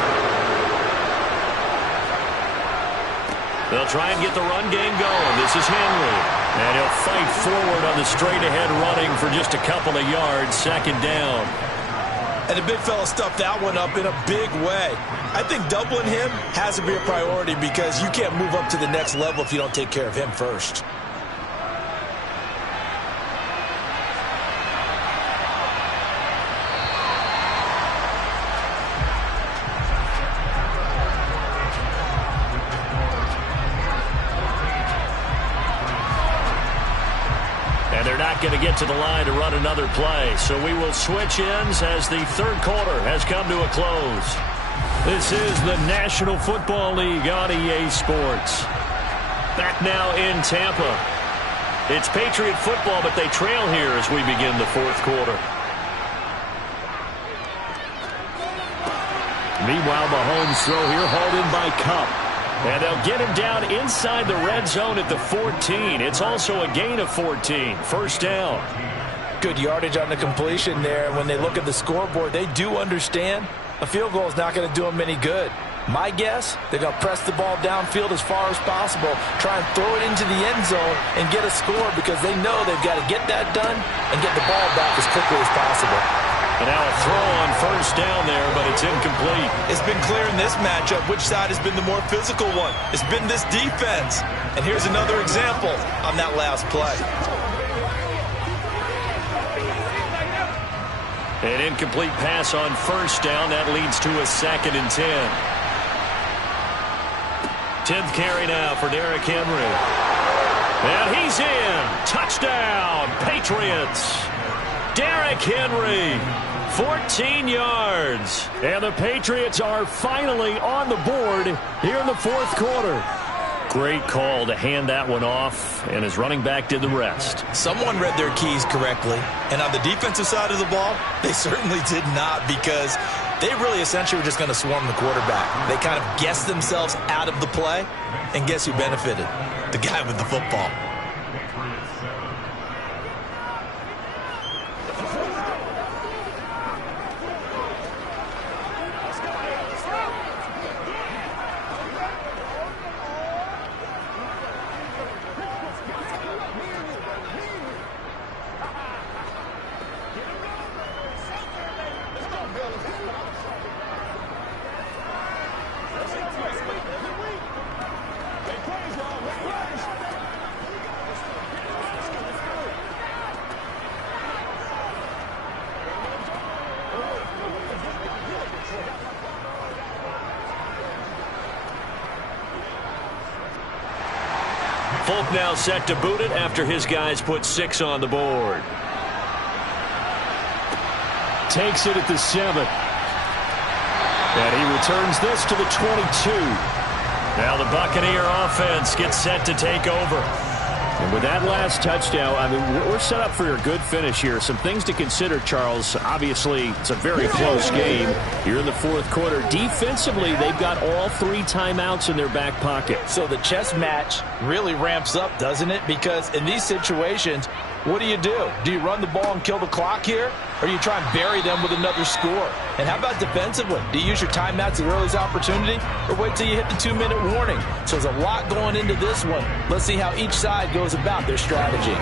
They'll try and get the run game going. This is Henry. And he'll fight forward on the straight-ahead running for just a couple of yards. 2nd down. And the big fella stuffed that one up in a big way. I think doubling him has to be a priority because you can't move up to the next level if you don't take care of him first. They're not going to get to the line to run another play. So we will switch ends as the 3rd quarter has come to a close. This is the National Football League on EA Sports. Back now in Tampa. It's Patriot football, but they trail here as we begin the 4th quarter. Meanwhile, Mahomes throw here hauled in by Kupp. And they'll get him down inside the red zone at the 14. It's also a gain of 14. First down. Good yardage on the completion there. When they look at the scoreboard, they do understand a field goal is not going to do them any good. My guess, they're going to press the ball downfield as far as possible, try and throw it into the end zone and get a score because they know they've got to get that done and get the ball back as quickly as possible. And now a throw on first down there, but it's incomplete. It's been clear in this matchup which side has been the more physical one. It's been this defense. And here's another example on that last play. An incomplete pass on first down. That leads to a 2nd and 10. 10th carry now for Derrick Henry. And he's in. Touchdown, Patriots. Derrick Henry, 14 yards. And the Patriots are finally on the board here in the 4th quarter. Great call to hand that one off, and his running back did the rest. Someone read their keys correctly, and on the defensive side of the ball, they certainly did not, because they really essentially were just going to swarm the quarterback. They kind of guessed themselves out of the play, and guess who benefited? The guy with the football. Folk now set to boot it after his guys put 6 on the board. Takes it at the 7. And he returns this to the 22. Now the Buccaneer offense gets set to take over. And with that last touchdown, I mean, we're set up for a good finish here. Some things to consider, Charles. Obviously, it's a very close game. You're in the 4th quarter. Defensively, they've got all 3 timeouts in their back pocket. So the chess match really ramps up, doesn't it? Because in these situations, what do? Do you run the ball and kill the clock here? Or do you try and bury them with another score? And how about defensively? Do you use your timeouts at earliest opportunity? Or wait till you hit the 2-minute warning? So there's a lot going into this one. Let's see how each side goes about their strategy.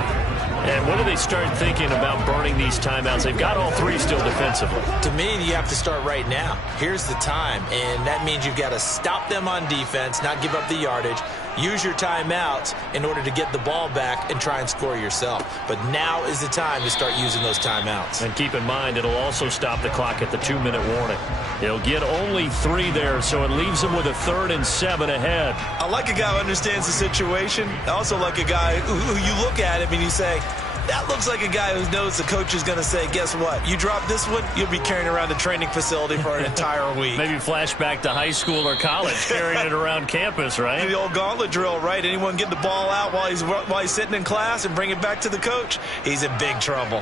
And when do they start thinking about burning these timeouts? They've got all 3 still defensively. To me, you have to start right now. Here's the time, and that means you've got to stop them on defense, not give up the yardage, use your timeouts in order to get the ball back and try and score yourself. But now is the time to start using those timeouts. And keep in mind, it'll also stop the clock at the 2-minute warning. He'll get only 3 there, so it leaves him with a 3rd and 7 ahead. I like a guy who understands the situation. I also like a guy who you look at him and you say, that looks like a guy who knows the coach is going to say, guess what? You drop this one, you'll be carrying around the training facility for an entire week. Maybe flashback to high school or college, carrying it around campus, right? The old gauntlet drill, right? Anyone get the ball out while he's sitting in class and bring it back to the coach? He's in big trouble.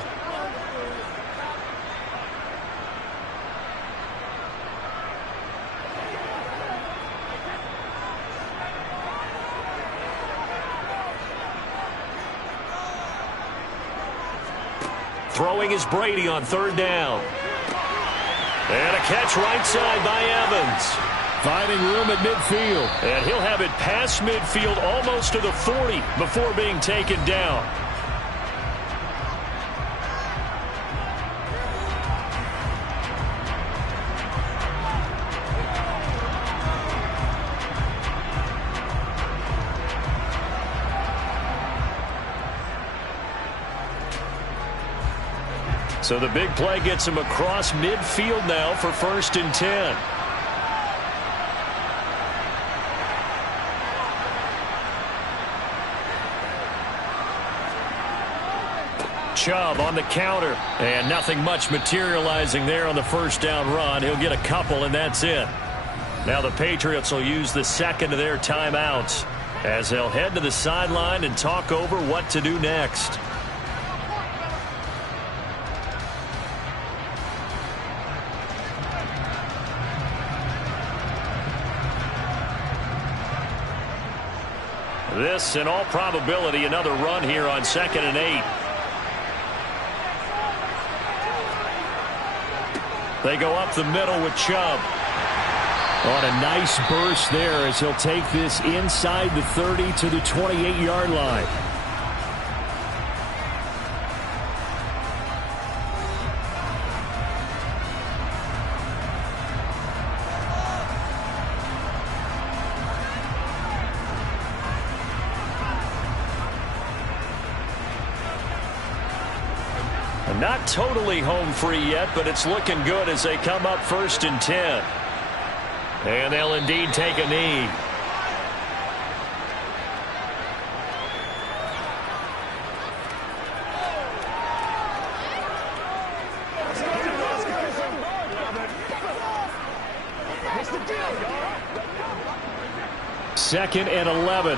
Throwing is Brady on 3rd down. And a catch right side by Evans. Finding room at midfield. And he'll have it past midfield almost to the 40 before being taken down. So the big play gets him across midfield now for 1st and 10. Chubb on the counter, and nothing much materializing there on the 1st down run. He'll get a couple, and that's it. Now the Patriots will use the 2nd of their timeouts as they'll head to the sideline and talk over what to do next. This, in all probability, another run here on 2nd and 8. They go up the middle with Chubb. On a nice burst there as he'll take this inside the 30 to the 28-yard line. Not totally home free yet, but it's looking good as they come up 1st and 10. And they'll indeed take a knee. Second and 11.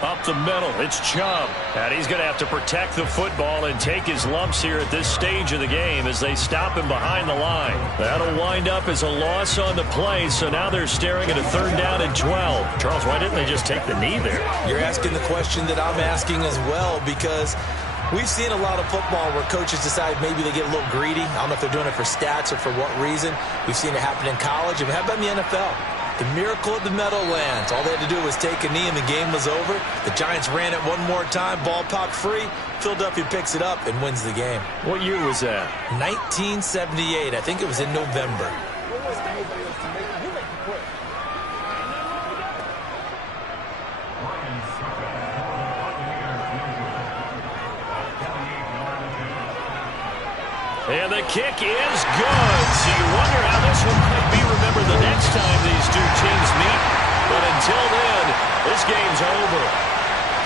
Up the middle, it's Chubb. And he's going to have to protect the football and take his lumps here at this stage of the game as they stop him behind the line. That'll wind up as a loss on the play, so now they're staring at a 3rd down and 12. Charles, why didn't they just take the knee there? You're asking the question that I'm asking as well, because we've seen a lot of football where coaches decide maybe they get a little greedy. I don't know if they're doing it for stats or for what reason. We've seen it happen in college, and how about in the NFL? The miracle of the Meadowlands. All they had to do was take a knee and the game was over. The Giants ran it one more time. Ball popped free. Philadelphia picks it up and wins the game. What year was that? 1978. I think it was in November. And the kick is good. So you wonder how this one might be remembered the next time these two teams meet. But until then, this game's over.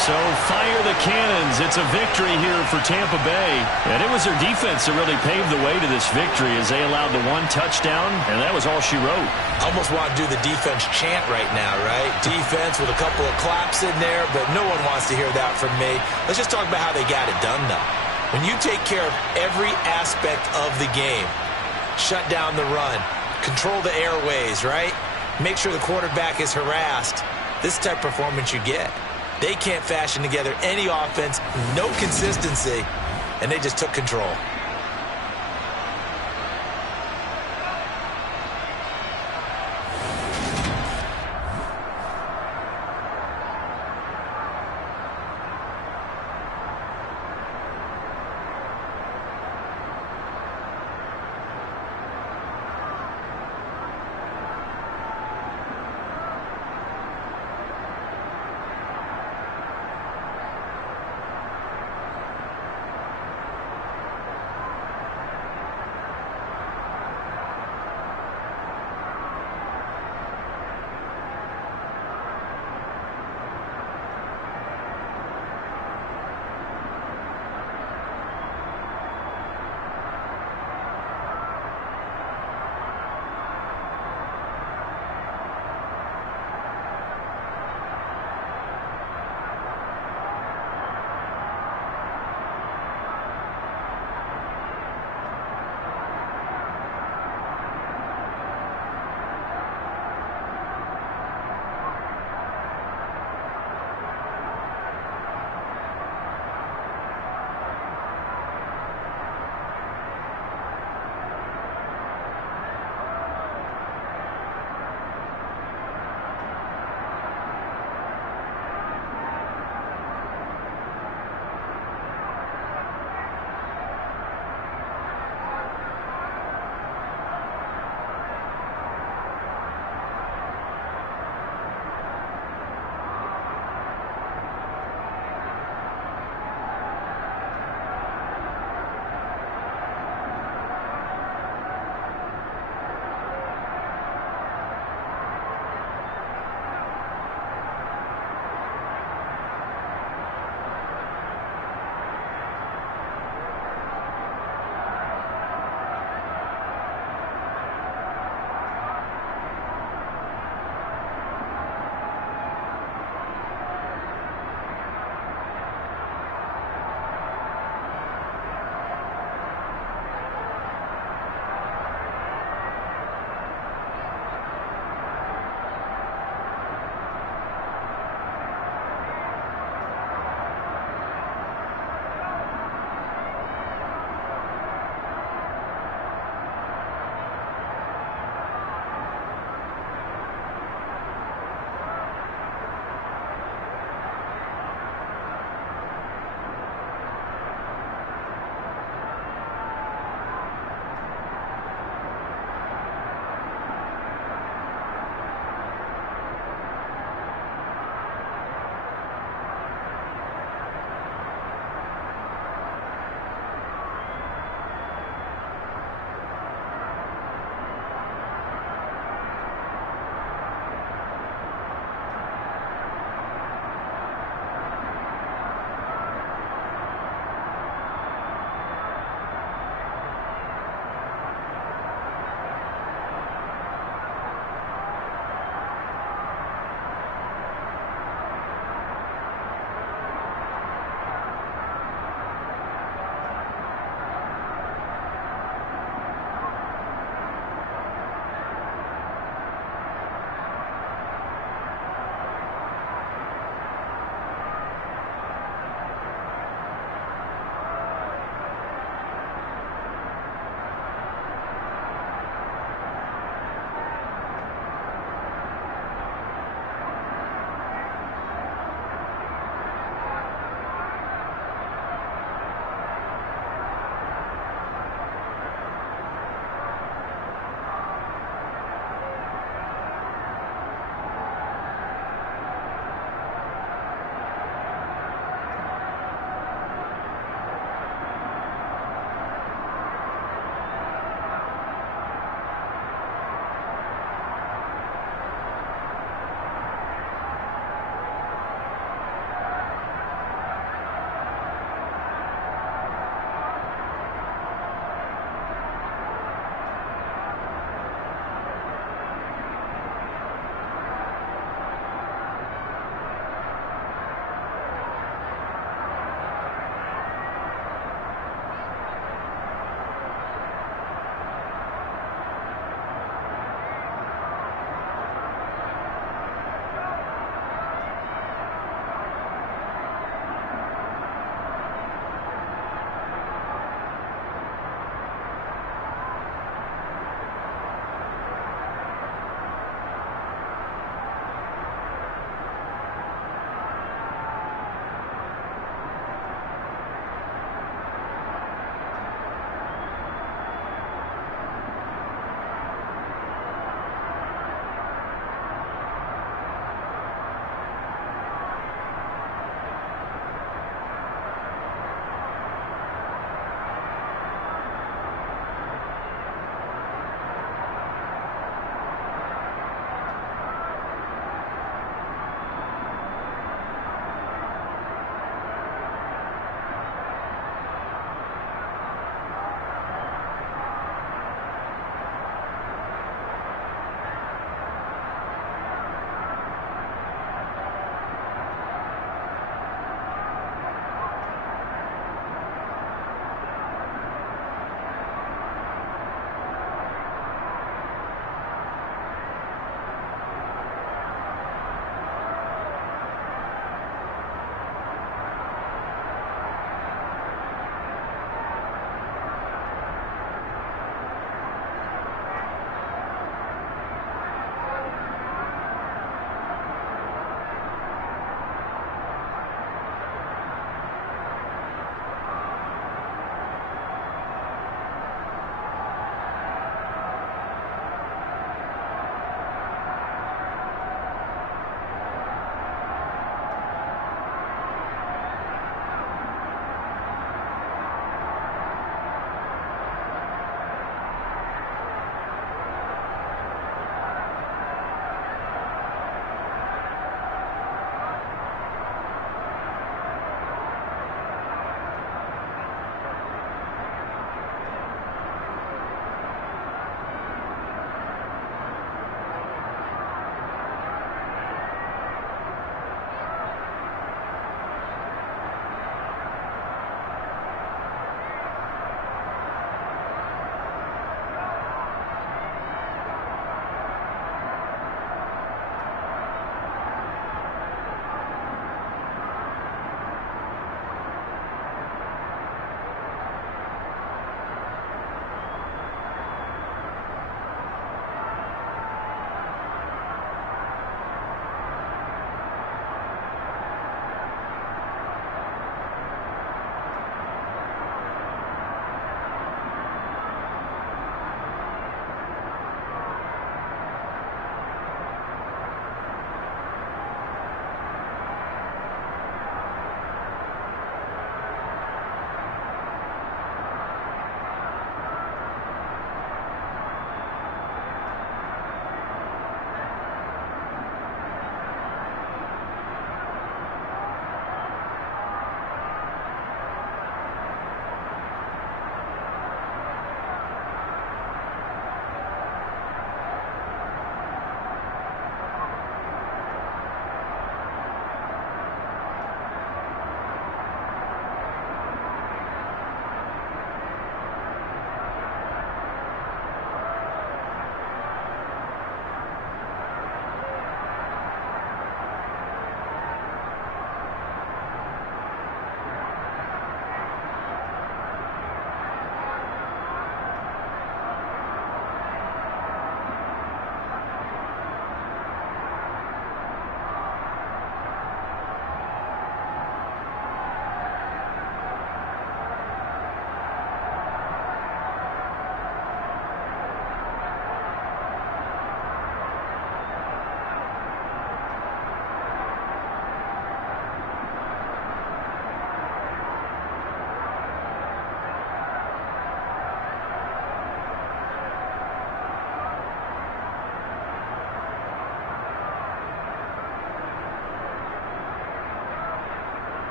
So fire the cannons. It's a victory here for Tampa Bay. And it was their defense that really paved the way to this victory as they allowed the 1 touchdown, and that was all she wrote. I almost want to do the defense chant right now, right? Defense with a couple of claps in there, but no one wants to hear that from me. Let's just talk about how they got it done, though. When you take care of every aspect of the game, shut down the run, control the airways, right? Make sure the quarterback is harassed. This type of performance you get. They can't fashion together any offense, no consistency, and they just took control.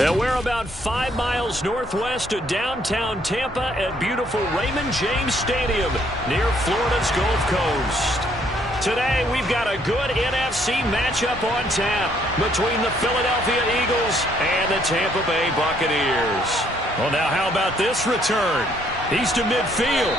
And we're about 5 miles northwest of downtown Tampa at beautiful Raymond James Stadium near Florida's Gulf Coast. Today, we've got a good NFC matchup on tap between the Philadelphia Eagles and the Tampa Bay Buccaneers. Well, now how about this return? He's to midfield.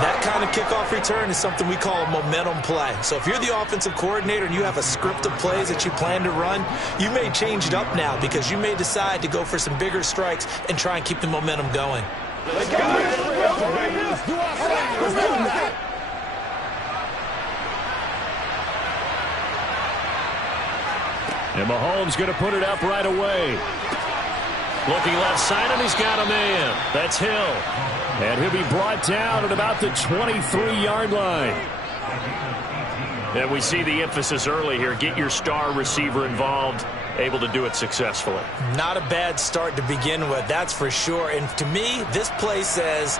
That kind of kickoff return is something we call a momentum play. So if you're the offensive coordinator and you have a script of plays that you plan to run, you may change it up now because you may decide to go for some bigger strikes and try and keep the momentum going. And Mahomes going to put it up right away. Looking left side, and he's got a man. That's Hill. And he'll be brought down at about the 23-yard line. And we see the emphasis early here. Get your star receiver involved, able to do it successfully. Not a bad start to begin with, that's for sure. And to me, this play says,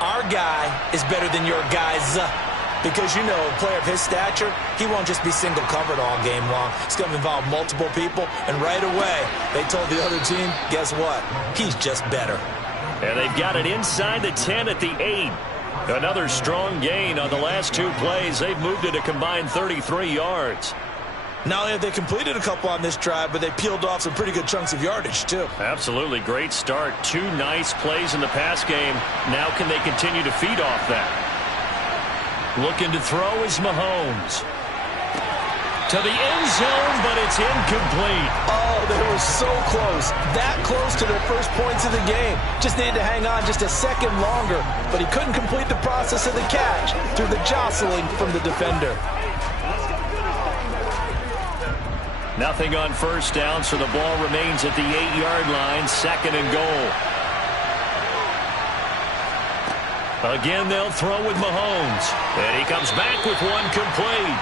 our guy is better than your guys. Because, you know, a player of his stature, he won't just be single covered all game long. It's going to involve multiple people. And right away, they told the other team, guess what? He's just better. And they've got it inside the 10 at the 8. Another strong gain on the last 2 plays. They've moved it a combined 33 yards. Not only have they completed a couple on this drive, but they peeled off some pretty good chunks of yardage, too. Absolutely. Great start. 2 nice plays in the pass game. Now can they continue to feed off that? Looking to throw is Mahomes. To the end zone, but it's incomplete. Oh, they were so close. That close to their first points of the game. Just needed to hang on just a second longer, but he couldn't complete the process of the catch through the jostling from the defender. Nothing on first down, so the ball remains at the 8-yard line, 2nd and goal. Again, they'll throw with Mahomes. And he comes back with one complete.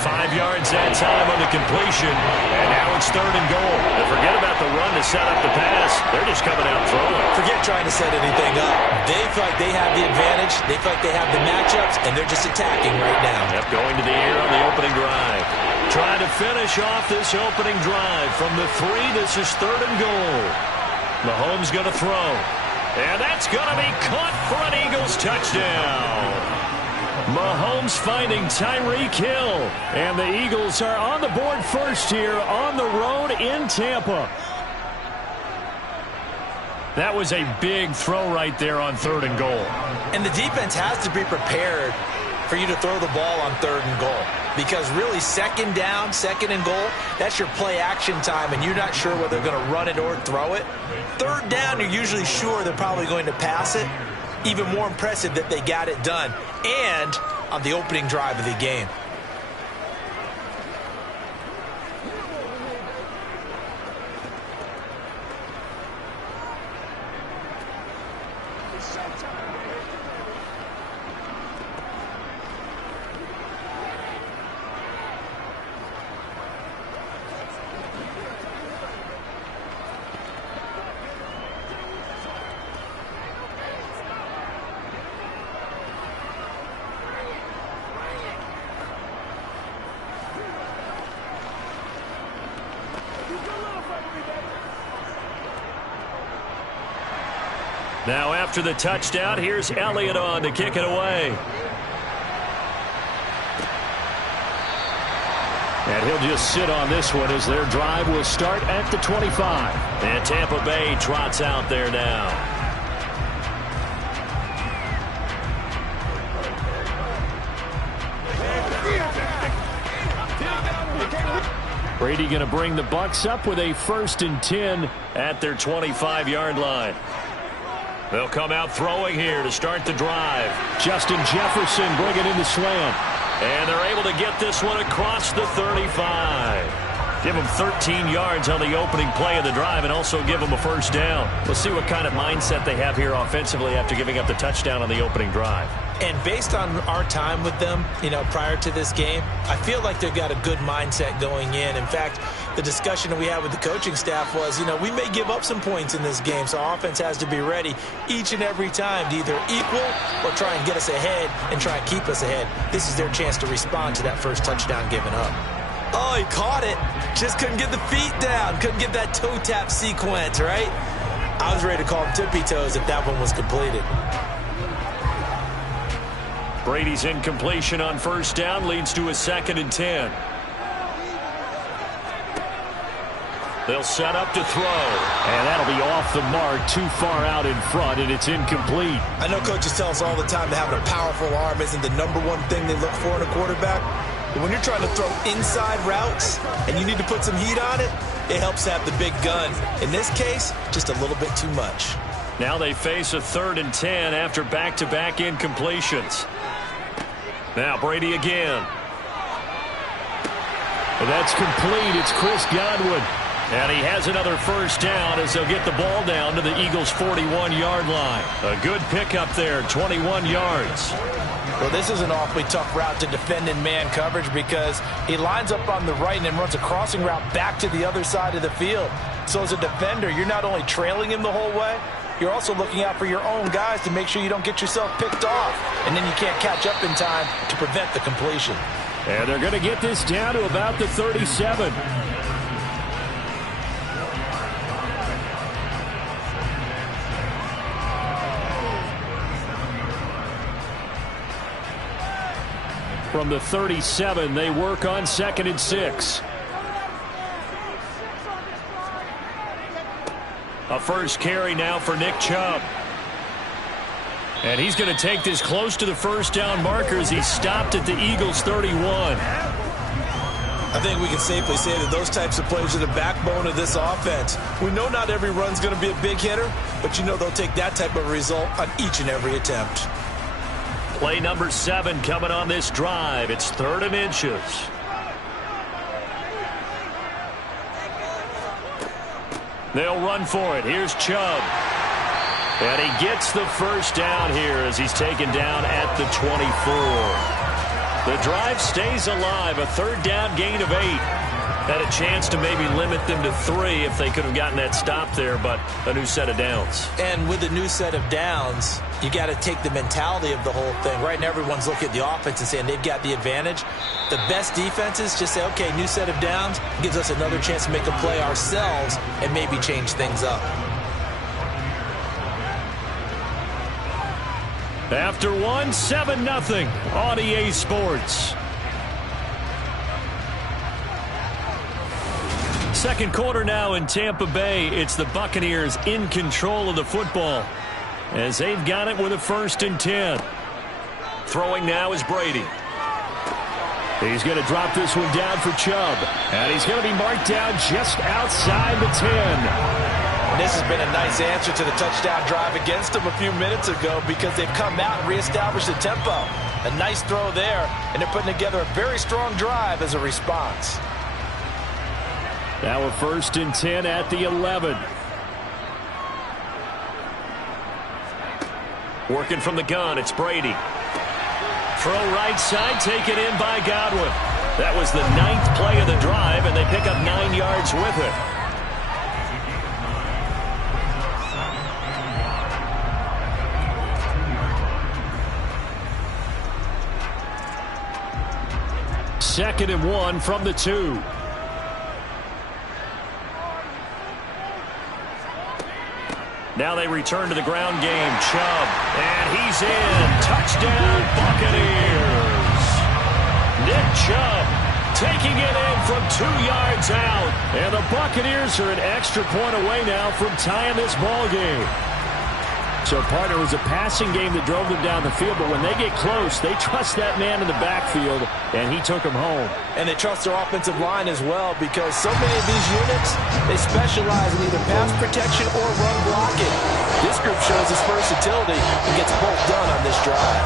5 yards that time on the completion. And now it's 3rd and goal. And forget about the run to set up the pass. They're just coming out throwing. Forget trying to set anything up. They feel like they have the advantage. They feel like they have the matchups, and they're just attacking right now. Yep, going to the air on the opening drive. Trying to finish off this opening drive. From the 3, this is 3rd and goal. Mahomes going to throw. And that's going to be caught for an Eagles touchdown. Mahomes finding Tyreek Hill. And the Eagles are on the board first here on the road in Tampa. That was a big throw right there on 3rd and goal. And the defense has to be prepared for you to throw the ball on 3rd and goal. Because really, 2nd down, 2nd and goal, that's your play action time, and you're not sure whether they're going to run it or throw it. 3rd down, you're usually sure they're probably going to pass it. Even more impressive that they got it done. And on the opening drive of the game. Now after the touchdown, here's Elliott on to kick it away. And he'll just sit on this one as their drive will start at the 25. And Tampa Bay trots out there now. Brady going to bring the Bucs up with a 1st and 10 at their 25-yard line. They'll come out throwing here to start the drive. Justin Jefferson bringing in the slant. And they're able to get this one across the 35. Give them 13 yards on the opening play of the drive and also give them a 1st down. We'll see what kind of mindset they have here offensively after giving up the touchdown on the opening drive. And based on our time with them, prior to this game, I feel like they've got a good mindset going in. In fact, the discussion that we had with the coaching staff was, we may give up some points in this game, so our offense has to be ready each and every time to either equal or try and get us ahead and try and keep us ahead. This is their chance to respond to that first touchdown given up. Oh, he caught it. Just couldn't get the feet down. Couldn't get that toe tap sequence, right? I was ready to call him tippy toes if that one was completed. Brady's incompletion on first down leads to a 2nd and 10. They'll set up to throw. And that'll be off the mark, too far out in front, and it's incomplete. I know coaches tell us all the time that having a powerful arm isn't the #1 thing they look for in a quarterback. But when you're trying to throw inside routes and you need to put some heat on it, it helps to have the big gun. In this case, just a little bit too much. Now they face a 3rd and 10 after back-to-back incompletions. Now Brady again. And that's complete. It's Chris Godwin. And he has another first down as they'll get the ball down to the Eagles' 41-yard line. A good pickup there, 21 yards. Well, this is an awfully tough route to defend in man coverage because he lines up on the right and then runs a crossing route back to the other side of the field. So as a defender, you're not only trailing him the whole way, you're also looking out for your own guys to make sure you don't get yourself picked off. And then you can't catch up in time to prevent the completion. And they're going to get this down to about the 37. From the 37, they work on 2nd and 6. A first carry now for Nick Chubb. And he's going to take this close to the first down marker as he stopped at the Eagles' 31. I think we can safely say that those types of plays are the backbone of this offense. We know not every run's going to be a big hitter, but you know they'll take that type of result on each and every attempt. Play number 7 coming on this drive. It's 3rd and inches. They'll run for it. Here's Chubb. And he gets the first down here as he's taken down at the 24. The drive stays alive. A 3rd down gain of 8. Had a chance to maybe limit them to 3 if they could have gotten that stop there, but a new set of downs. And with a new set of downs, you got to take the mentality of the whole thing. Right now, everyone's looking at the offense and saying they've got the advantage. The best defenses just say, okay, new set of downs, gives us another chance to make a play ourselves and maybe change things up. After 1, 7-0 on EA Sports. Second quarter now in Tampa Bay. It's the Buccaneers in control of the football as they've got it with a 1st and 10. Throwing now is Brady. He's going to drop this one down for Chubb. And he's going to be marked down just outside the 10. And this has been a nice answer to the touchdown drive against them a few minutes ago because they've come out and reestablished the tempo. A nice throw there, and they're putting together a very strong drive as a response. Now a 1st and 10 at the 11. Working from the gun, it's Brady. Throw right side, taken in by Godwin. That was the 9th play of the drive, and they pick up 9 yards with it. Second and 1 from the 2. Now they return to the ground game. Chubb, and he's in. Touchdown, Buccaneers. Nick Chubb taking it in from 2 yards out. And the Buccaneers are an extra point away now from tying this ball game. So, partner, it was a passing game that drove them down the field, but when they get close, they trust that man in the backfield, and he took them home. And they trust their offensive line as well because so many of these units, they specialize in either pass protection or run blocking. This group shows its versatility and gets both done on this drive.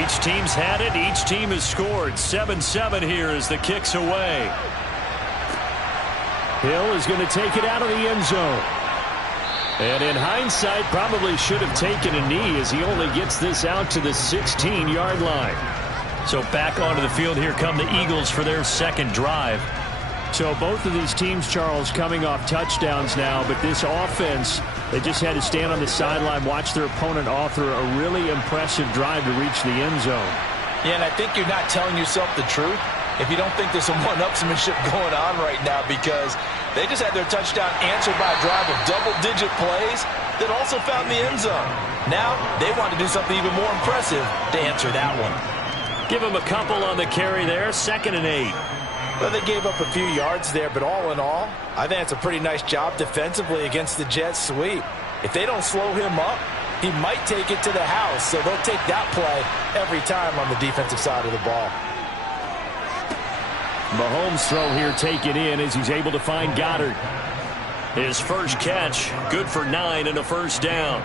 Each team's had it. Each team has scored. 7-7 here as the kick's away. Hill is going to take it out of the end zone. And in hindsight, probably should have taken a knee as he only gets this out to the 16-yard line. So back onto the field, here come the Eagles for their second drive. So both of these teams, Charles, coming off touchdowns now, but this offense, they just had to stand on the sideline, watch their opponent author a really impressive drive to reach the end zone. Yeah, and I think you're not telling yourself the truth if you don't think there's some one-upsmanship going on right now, because they just had their touchdown answered by a drive of double-digit plays that also found the end zone. Now they want to do something even more impressive to answer that one. Give him a couple on the carry there. 2nd and 8. Well, they gave up a few yards there, but all in all, I think it's a pretty nice job defensively against the Jets sweep. If they don't slow him up, he might take it to the house, so they'll take that play every time on the defensive side of the ball. Mahomes' throw here taken in as he's able to find Goddard. His first catch, good for 9 and a first down.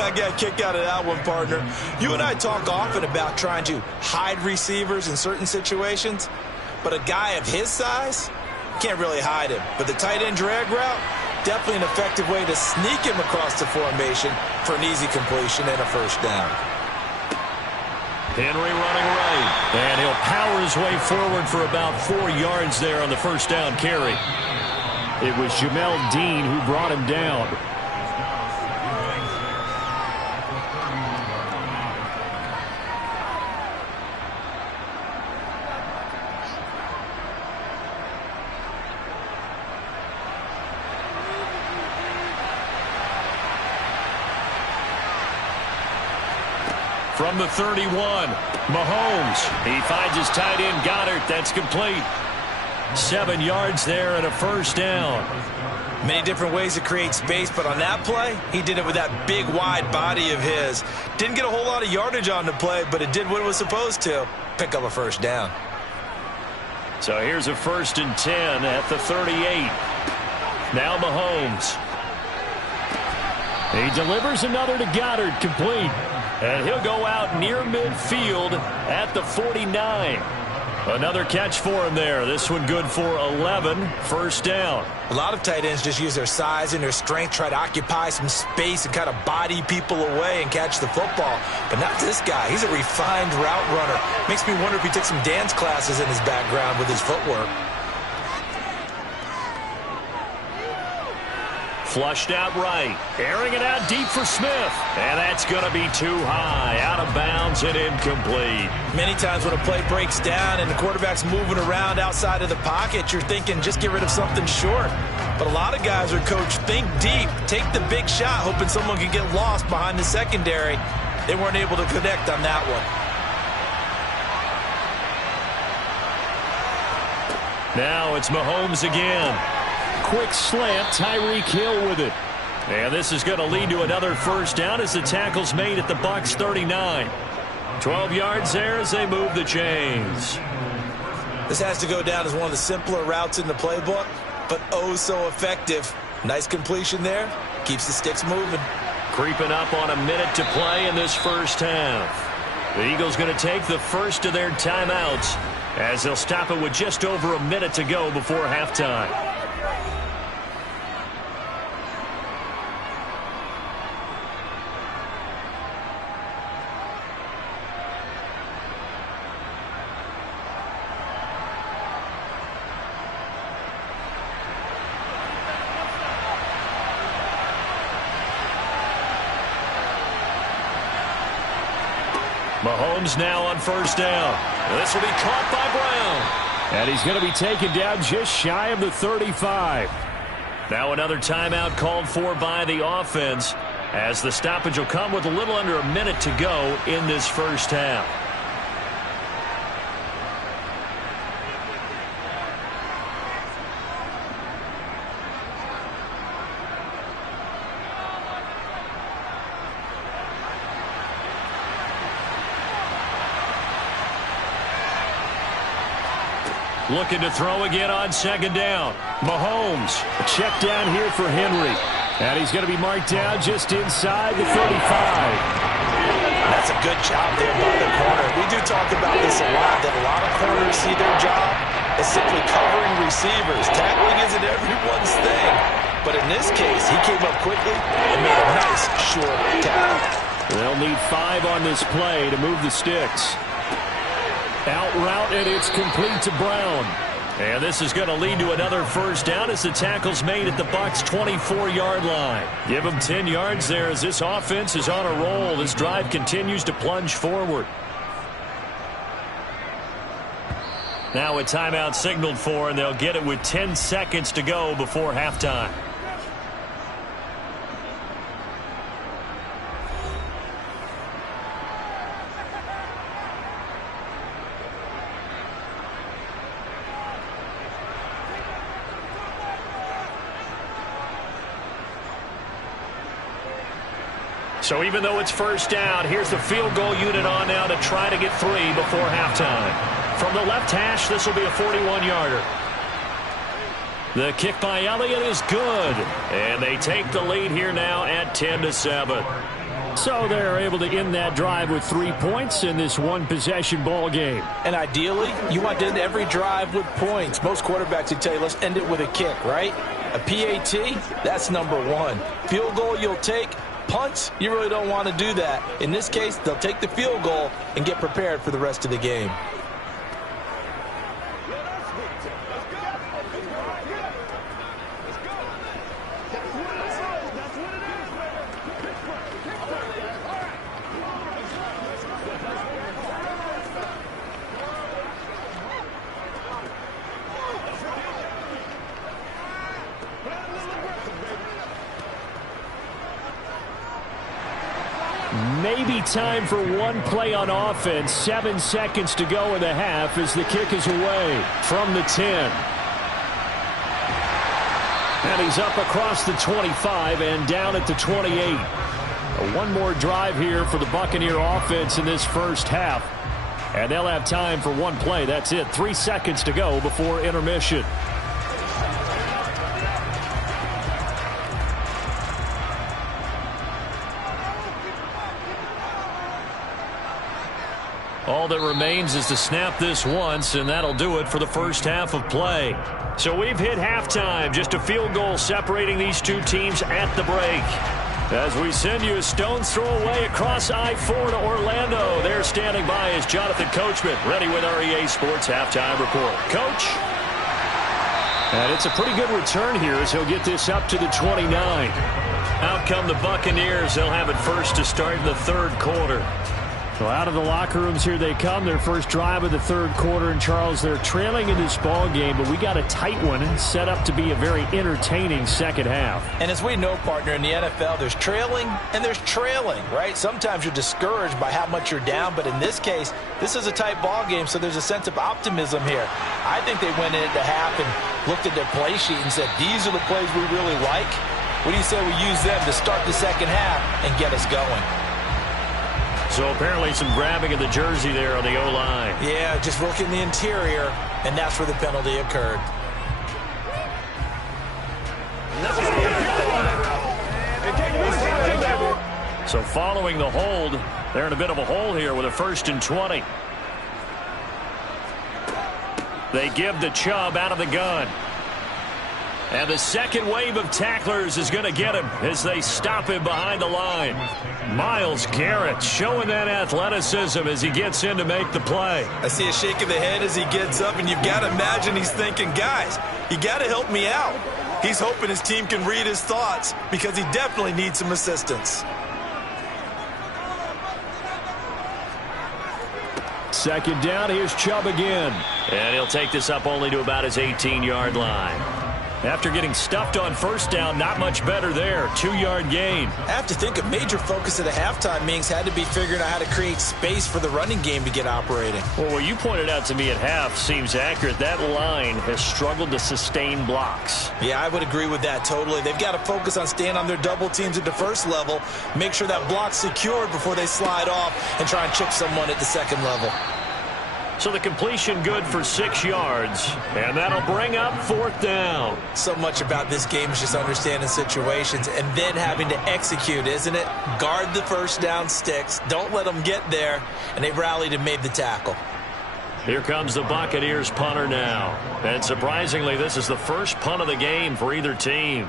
I got a kick out of that one, partner. You and I talk often about trying to hide receivers in certain situations, but a guy of his size can't really hide him. But the tight end drag route, definitely an effective way to sneak him across the formation for an easy completion and a first down. Henry running right, and he'll power his way forward for about 4 yards there on the first down carry. It was Jamel Dean who brought him down. From the 31, Mahomes. He finds his tight end, Goddard. That's complete. 7 yards there and a first down. Many different ways to create space, but on that play, he did it with that big, wide body of his. Didn't get a whole lot of yardage on the play, but it did what it was supposed to. Pick up a first down. So here's a 1st and 10 at the 38. Now Mahomes. He delivers another to Goddard, complete. And he'll go out near midfield at the 49. Another catch for him there. This one good for 11. First down. A lot of tight ends just use their size and their strength, try to occupy some space and kind of body people away and catch the football. But not this guy. He's a refined route runner. Makes me wonder if he took some dance classes in his background with his footwork. Flushed out right. Airing it out deep for Smith. And that's going to be too high. Out of bounds and incomplete. Many times when a play breaks down and the quarterback's moving around outside of the pocket, you're thinking just get rid of something short. But a lot of guys are coached, think deep, take the big shot, hoping someone can get lost behind the secondary. They weren't able to connect on that one. Now it's Mahomes again. Quick slant, Tyreek Hill with it. And this is going to lead to another first down as the tackle's made at the Bucs 39. 12 yards there as they move the chains. This has to go down as one of the simpler routes in the playbook, but oh so effective. Nice completion there. Keeps the sticks moving. Creeping up on a minute to play in this first half. The Eagles going to take the first of their timeouts as they'll stop it with just over a minute to go before halftime. Mahomes now on first down. This will be caught by Brown. And he's going to be taken down just shy of the 35. Now another timeout called for by the offense as the stoppage will come with a little under a minute to go in this first half. Looking to throw again on second down. Mahomes. A check down here for Henry. And he's going to be marked down just inside the 35. That's a good job there by the corner. We do talk about this a lot, that a lot of corners see their job as simply covering receivers. Tackling isn't everyone's thing. But in this case, he came up quickly and made a nice, short tackle. They'll need 5 on this play to move the sticks. Out route, and it's complete to Brown. And this is going to lead to another first down as the tackle's made at the Bucs' 24-yard line. Give them 10 yards there as this offense is on a roll. This drive continues to plunge forward. Now a timeout signaled for, and they'll get it with 10 seconds to go before halftime. So even though it's first down, here's the field goal unit on now to try to get 3 before halftime. From the left hash, this will be a 41-yarder. The kick by Elliott is good. And they take the lead here now at 10-7. So they're able to end that drive with 3 points in this one-possession ball game. And ideally, you want to end every drive with points. Most quarterbacks would tell you, let's end it with a kick, right? A PAT, that's number 1. Field goal you'll take. Punts, you really don't want to do that. In this case, they'll take the field goal and get prepared for the rest of the game. Maybe time for one play on offense. 7 seconds to go in the half as the kick is away from the 10. And he's up across the 25 and down at the 28. One more drive here for the Buccaneer offense in this first half. And they'll have time for one play. That's it. 3 seconds to go before intermission. All that remains is to snap this once, and that'll do it for the first half of play. So we've hit halftime. Just a field goal separating these two teams at the break. As we send you a stone's throw away across I-4 to Orlando. There standing by is Jonathan Coachman, ready with our EA Sports Halftime Report. Coach? And it's a pretty good return here as he'll get this up to the 29. Out come the Buccaneers. They'll have it first to start in the third quarter. So out of the locker rooms here they come. Their first drive of the third quarter. And Charles, they're trailing in this ball game, but we got a tight one and set up to be a very entertaining second half. And as we know, partner, in the NFL, there's trailing and there's trailing, right? Sometimes you're discouraged by how much you're down, but in this case, this is a tight ball game, so there's a sense of optimism here. I think they went into half and looked at their play sheet and said, these are the plays we really like. What do you say we use them to start the second half and get us going? So apparently some grabbing of the jersey there on the O-line. Yeah, just working the interior, and that's where the penalty occurred. So following the hold, they're in a bit of a hole here with a 1st and 20. They give the Chubb out of the gun. And the second wave of tacklers is going to get him as they stop him behind the line. Myles Garrett showing that athleticism as he gets in to make the play. I see a shake of the head as he gets up, and you've got to imagine he's thinking, guys, you got to help me out. He's hoping his team can read his thoughts because he definitely needs some assistance. Second down, here's Chubb again. And he'll take this up only to about his 18-yard line. After getting stuffed on first down, not much better there. 2-yard gain. I have to think a major focus of the halftime meetings had to be figuring out how to create space for the running game to get operating. Well, what you pointed out to me at half seems accurate. That line has struggled to sustain blocks. Yeah, I would agree with that totally. They've got to focus on staying on their double teams at the first level, make sure that block's secured before they slide off and try and chip someone at the second level. So the completion good for 6 yards, and that'll bring up 4th down. So much about this game is just understanding situations and then having to execute, isn't it? Guard the first down sticks. Don't let them get there, and they rallied and made the tackle. Here comes the Buccaneers punter now. And surprisingly, this is the first punt of the game for either team.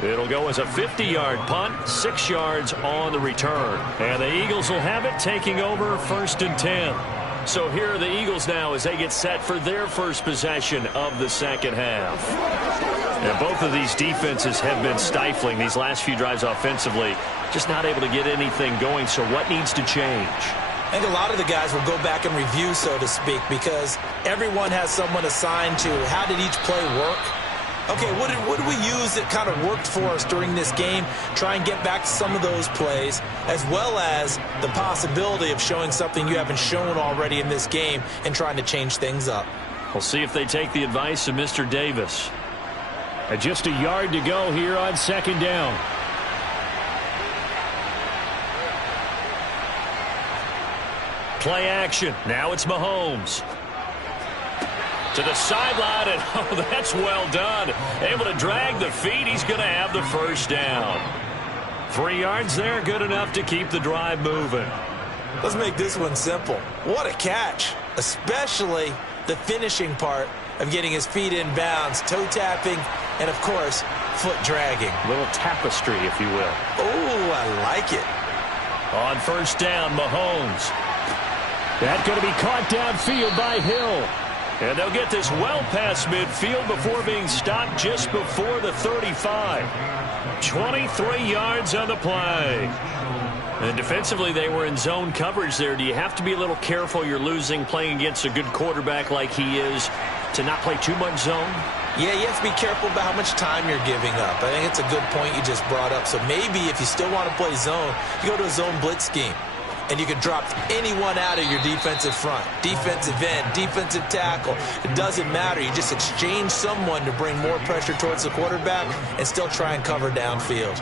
It'll go as a 50-yard punt, 6 yards on the return. And the Eagles will have it, taking over 1st and 10. So here are the Eagles now as they get set for their first possession of the second half. And both of these defenses have been stifling these last few drives offensively. Just not able to get anything going, so what needs to change? I think a lot of the guys will go back and review, so to speak, because everyone has someone assigned to how did each play work. Okay, what did we use that kind of worked for us during this game? Try and get back to some of those plays, as well as the possibility of showing something you haven't shown already in this game and trying to change things up. We'll see if they take the advice of Mr. Davis. And just a yard to go here on 2nd down. Play action. Now it's Mahomes. To the sideline, and oh, that's well done. Able to drag the feet. He's going to have the first down. 3 yards there, good enough to keep the drive moving. Let's make this one simple. What a catch, especially the finishing part of getting his feet in bounds, toe tapping, and, of course, foot dragging. A little tapestry, if you will. Oh, I like it. On 1st down, Mahomes. That's going to be caught downfield by Hill. And they'll get this well past midfield before being stopped just before the 35. 23 yards on the play. And defensively, they were in zone coverage there. Do you have to be a little careful you're losing playing against a good quarterback like he is to not play too much zone? Yeah, you have to be careful about how much time you're giving up. I think it's a good point you just brought up. So maybe if you still want to play zone, you go to a zone blitz scheme. And you can drop anyone out of your defensive front. Defensive end, defensive tackle. It doesn't matter. You just exchange someone to bring more pressure towards the quarterback and still try and cover downfield.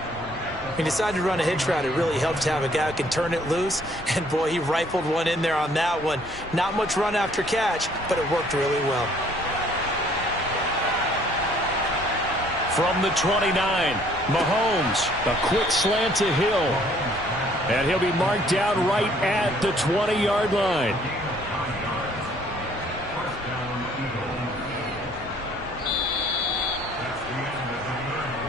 When you decide to run a hitch route, it really helps to have a guy who can turn it loose. And, boy, he rifled one in there on that one. Not much run after catch, but it worked really well. From the 29, Mahomes. A quick slant to Hill. And he'll be marked down right at the 20-yard line.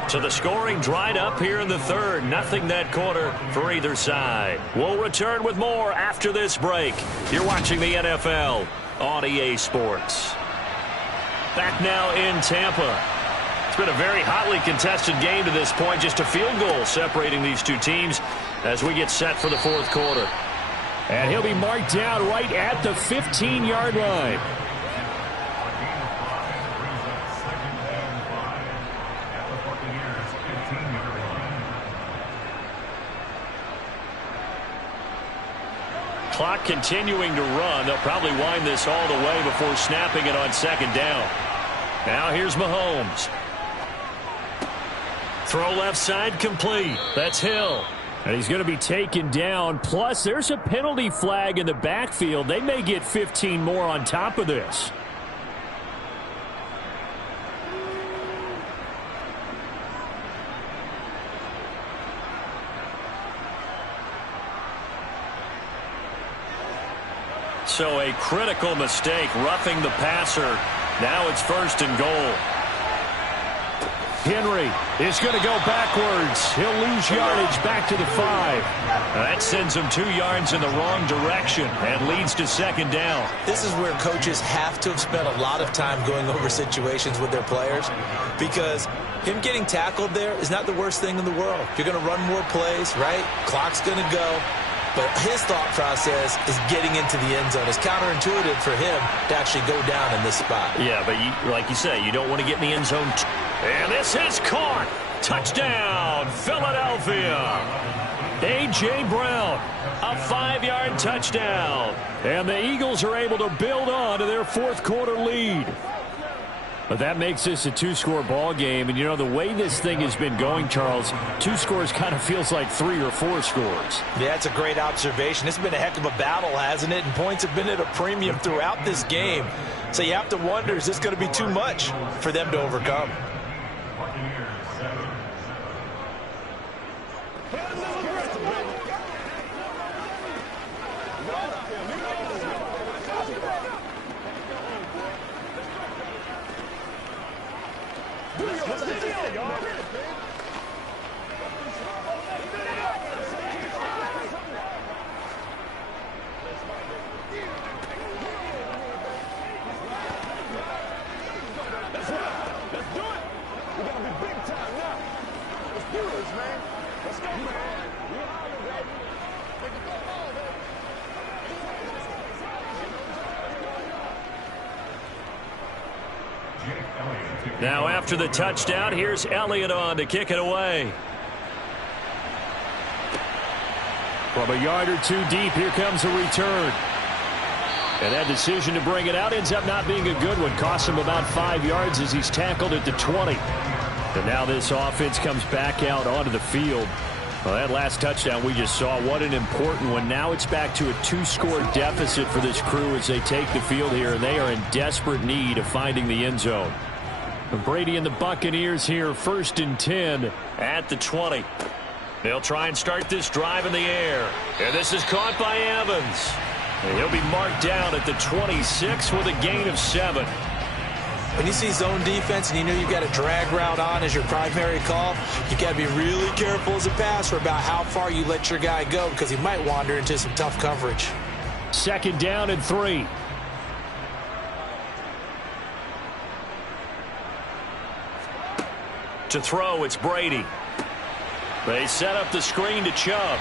So the scoring dried up here in the third. Nothing that quarter for either side. We'll return with more after this break. You're watching the NFL on EA Sports. Back now in Tampa. It's been a very hotly contested game to this point. Just a field goal separating these two teams as we get set for the fourth quarter. And he'll be marked down right at the 15-yard line. Clock continuing to run. They'll probably wind this all the way before snapping it on second down. Now here's Mahomes. Throw left side complete. That's Hill. And he's going to be taken down. Plus, there's a penalty flag in the backfield. They may get 15 more on top of this. So a critical mistake, roughing the passer. Now it's first and goal. Henry is going to go backwards. He'll lose yardage back to the 5. That sends him 2 yards in the wrong direction and leads to second down. This is where coaches have to have spent a lot of time going over situations with their players, because him getting tackled there is not the worst thing in the world. You're going to run more plays, right? Clock's going to go. But his thought process is getting into the end zone. It's counterintuitive for him to actually go down in this spot. Yeah, but like you say, you don't want to get in the end zone. And this is caught. Touchdown, Philadelphia. A.J. Brown, a 5-yard touchdown. And the Eagles are able to build on to their fourth quarter lead. But that makes this a two-score ball game. And, you know, the way this thing has been going, Charles, 2 scores kind of feels like 3 or 4 scores. Yeah, that's a great observation. It's been a heck of a battle, hasn't it? And points have been at a premium throughout this game. So you have to wonder, is this going to be too much for them to overcome? Now after the touchdown, here's Elliott on to kick it away. From a yard or 2 deep, here comes a return. And that decision to bring it out ends up not being a good one. Costs him about 5 yards as he's tackled at the 20. And now this offense comes back out onto the field. Well, that last touchdown we just saw, what an important one. Now it's back to a 2-score deficit for this crew as they take the field here, and they are in desperate need of finding the end zone. Brady and the Buccaneers here, 1st and 10 at the 20. They'll try and start this drive in the air. And this is caught by Evans. And he'll be marked down at the 26 with a gain of 7. When you see zone defense and you know you've got a drag route on as your primary call, you've got to be really careful as a passer about how far you let your guy go because he might wander into some tough coverage. 2nd down and 3. To throw, it's Brady. They set up the screen to Chubb.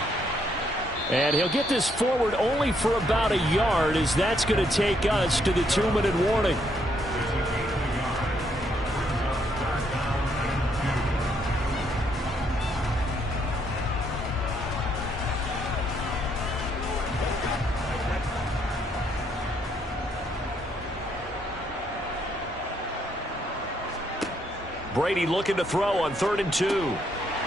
And he'll get this forward only for about a yard, as that's going to take us to the 2-minute warning. Brady looking to throw on 3rd and 2.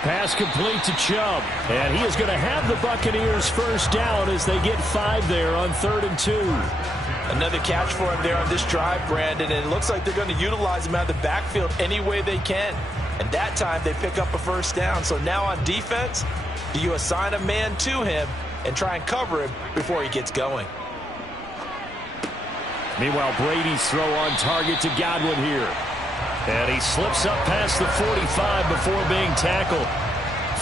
Pass complete to Chubb. And he is going to have the Buccaneers 1st down as they get 5 there on 3rd and 2. Another catch for him there on this drive, Brandon. And it looks like they're going to utilize him out of the backfield any way they can. And that time they pick up a 1st down. So now on defense, do you assign a man to him and try and cover him before he gets going? Meanwhile, Brady's throw on target to Godwin here. And he slips up past the 45 before being tackled.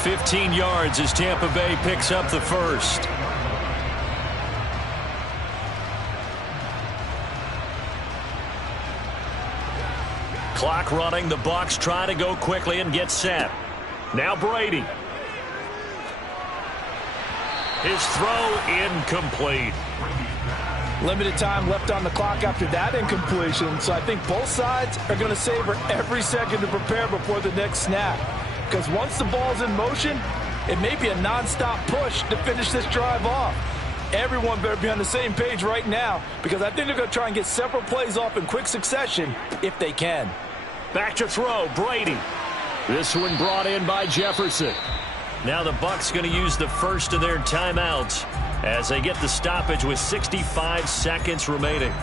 15 yards as Tampa Bay picks up the 1st. Clock running. The Bucs try to go quickly and get set. Now Brady. His throw incomplete. Limited time left on the clock after that incompletion, so I think both sides are going to savor every second to prepare before the next snap. Because once the ball's in motion, it may be a nonstop push to finish this drive off. Everyone better be on the same page right now, because I think they're going to try and get several plays off in quick succession if they can. Back to throw, Brady. This one brought in by Jefferson. Now the Bucs going to use the 1st of their timeouts as they get the stoppage with 65 seconds remaining.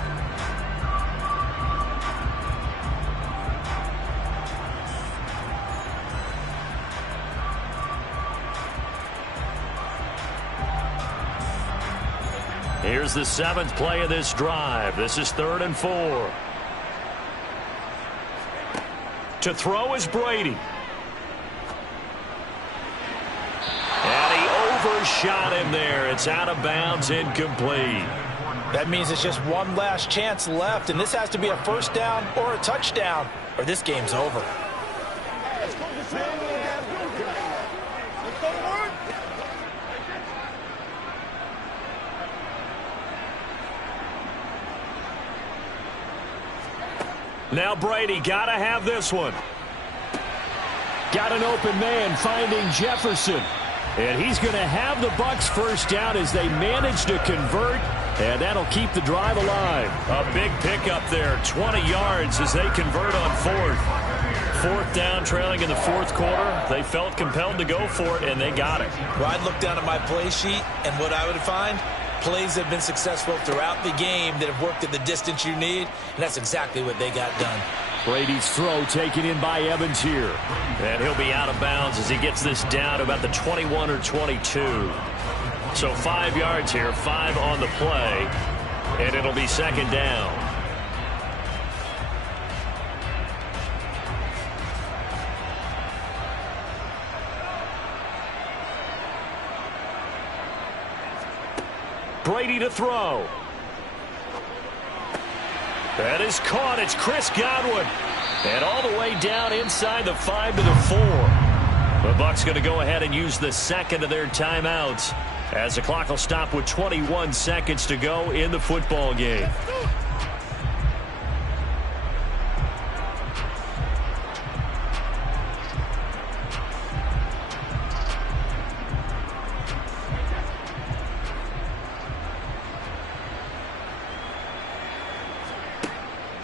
Here's the 7th play of this drive. This is 3rd and 4. To throw is Brady. Overshot him there. It's out of bounds, incomplete. That means it's just one last chance left, and this has to be a 1st down or a touchdown, or this game's over. Now Brady, gotta have this one. Got an open man finding Jefferson. And he's going to have the Bucs 1st down as they manage to convert And that'll keep the drive alive. A big pickup there, 20 yards as they convert on fourth. Fourth down, trailing in the fourth quarter. They felt compelled to go for it, and they got it. Well, I'd look down at my play sheet, and what I would find, plays have been successful throughout the game that have worked at the distance you need, and that's exactly what they got done. Brady's throw taken in by Evans here. And he'll be out of bounds as he gets this down to about the 21 or 22. So 5 yards here, 5 on the play, and it'll be second down. Brady to throw. That is caught. It's Chris Godwin. And all the way down inside the 5 to the 4. The Bucs going to go ahead and use the second of their timeouts as the clock will stop with 21 seconds to go in the football game.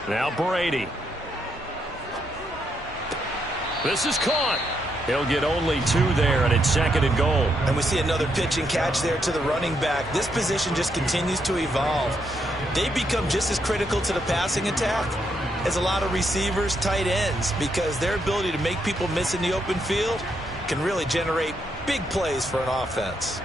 Now Brady. This is caught. He'll get only 2 there, and it's second and goal. And we see another pitch and catch there to the running back. This position just continues to evolve. They become just as critical to the passing attack as a lot of receivers, tight ends, because their ability to make people miss in the open field can really generate big plays for an offense.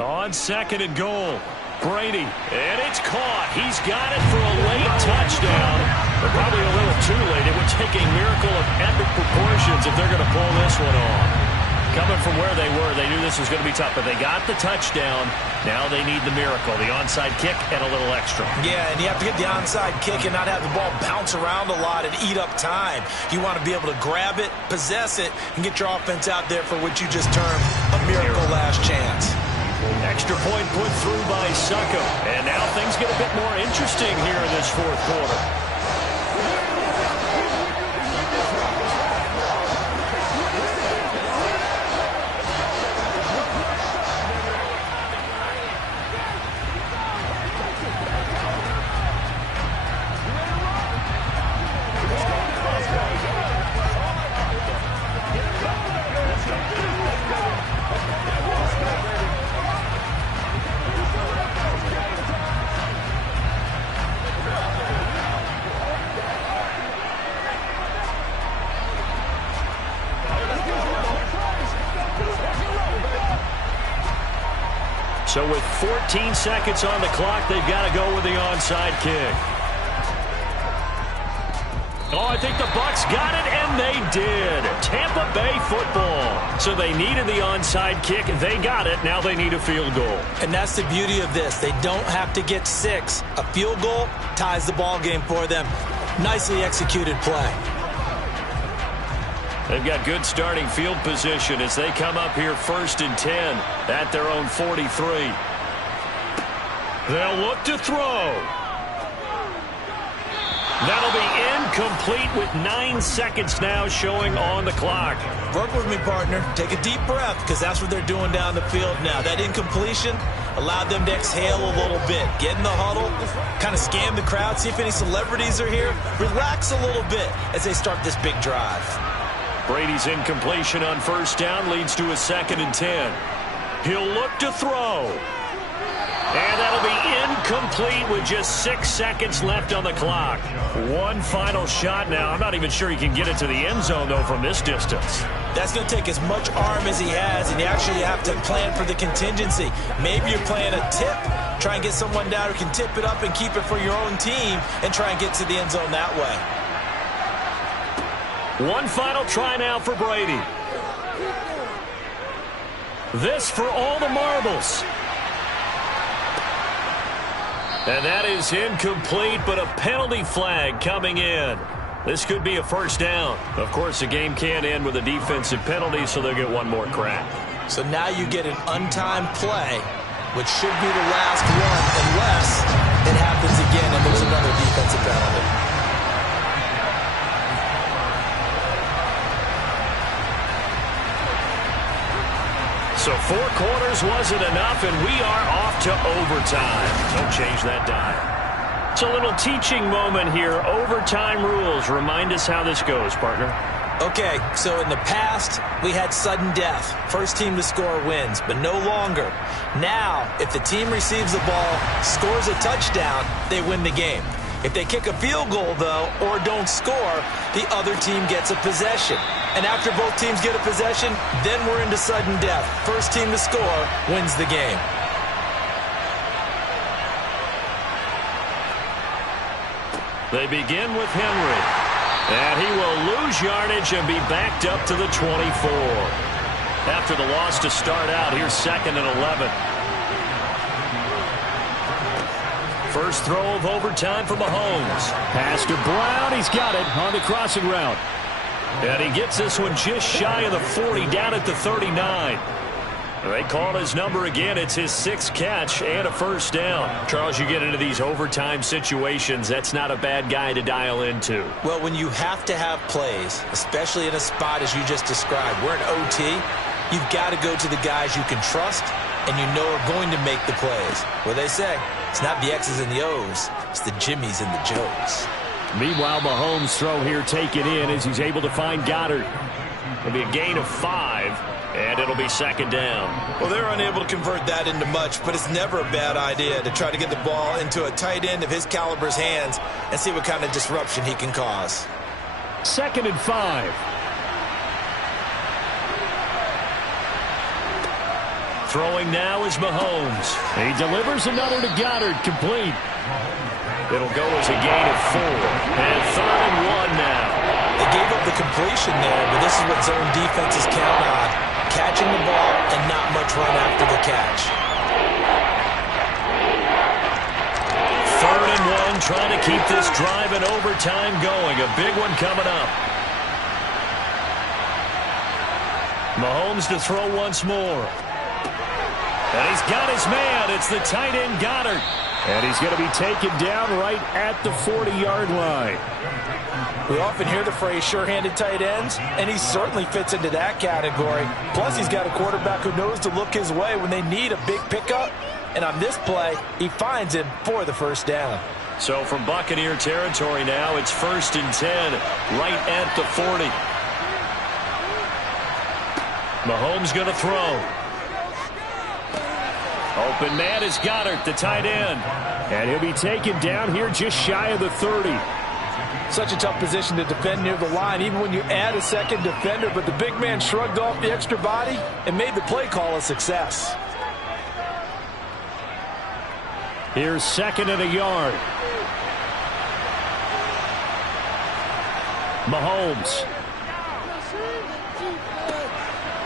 On second and goal, Brady, and it's caught. He's got it for a late touchdown, but probably a little too late. It would take a miracle of epic proportions if they're going to pull this one off. Coming from where they were, they knew this was going to be tough, but they got the touchdown. Now they need the miracle, the onside kick and a little extra. Yeah, and you have to get the onside kick and not have the ball bounce around a lot and eat up time. You want to be able to grab it, possess it, and get your offense out there for what you just termed a miracle last chance. Extra point put through by Succop. And now things get a bit more interesting here in this fourth quarter. So with 14 seconds on the clock, they've got to go with the onside kick. Oh, I think the Bucs got it, and they did. Tampa Bay football. So they needed the onside kick. They got it. Now they need a field goal. And that's the beauty of this. They don't have to get 6. A field goal ties the ball game for them. Nicely executed play. They've got good starting field position as they come up here 1st and 10 at their own 43. They'll look to throw. That'll be incomplete with 9 seconds now showing on the clock. Work with me, partner. Take a deep breath, because that's what they're doing down the field now. That incompletion allowed them to exhale a little bit. Get in the huddle, kind of scan the crowd, see if any celebrities are here. Relax a little bit as they start this big drive. Brady's incompletion on 1st down leads to a 2nd and 10. He'll look to throw. And that'll be incomplete with just 6 seconds left on the clock. One final shot now. I'm not even sure he can get it to the end zone, though, from this distance. That's going to take as much arm as he has, and you actually have to plan for the contingency. Maybe you're playing a tip. Try and get someone down who can tip it up and keep it for your own team and try and get to the end zone that way. One final try now for Brady. This for all the marbles. And that is incomplete, but a penalty flag coming in. This could be a 1st down. Of course, the game can't end with a defensive penalty, so they'll get one more crack. So now you get an untimed play, which should be the last one, unless it happens again and there's another defensive penalty. So 4 quarters wasn't enough, and we are off to overtime. Don't change that dime. It's a little teaching moment here. Overtime rules. Remind us how this goes, partner. Okay, so in the past, we had sudden death. First team to score wins, but no longer. Now, if the team receives the ball, scores a touchdown, they win the game. If they kick a field goal, though, or don't score, the other team gets a possession. And after both teams get a possession, then we're into sudden death. First team to score wins the game. They begin with Henry. And he will lose yardage and be backed up to the 24. After the loss to start out, here's 2nd and 11. First throw of overtime for Mahomes. Pass to Brown. He's got it on the crossing route. And he gets this one just shy of the 40, down at the 39. They called his number again. It's his 6th catch and a first down. Charles, you get into these overtime situations, that's not a bad guy to dial into. Well, when you have to have plays, especially in a spot as you just described, we're in OT, you've got to go to the guys you can trust and you know are going to make the plays. What they say, it's not the X's and the O's, it's the Jimmies and the Joes. Meanwhile, Mahomes' throw here taken in as he's able to find Goddard. It'll be a gain of 5, and it'll be 2nd down. Well, they're unable to convert that into much, but it's never a bad idea to try to get the ball into a tight end of his caliber's hands and see what kind of disruption he can cause. 2nd and 5. Throwing now is Mahomes. He delivers another to Goddard, complete. It'll go as a gain of 4. And 3rd and 1 now. They gave up the completion there, but this is what zone defenses count on. Catching the ball and not much run after the catch. 3rd and 1, trying to keep this drive in overtime going. A big one coming up. Mahomes to throw once more. And he's got his man. It's the tight end Goddard. And he's going to be taken down right at the 40-yard line. We often hear the phrase sure-handed tight ends, and he certainly fits into that category. Plus, he's got a quarterback who knows to look his way when they need a big pickup. And on this play, he finds him for the first down. So from Buccaneer territory now, it's 1st and 10, right at the 40. Mahomes going to throw. Open man is Goddard, the tight end. And he'll be taken down here just shy of the 30. Such a tough position to defend near the line, even when you add a second defender. But the big man shrugged off the extra body and made the play call a success. Here's 2nd and a yard. Mahomes.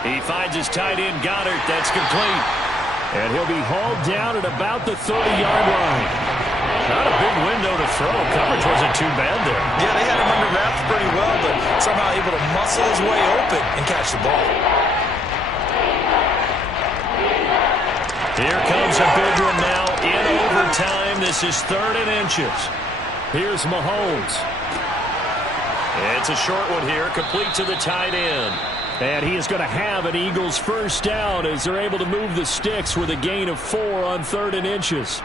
He finds his tight end Goddard. That's complete. And he'll be hauled down at about the 30-yard line. Not a big window to throw. Coverage wasn't too bad there. Yeah, they had him under wraps pretty well, but somehow able to muscle his way open and catch the ball. Here comes a big one now in overtime. This is 3rd and inches. Here's Mahomes. It's a short one here, complete to the tight end. And he is going to have an Eagles first down as they're able to move the sticks with a gain of 4 on 3rd and inches.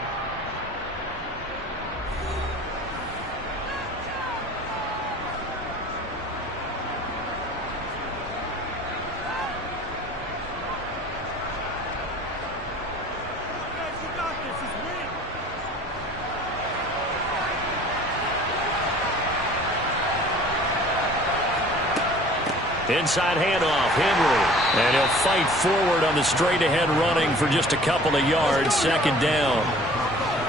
Inside handoff, Henry. And he'll fight forward on the straight-ahead running for just a couple of yards. 2nd down.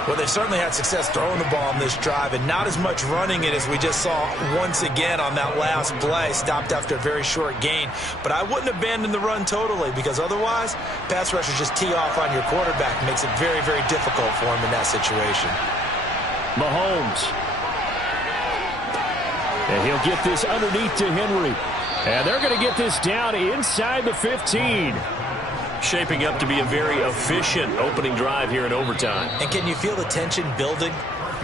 Well, they certainly had success throwing the ball on this drive and not as much running it as we just saw once again on that last play. Stopped after a very short gain. But I wouldn't abandon the run totally because otherwise, pass rushers just tee off on your quarterback. Makes it very, very difficult for him in that situation. Mahomes. And he'll get this underneath to Henry. And they're going to get this down inside the 15. Shaping up to be a very efficient opening drive here in overtime. And can you feel the tension building?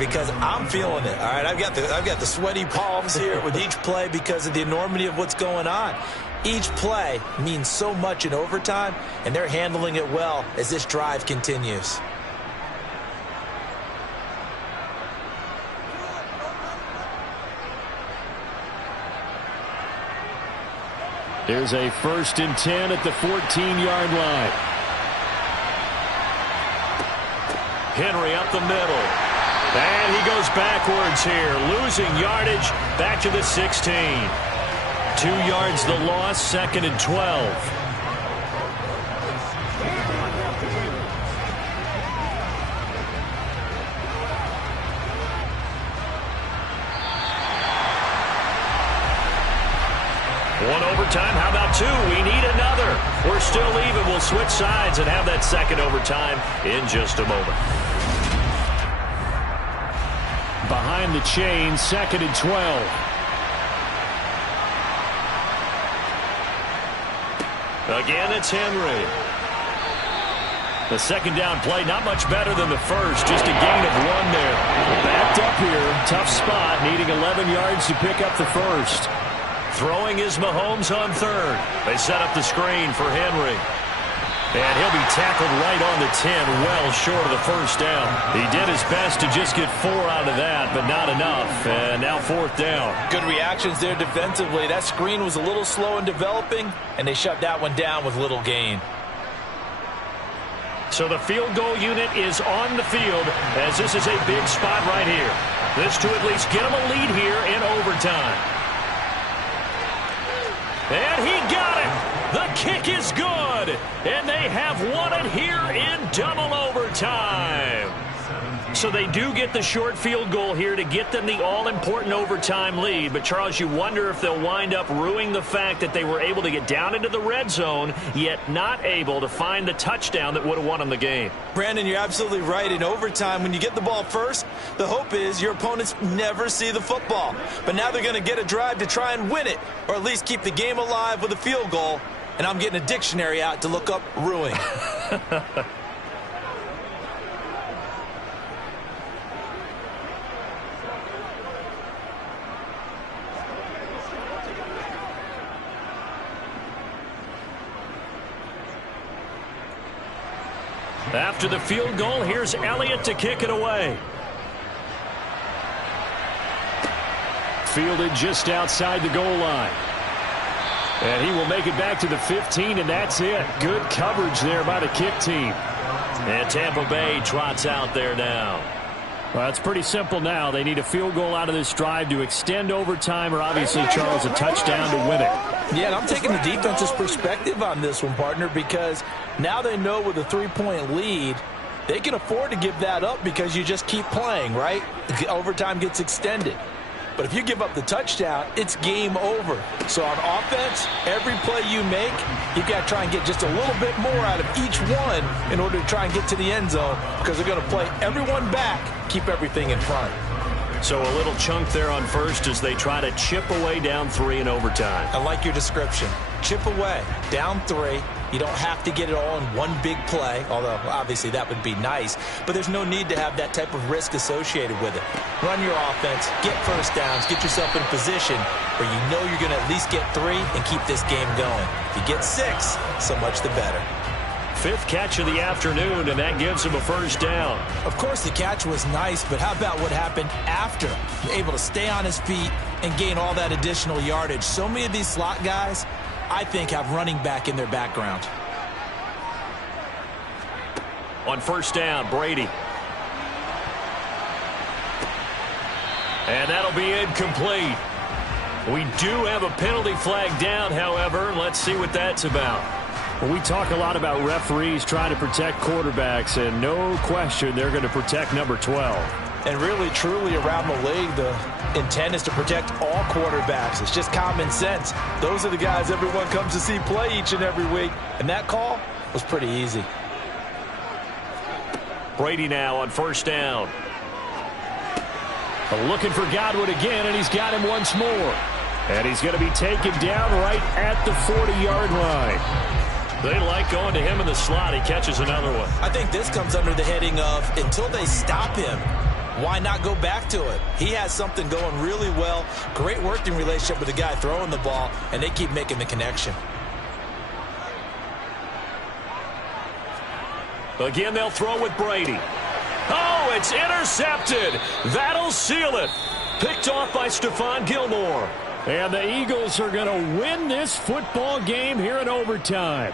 Because I'm feeling it. All right, I've got the sweaty palms here with each play because of the enormity of what's going on. Each play means so much in overtime, and they're handling it well as this drive continues. Here's a 1st and 10 at the 14-yard line. Henry up the middle. And he goes backwards here, losing yardage back to the 16. 2 yards the loss, 2nd and 12. One overtime. How about 2? We need another. We're still even. We'll switch sides and have that 2nd overtime in just a moment. Behind the chain, 2nd and 12. Again, it's Henry. The 2nd down play, not much better than the first. Just a gain of 1 there. Backed up here. Tough spot, needing 11 yards to pick up the first. Throwing is Mahomes on 3rd. They set up the screen for Henry. And he'll be tackled right on the 10, well short of the 1st down. He did his best to just get 4 out of that, but not enough. And now 4th down. Good reactions there defensively. That screen was a little slow in developing, and they shut that one down with little gain. So the field goal unit is on the field, as this is a big spot right here. This to at least get them a lead here in overtime. And he got it. The kick is good. And they have won it here in double overtime. So they do get the short field goal here to get them the all-important overtime lead. But, Charles, you wonder if they'll wind up ruining the fact that they were able to get down into the red zone, yet not able to find the touchdown that would have won them the game. Brandon, you're absolutely right. In overtime, when you get the ball first, the hope is your opponents never see the football. But now they're going to get a drive to try and win it, or at least keep the game alive with a field goal. And I'm getting a dictionary out to look up ruin. After the field goal, here's Elliott to kick it away. Fielded just outside the goal line. And he will make it back to the 15, and that's it. Good coverage there by the kick team. And Tampa Bay trots out there now. Well, it's pretty simple now. They need a field goal out of this drive to extend overtime, or obviously, Charles, a touchdown to win it. Yeah, and I'm taking the defense's perspective on this one, partner, because now they know with a 3-point lead, they can afford to give that up because you just keep playing, right? Overtime gets extended. But if you give up the touchdown, it's game over. So on offense, every play you make, you've got to try and get just a little bit more out of each one in order to try and get to the end zone, because they're going to play everyone back, keep everything in front. So a little chunk there on first as they try to chip away down 3 in overtime. I like your description. Chip away, down 3. You don't have to get it all in one big play, although obviously that would be nice. But there's no need to have that type of risk associated with it. Run your offense, get first downs, get yourself in a position where you know you're going to at least get 3 and keep this game going. If you get 6, so much the better. 5th catch of the afternoon, and that gives him a first down. Of course, the catch was nice, but how about what happened after? You're able to stay on his feet and gain all that additional yardage. So many of these slot guys, I think, have running back in their background. On first down, Brady. And that'll be incomplete. We do have a penalty flag down, however. Let's see what that's about. Well, we talk a lot about referees trying to protect quarterbacks, and no question they're going to protect number 12. And really, truly, around the league, the intent is to protect all quarterbacks. It's just common sense. Those are the guys everyone comes to see play each and every week. And that call was pretty easy. Brady now on first down. Looking for Godwin again, and he's got him once more. And he's going to be taken down right at the 40-yard line. They like going to him in the slot. He catches another one. I think this comes under the heading of, until they stop him, why not go back to it? He has something going really well. Great working relationship with the guy throwing the ball, and they keep making the connection. Again, they'll throw with Brady. Oh, it's intercepted. That'll seal it. Picked off by Stephon Gilmore. And the Eagles are going to win this football game here in overtime.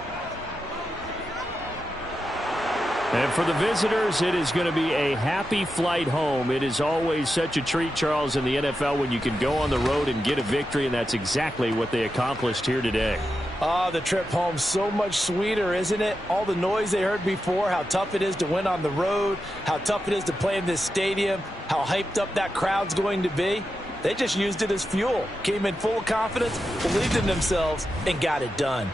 And for the visitors, it is going to be a happy flight home. It is always such a treat, Charles, in the NFL when you can go on the road and get a victory, and that's exactly what they accomplished here today. The trip home so much sweeter, isn't it? All the noise they heard before, how tough it is to win on the road, how tough it is to play in this stadium, how hyped up that crowd's going to be. They just used it as fuel, came in full of confidence, believed in themselves, and got it done.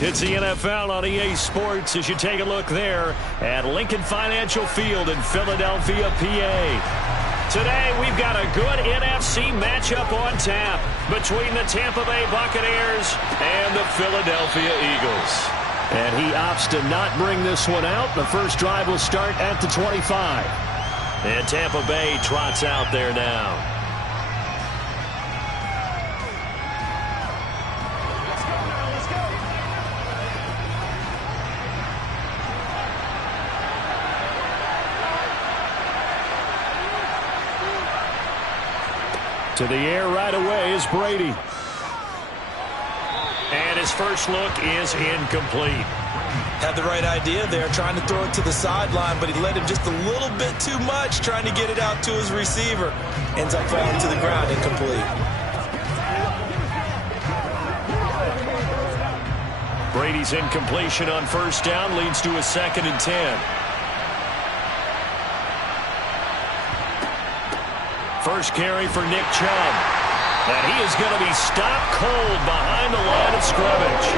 It's the NFL on EA Sports as you take a look there at Lincoln Financial Field in Philadelphia, PA. Today, we've got a good NFC matchup on tap between the Tampa Bay Buccaneers and the Philadelphia Eagles. And he opts to not bring this one out. The first drive will start at the 25. And Tampa Bay trots out there now. To the air right away is Brady. And his first look is incomplete. Had the right idea there, trying to throw it to the sideline, but he led him just a little bit too much, trying to get it out to his receiver. Ends up falling to the ground, incomplete. Brady's incompletion on first down leads to a 2nd and 10. First carry for Nick Chubb. And he is going to be stopped cold behind the line of scrimmage.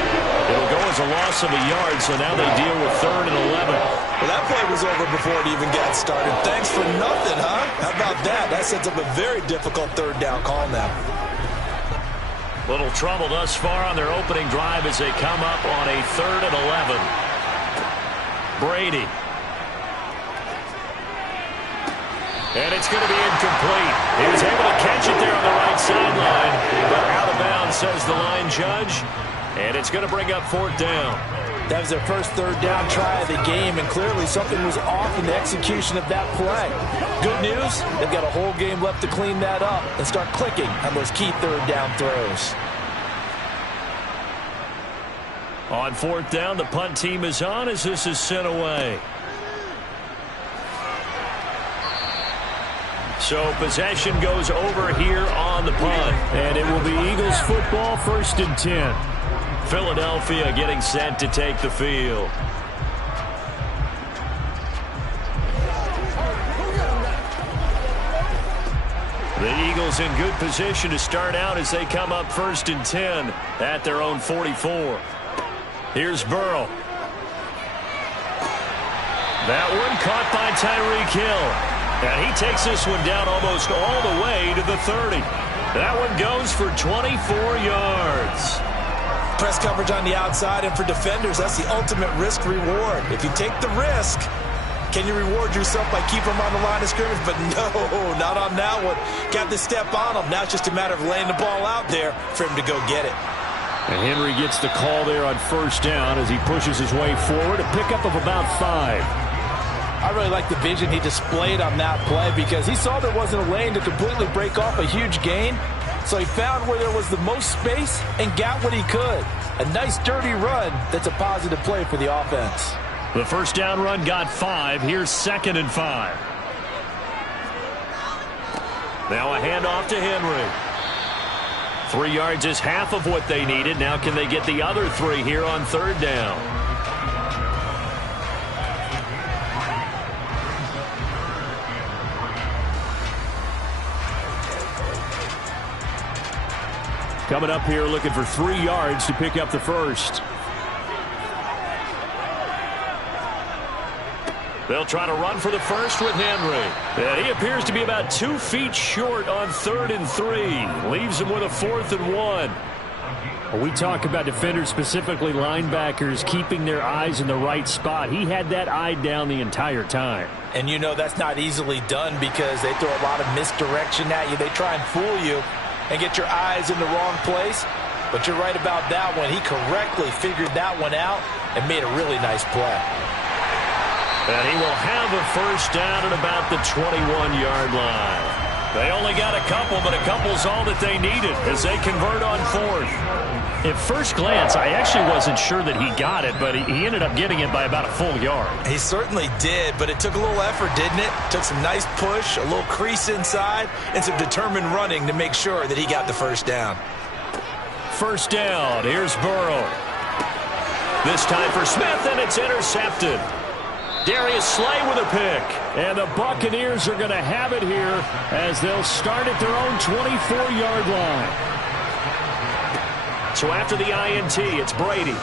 It'll go as a loss of a yard, so now they deal with 3rd and 11. Well, that play was over before it even got started. Thanks for nothing, huh? How about that? That sets up a very difficult 3rd down call now. Little trouble thus far on their opening drive as they come up on a 3rd and 11. Brady. And it's going to be incomplete. He was able to catch it there on the right sideline, but out of bounds, says the line judge. And it's going to bring up 4th down. That was their first 3rd down try of the game, and clearly something was off in the execution of that play. Good news, they've got a whole game left to clean that up and start clicking on those key 3rd down throws. On 4th down, the punt team is on as this is sent away. So possession goes over here on the punt. And it will be Eagles football, 1st and 10. Philadelphia getting set to take the field. The Eagles in good position to start out as they come up 1st and 10 at their own 44. Here's Burrow. That one caught by Tyreek Hill. And he takes this one down almost all the way to the 30. That one goes for 24 yards. Press coverage on the outside, and for defenders, that's the ultimate risk reward. If you take the risk, can you reward yourself by keeping them on the line of scrimmage? But no, not on that one. Got to step on them. Now it's just a matter of laying the ball out there for him to go get it. And Henry gets the call there on first down as he pushes his way forward. A pickup of about 5. I really like the vision he displayed on that play because he saw there wasn't a lane to completely break off a huge gain. So he found where there was the most space and got what he could. A nice dirty run that's a positive play for the offense. The first down run got 5. Here's 2nd and 5. Now a handoff to Henry. 3 yards is half of what they needed. Now can they get the other 3 here on 3rd down? Coming up here looking for 3 yards to pick up the first. They'll try to run for the first with Henry. And he appears to be about 2 feet short on 3rd and 3. Leaves him with a 4th and 1. Well, we talk about defenders, specifically linebackers, keeping their eyes in the right spot. He had that eye down the entire time. And you know that's not easily done because they throw a lot of misdirection at you. They try and fool you and get your eyes in the wrong place. But you're right about that one. He correctly figured that one out and made a really nice play. And he will have a first down at about the 21-yard line. They only got a couple, but a couple's all that they needed as they convert on 4th. At first glance, I actually wasn't sure that he got it, but he ended up getting it by about a full yard. He certainly did, but it took a little effort, didn't it? Took some nice push, a little crease inside, and some determined running to make sure that he got the first down. First down, here's Burrow. This time for Smith, and it's intercepted. Darius Slay with a pick. And the Buccaneers are going to have it here as they'll start at their own 24-yard line. So after the INT, it's Brady.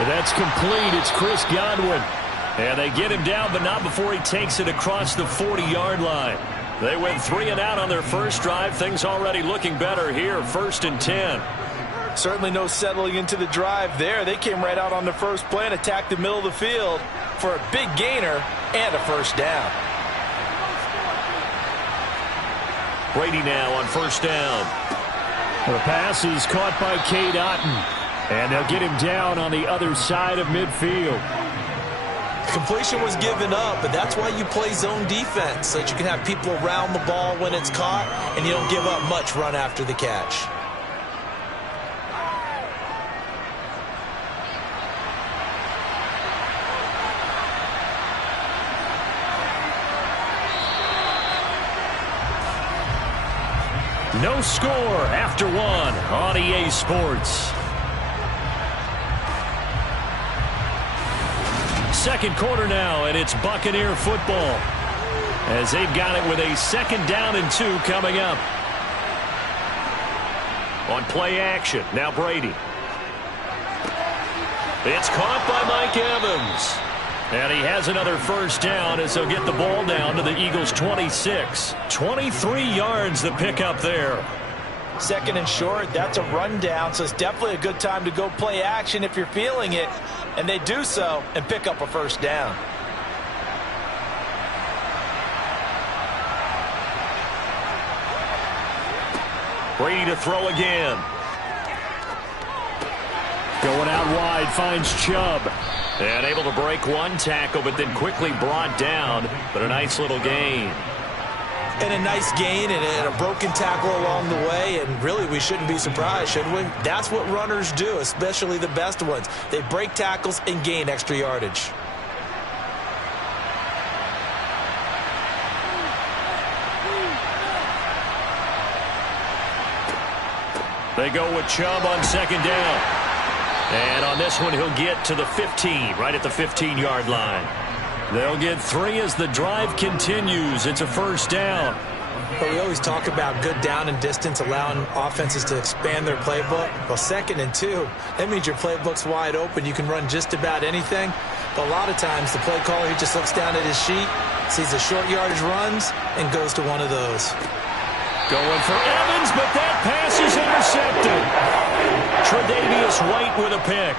And that's complete. It's Chris Godwin. And they get him down, but not before he takes it across the 40-yard line. They went 3 and out on their first drive. Things already looking better here. 1st and 10. Certainly no settling into the drive there. They came right out on the first play and attacked the middle of the field for a big gainer and a first down. Brady now on 1st down. The pass is caught by Cade Otton. And they'll get him down on the other side of midfield. Completion was given up, but that's why you play zone defense, so that you can have people around the ball when it's caught, and you don't give up much run after the catch. No score after 1 on EA Sports. Second quarter now, and it's Buccaneer football as they've got it with a 2nd down and 2 coming up. On play action, now Brady. It's caught by Mike Evans. And he has another first down as they'll get the ball down to the Eagles' 26. 23 yards the pickup there. 2nd and short, that's a rundown, so it's definitely a good time to go play action if you're feeling it. And they do so and pick up a first down. Brady to throw again. Going out wide, finds Chubb. And able to break one tackle, but then quickly brought down. But a nice little gain. And a nice gain and a broken tackle along the way. And really, we shouldn't be surprised, should we? That's what runners do, especially the best ones. They break tackles and gain extra yardage. They go with Chubb on 2nd down. And on this one, he'll get to the 15, right at the 15-yard line. They'll get 3 as the drive continues. It's a first down. But we always talk about good down and distance, allowing offenses to expand their playbook. Well, 2nd and 2, that means your playbook's wide open. You can run just about anything. But a lot of times, the play caller, he just looks down at his sheet, sees the short yardage runs, and goes to one of those. Going for Evans, but that pass is intercepted. Tre'Davious White with a pick.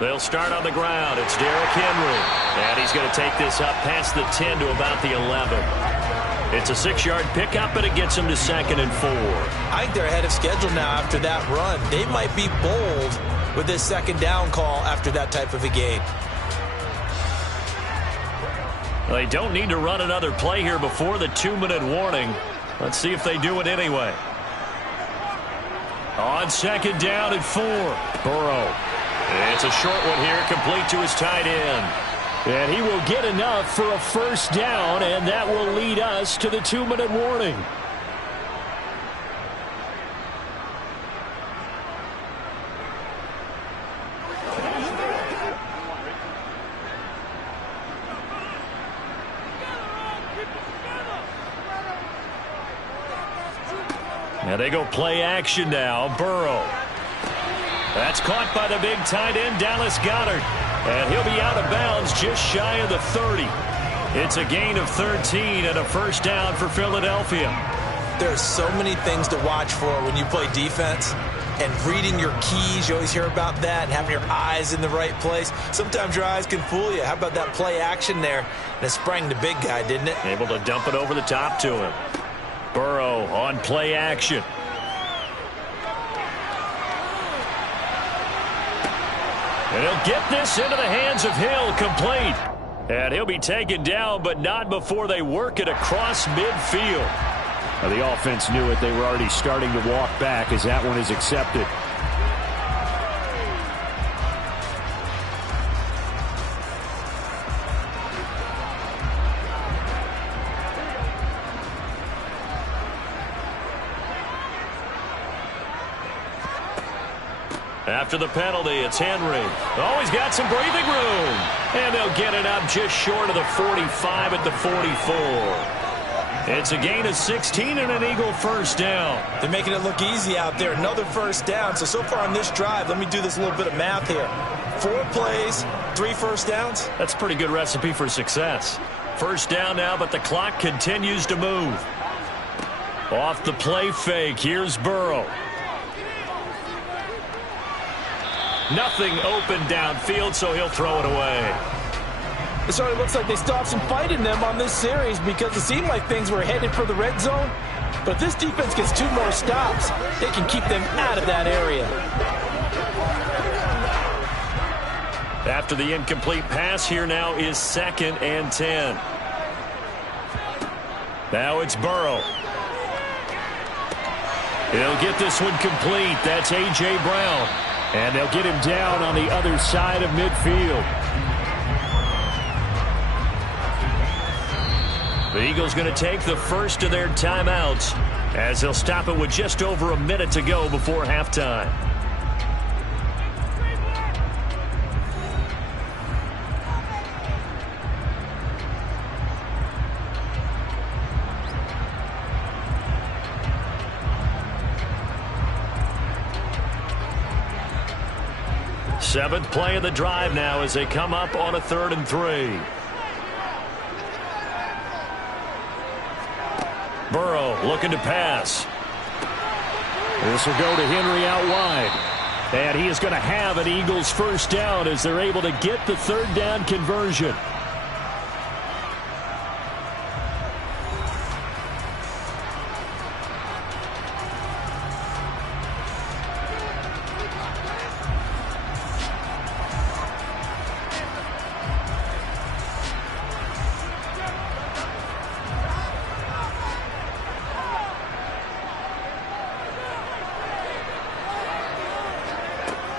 They'll start on the ground. It's Derrick Henry. And he's going to take this up past the 10 to about the 11. It's a 6-yard pickup, and it gets him to 2nd and 4. I think they're ahead of schedule now after that run. They might be bold with this 2nd down call after that type of a gain. They don't need to run another play here before the 2-minute warning. Let's see if they do it anyway. On 2nd down and 4. Burrow. It's a short one here, complete to his tight end. And he will get enough for a first down, and that will lead us to the 2-minute warning. And they go play action now. Burrow. That's caught by the big tight end, Dallas Goedert. And he'll be out of bounds just shy of the 30. It's a gain of 13 and a first down for Philadelphia. There's so many things to watch for when you play defense. And reading your keys, you always hear about that, and having your eyes in the right place. Sometimes your eyes can fool you. How about that play action there? And it sprang the big guy, didn't it? Able to dump it over the top to him. Burrow on play action. And he'll get this into the hands of Hill, complete. And he'll be taken down, but not before they work it across midfield. Now, the offense knew it. They were already starting to walk back as that one is accepted. After the penalty, it's Henry. Oh, he's got some breathing room. And they'll get it up just short of the 45 at the 44. It's a gain of 16 and an Eagle first down. They're making it look easy out there. Another first down. So far on this drive, let me do this little bit of math here. 4 plays, 3 first downs. That's a pretty good recipe for success. First down now, but the clock continues to move. Off the play fake, here's Burrow. Nothing open downfield, so he'll throw it away. It certainly looks like they still have some fight in them on this series because it seemed like things were headed for the red zone. But if this defense gets 2 more stops, they can keep them out of that area. After the incomplete pass, here now is 2nd and 10. Now it's Burrow. He'll get this one complete. That's A.J. Brown. And they'll get him down on the other side of midfield. The Eagles going to take the first of their timeouts as they'll stop it with just over a minute to go before halftime. Seventh play of the drive now as they come up on a 3rd and 3. Burrow looking to pass. This will go to Henry out wide. And he is going to have an Eagles first down as they're able to get the 3rd down conversion.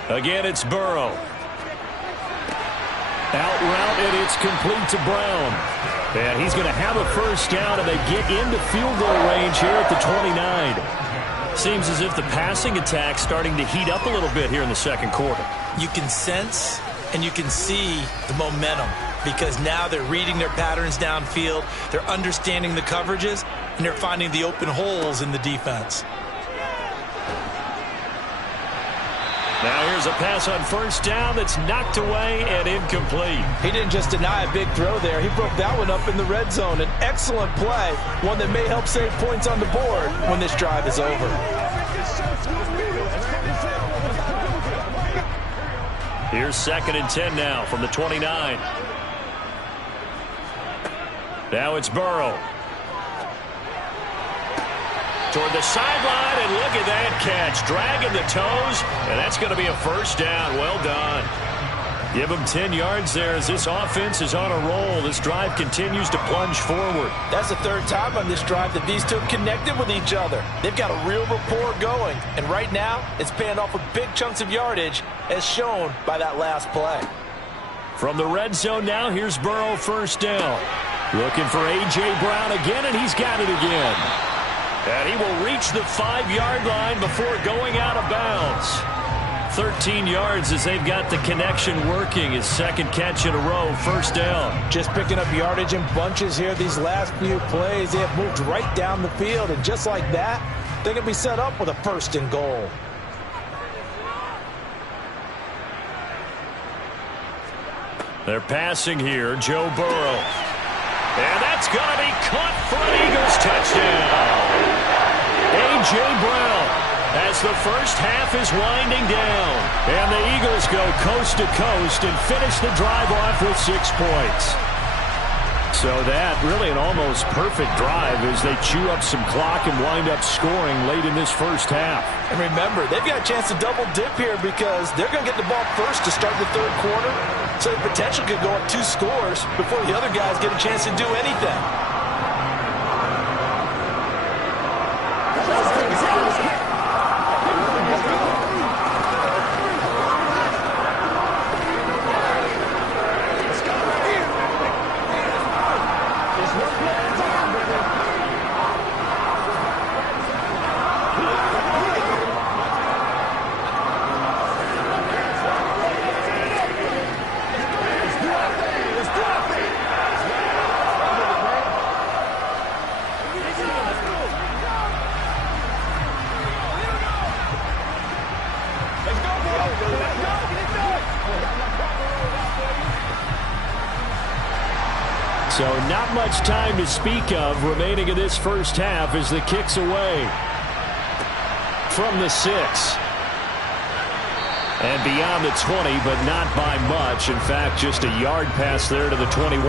Again, it's Burrow. Out route, and it's complete to Brown. And he's going to have a first down, and they get into field goal range here at the 29. Seems as if the passing attack's starting to heat up a little bit here in the 2nd quarter. You can sense and you can see the momentum because now they're reading their patterns downfield, they're understanding the coverages, and they're finding the open holes in the defense. Now here's a pass on first down that's knocked away and incomplete. He didn't just deny a big throw there. He broke that one up in the red zone. An excellent play, one that may help save points on the board when this drive is over. Here's 2nd and 10 now from the 29. Now it's Burrow. Toward the sideline, and look at that catch. Dragging the toes, and that's going to be a first down. Well done. Give them 10 yards there as this offense is on a roll. This drive continues to plunge forward. That's the 3rd time on this drive that these two have connected with each other. They've got a real rapport going, and right now it's paying off with big chunks of yardage as shown by that last play. From the red zone now, here's Burrow first down. Looking for A.J. Brown again, and he's got it again. And he will reach the 5-yard line before going out of bounds. 13 yards as they've got the connection working. His 2nd catch in a row, first down. Just picking up yardage in bunches here these last few plays. They have moved right down the field, and just like that, they're going to be set up with a 1st and goal. They're passing here, Joe Burrow. And that's going to be caught for an Eagles touchdown. A.J. Brown as the first half is winding down. And the Eagles go coast to coast and finish the drive off with 6 points. So that really an almost perfect drive as they chew up some clock and wind up scoring late in this first half. And remember, they've got a chance to double dip here because they're going to get the ball first to start the 3rd quarter. So the potential could go up 2 scores before the other guys get a chance to do anything. So not much time to speak of remaining in this first half as the kick's away. From the 6. And beyond the 20, but not by much. In fact, just a yard pass there to the 21.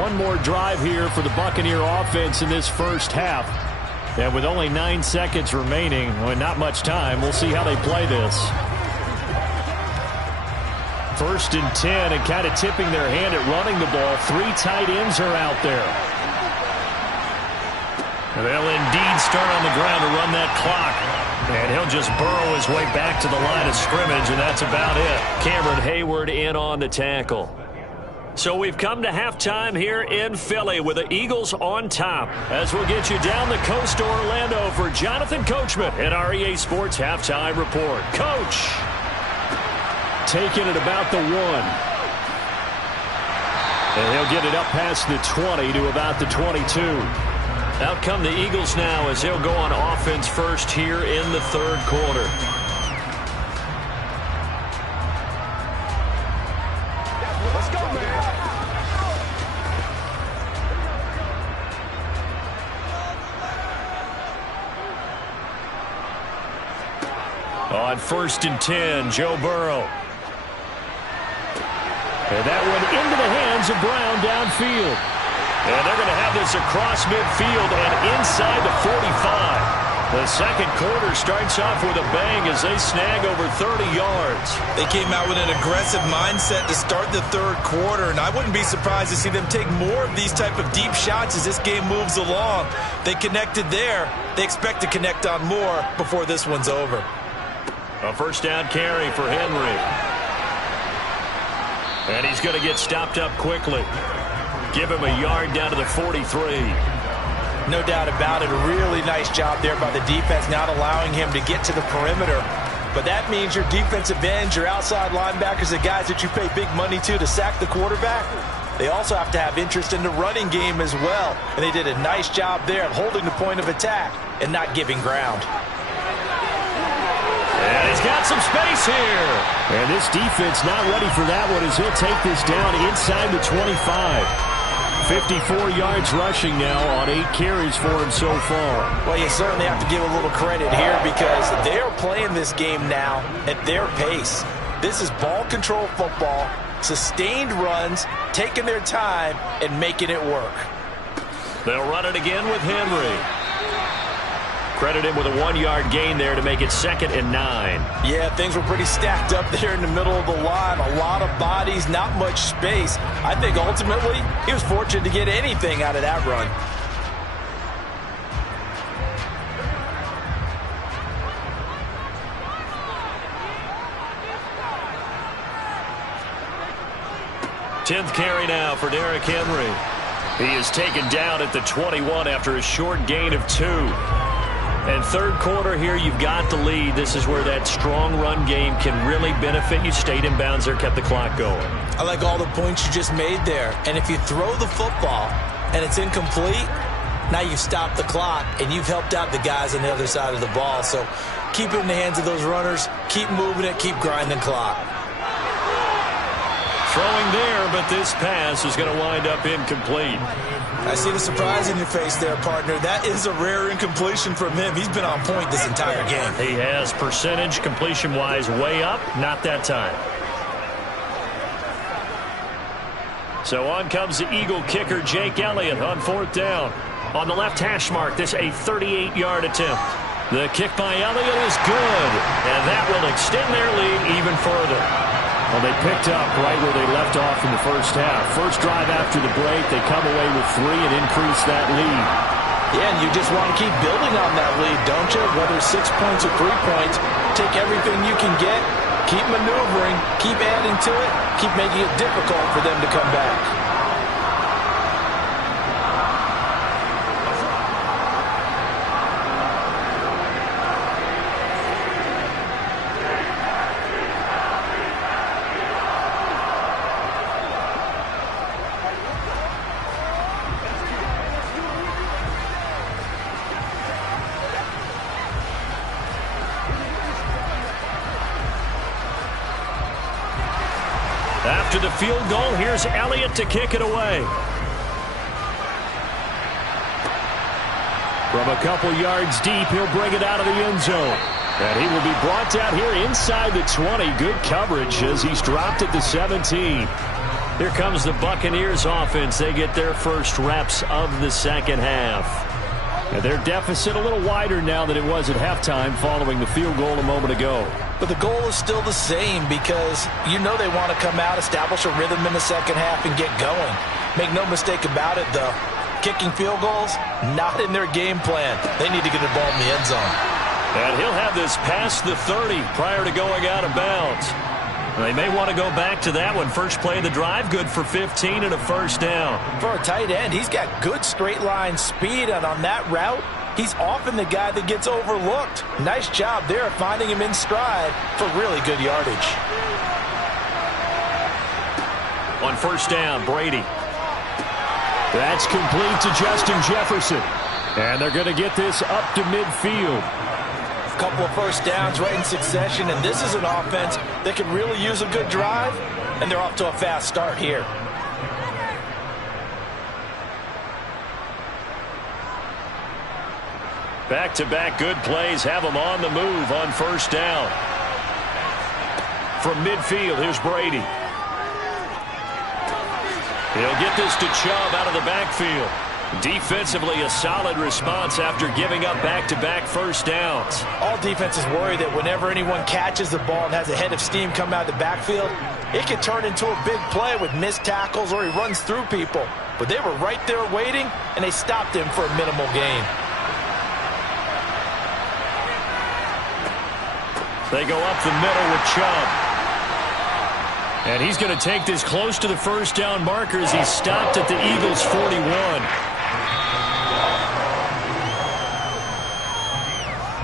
One more drive here for the Buccaneer offense in this first half. And with only 9 seconds remaining, not much time, we'll see how they play this. 1st and 10, and kind of tipping their hand at running the ball. 3 tight ends are out there. They'll indeed start on the ground to run that clock. And he'll just burrow his way back to the line of scrimmage, and that's about it. Cameron Hayward in on the tackle. So we've come to halftime here in Philly with the Eagles on top. As we'll get you down the coast to Orlando for Jonathan Coachman at our EA Sports Halftime Report. Coach! Taking it about the 1. And he'll get it up past the 20 to about the 22. Out come the Eagles now as they'll go on offense first here in the 3rd quarter. Let's go, man. On 1st and 10, Joe Burrow. And that one into the hands of Brown downfield. And they're going to have this across midfield and inside the 45. The 2nd quarter starts off with a bang as they snag over 30 yards. They came out with an aggressive mindset to start the 3rd quarter, and I wouldn't be surprised to see them take more of these type of deep shots as this game moves along. They connected there. They expect to connect on more before this one's over. A 1st down carry for Henry. And he's going to get stopped up quickly. Give him a yard down to the 43. No doubt about it. A really nice job there by the defense, not allowing him to get to the perimeter. But that means your defensive ends, your outside linebackers, the guys that you pay big money to sack the quarterback, they also have to have interest in the running game as well. And they did a nice job there of holding the point of attack and not giving ground. And he's got some space here. And this defense not ready for that one as he'll take this down inside the 25. 54 yards rushing now on 8 carries for him so far. Well, you certainly have to give a little credit here because they're playing this game now at their pace. This is ball control football, sustained runs, taking their time and making it work. They'll run it again with Henry. Credit him with a 1-yard gain there to make it 2nd and 9. Yeah, things were pretty stacked up there in the middle of the line. A lot of bodies, not much space. I think ultimately he was fortunate to get anything out of that run. Tenth carry now for Derrick Henry. He is taken down at the 21 after a short gain of 2. And 3rd quarter here, you've got the lead. This is where that strong run game can really benefit you. Stayed in bounds there, kept the clock going. I like all the points you just made there. And if you throw the football and it's incomplete, now you've stopped the clock and you've helped out the guys on the other side of the ball. So keep it in the hands of those runners. Keep moving it. Keep grinding clock. Throwing there, but this pass is going to wind up incomplete. I see the surprise in your face there, partner. That is a rare incompletion from him. He's been on point this entire game. He has percentage completion-wise way up, not that time. So on comes the Eagle kicker, Jake Elliott, on 4th down. On the left hash mark, this a 38-yard attempt. The kick by Elliott is good, and that will extend their lead even further. Well, they picked up right where they left off in the first half. First drive after the break, they come away with 3 and increase that lead. Yeah, and you just want to keep building on that lead, don't you? Whether it's 6 points or 3 points, take everything you can get, keep maneuvering, keep adding to it, keep making it difficult for them to come back. After the field goal, here's Elliott to kick it away. From a couple yards deep, he'll bring it out of the end zone. And he will be brought down here inside the 20. Good coverage as he's dropped at the 17. Here comes the Buccaneers offense. They get their first reps of the second half. And their deficit a little wider now than it was at halftime following the field goal a moment ago. But the goal is still the same because you know they want to come out, establish a rhythm in the second half, and get going. Make no mistake about it, though. Kicking field goals, not in their game plan. They need to get the ball in the end zone. And he'll have this past the 30 prior to going out of bounds. They may want to go back to that one. First play of the drive, good for 15 and a first down. For a tight end, he's got good straight line speed, and on that route, he's often the guy that gets overlooked. Nice job there finding him in stride for really good yardage. On first down, Brady. That's complete to Justin Jefferson. And they're going to get this up to midfield. A couple of first downs right in succession, and this is an offense that can really use a good drive, and they're off to a fast start here. Back-to-back good plays have them on the move on first down. From midfield, here's Brady. He'll get this to Chubb out of the backfield. Defensively, a solid response after giving up back-to-back first downs. All defenses worry that whenever anyone catches the ball and has a head of steam come out of the backfield, it can turn into a big play with missed tackles or he runs through people. But they were right there waiting, and they stopped him for a minimal gain. They go up the middle with Chubb. And he's going to take this close to the first down marker as he's stopped at the Eagles' 41.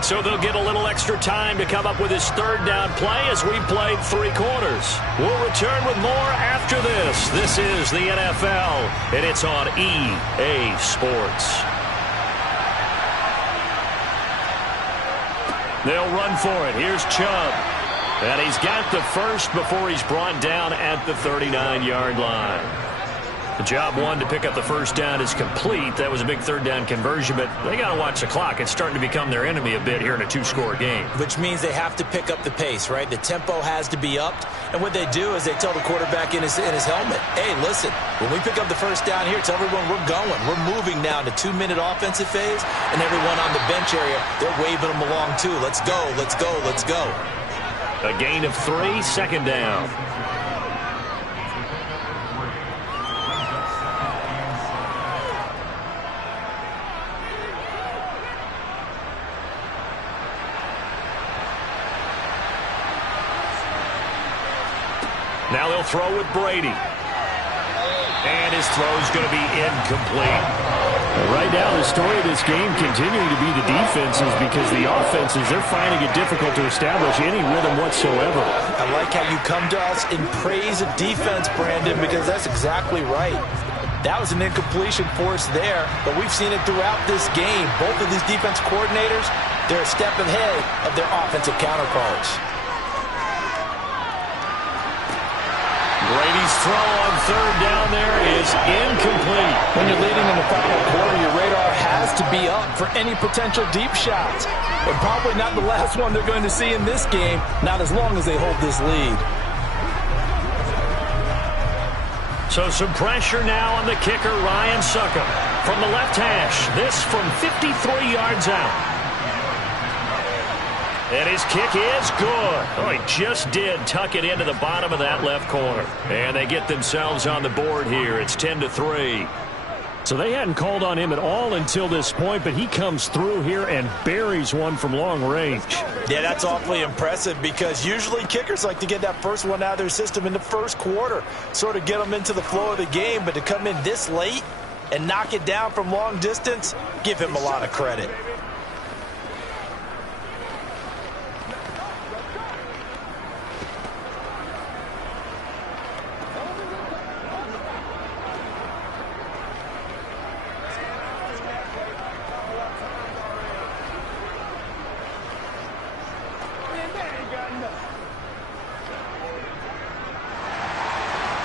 So they'll get a little extra time to come up with his third down play as we played 3 quarters. We'll return with more after this. This is the NFL, and it's on EA Sports. They'll run for it. Here's Chubb. And he's got the first before he's brought down at the 39-yard line. The job one to pick up the first down is complete. That was a big third down conversion, but they got to watch the clock. It's starting to become their enemy a bit here in a 2-score game. Which means they have to pick up the pace, right? The tempo has to be upped. And what they do is they tell the quarterback in his helmet, hey, listen, when we pick up the first down here, tell everyone we're going. We're moving now to 2-minute offensive phase, and everyone on the bench area, they're waving them along too. Let's go, let's go, let's go. A gain of 3, second down. Now they'll throw with Brady. And his throw's going to be incomplete. Right now, the story of this game continuing to be the defenses because the offenses, they're finding it difficult to establish any rhythm whatsoever. I like how you come to us in praise of defense, Brandon, because that's exactly right. That was an incompletion force there, but we've seen it throughout this game. Both of these defense coordinators, they're a step ahead of their offensive counterparts. Brady's throw on third down there is incomplete. When you're leading in the final quarter, your radar has to be up for any potential deep shots. And probably not the last one they're going to see in this game, not as long as they hold this lead. So some pressure now on the kicker, Ryan Succop. From the left hash, this from 53 yards out. And his kick is good. Oh, he just did tuck it into the bottom of that left corner. And they get themselves on the board here. It's 10-3. So they hadn't called on him at all until this point, but he comes through here and buries one from long range. Yeah, that's awfully impressive because usually kickers like to get that first one out of their system in the first quarter, sort of get them into the flow of the game, but to come in this late and knock it down from long distance, give him a lot of credit.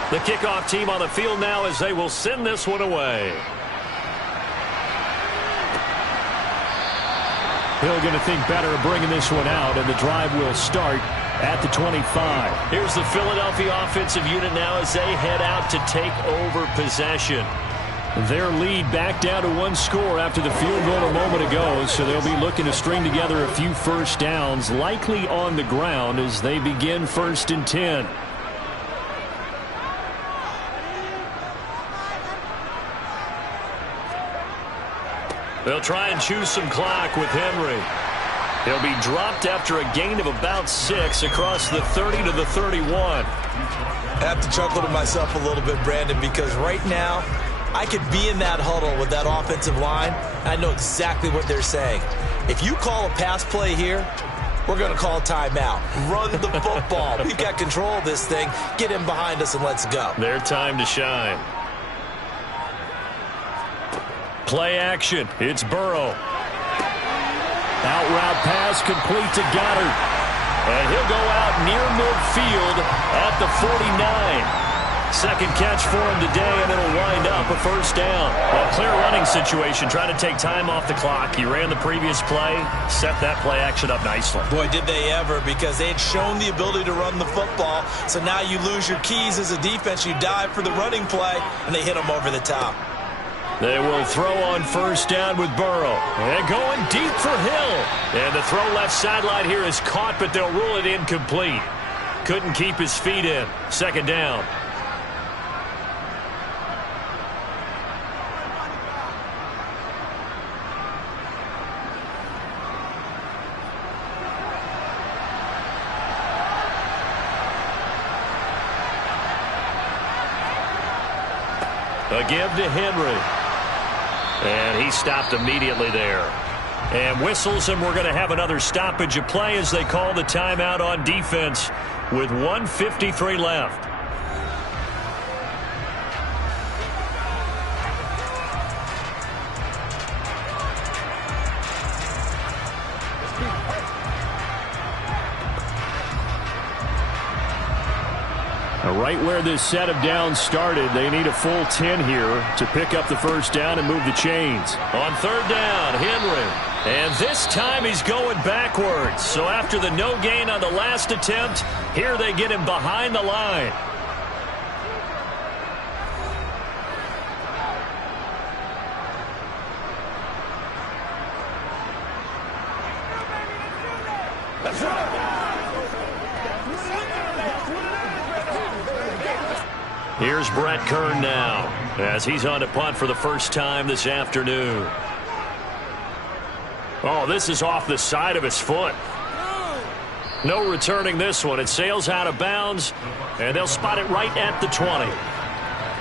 The kickoff team on the field now as they will send this one away. Hill going to think better of bringing this one out, and the drive will start at the 25. Here's the Philadelphia offensive unit now as they head out to take over possession. Their lead back down to one score after the field goal a moment ago, so they'll be looking to string together a few first downs, likely on the ground as they begin 1st and 10. They'll try and choose some clock with Henry. He'll be dropped after a gain of about 6 across the 30 to the 31. I have to chuckle to myself a little bit, Brandon, because right now I could be in that huddle with that offensive line, and I know exactly what they're saying. If you call a pass play here, we're going to call timeout. Run the football. We've got control of this thing. Get in behind us and let's go. Their time to shine. Play action. It's Burrow. Out route pass complete to Goddard. And he'll go out near midfield at the 49. Second catch for him today, and it'll wind up a first down. Well, clear running situation, trying to take time off the clock. He ran the previous play, set that play action up nicely. Boy, did they ever, because they had shown the ability to run the football. So now you lose your keys as a defense. You dive for the running play, and they hit them over the top. They will throw on first down with Burrow. And going deep for Hill. And the throw left sideline here is caught, but they'll rule it incomplete. Couldn't keep his feet in. Second down. A give to Henry. And he stopped immediately there. And whistles, and we're going to have another stoppage of play as they call the timeout on defense with 1:53 left. Right where this set of downs started, they need a full 10 here to pick up the first down and move the chains. On third down, Henry. And this time he's going backwards. So after the no gain on the last attempt, here they get him behind the line. Here's Brett Kern now as he's on to punt for the first time this afternoon. Oh, this is off the side of his foot. No returning this one. It sails out of bounds, and they'll spot it right at the 20.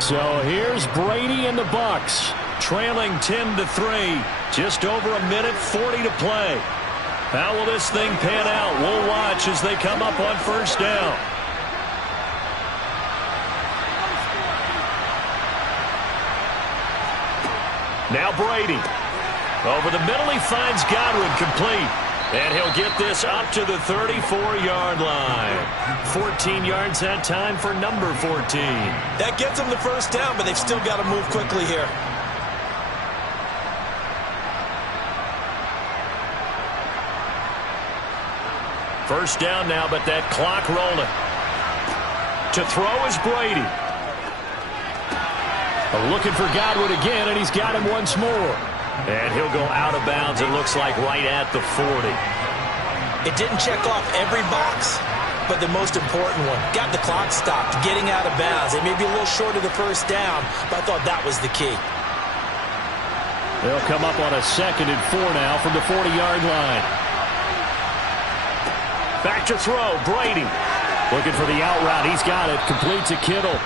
So here's Brady and the Bucs, trailing 10-3. Just over a minute 40 to play. How will this thing pan out? We'll watch as they come up on first down. Now Brady. Over the middle, he finds Godwin complete. And he'll get this up to the 34-yard line. 14 yards that time for number 14. That gets them the first down, but they've still got to move quickly here. First down now, but that clock rolling. To throw is Brady. Looking for Godwin again, and he's got him once more. And he'll go out of bounds, it looks like, right at the 40. It didn't check off every box, but the most important one. Got the clock stopped, getting out of bounds. They may be a little short of the first down, but I thought that was the key. They'll come up on a 2nd and 4 now from the 40-yard line. Back to throw, Brady. Looking for the out route. He's got it. Complete to Kittle.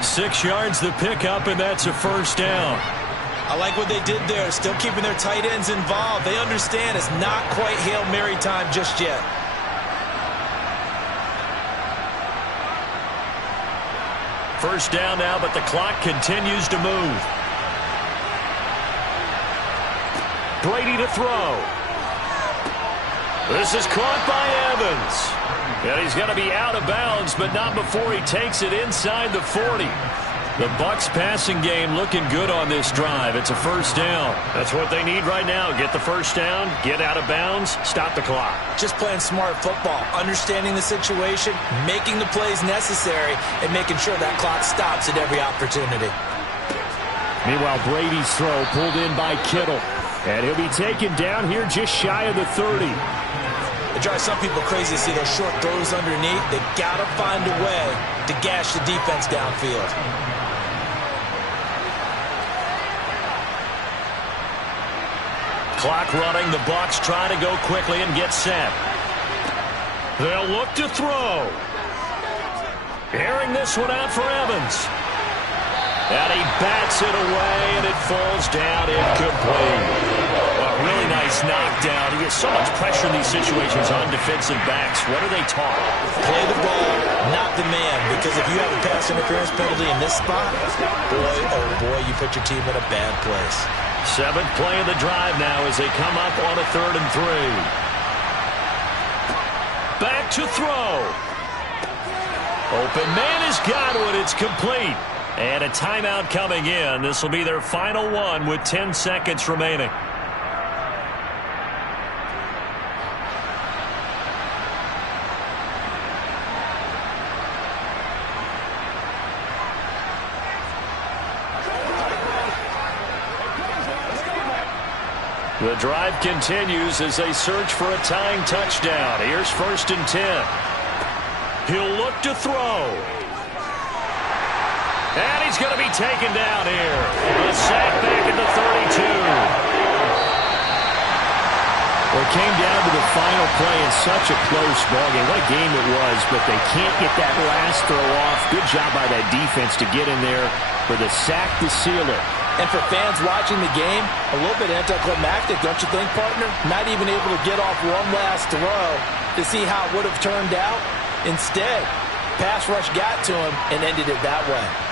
6 yards the pickup, and that's a first down. I like what they did there, still keeping their tight ends involved. They understand it's not quite Hail Mary time just yet. First down now, but the clock continues to move. Brady to throw. This is caught by Evans. And he's going to be out of bounds, but not before he takes it inside the 40. The Bucs passing game looking good on this drive. It's a first down. That's what they need right now. Get the first down, get out of bounds, stop the clock. Just playing smart football, understanding the situation, making the plays necessary, and making sure that clock stops at every opportunity. Meanwhile, Brady's throw pulled in by Kittle. And he'll be taken down here just shy of the 30. It drives some people crazy to see those short throws underneath. They got to find a way to gash the defense downfield. Clock running. The Bucs try to go quickly and get set. They'll look to throw. Airing this one out for Evans. And he bats it away, and it falls down incomplete. A really nice knockdown. He gets so much pressure in these situations on defensive backs. What are they taught? Play the ball, not the man. Because if you have a pass interference penalty in this spot, boy, oh boy, you put your team in a bad place. 7th play of the drive now as they come up on a 3rd and 3. Back to throw. Open man has got one. It's complete. And a timeout coming in. This will be their final one with 10 seconds remaining. The drive continues as they search for a tying touchdown. Here's 1st and 10. He'll look to throw. And he's going to be taken down here. A sack back at the 32. Well, it came down to the final play in such a close ballgame. What a game it was, but they can't get that last throw off. Good job by that defense to get in there for the sack to seal it. And for fans watching the game, a little bit anticlimactic, don't you think, partner? Not even able to get off one last throw to see how it would have turned out. Instead, pass rush got to him and ended it that way.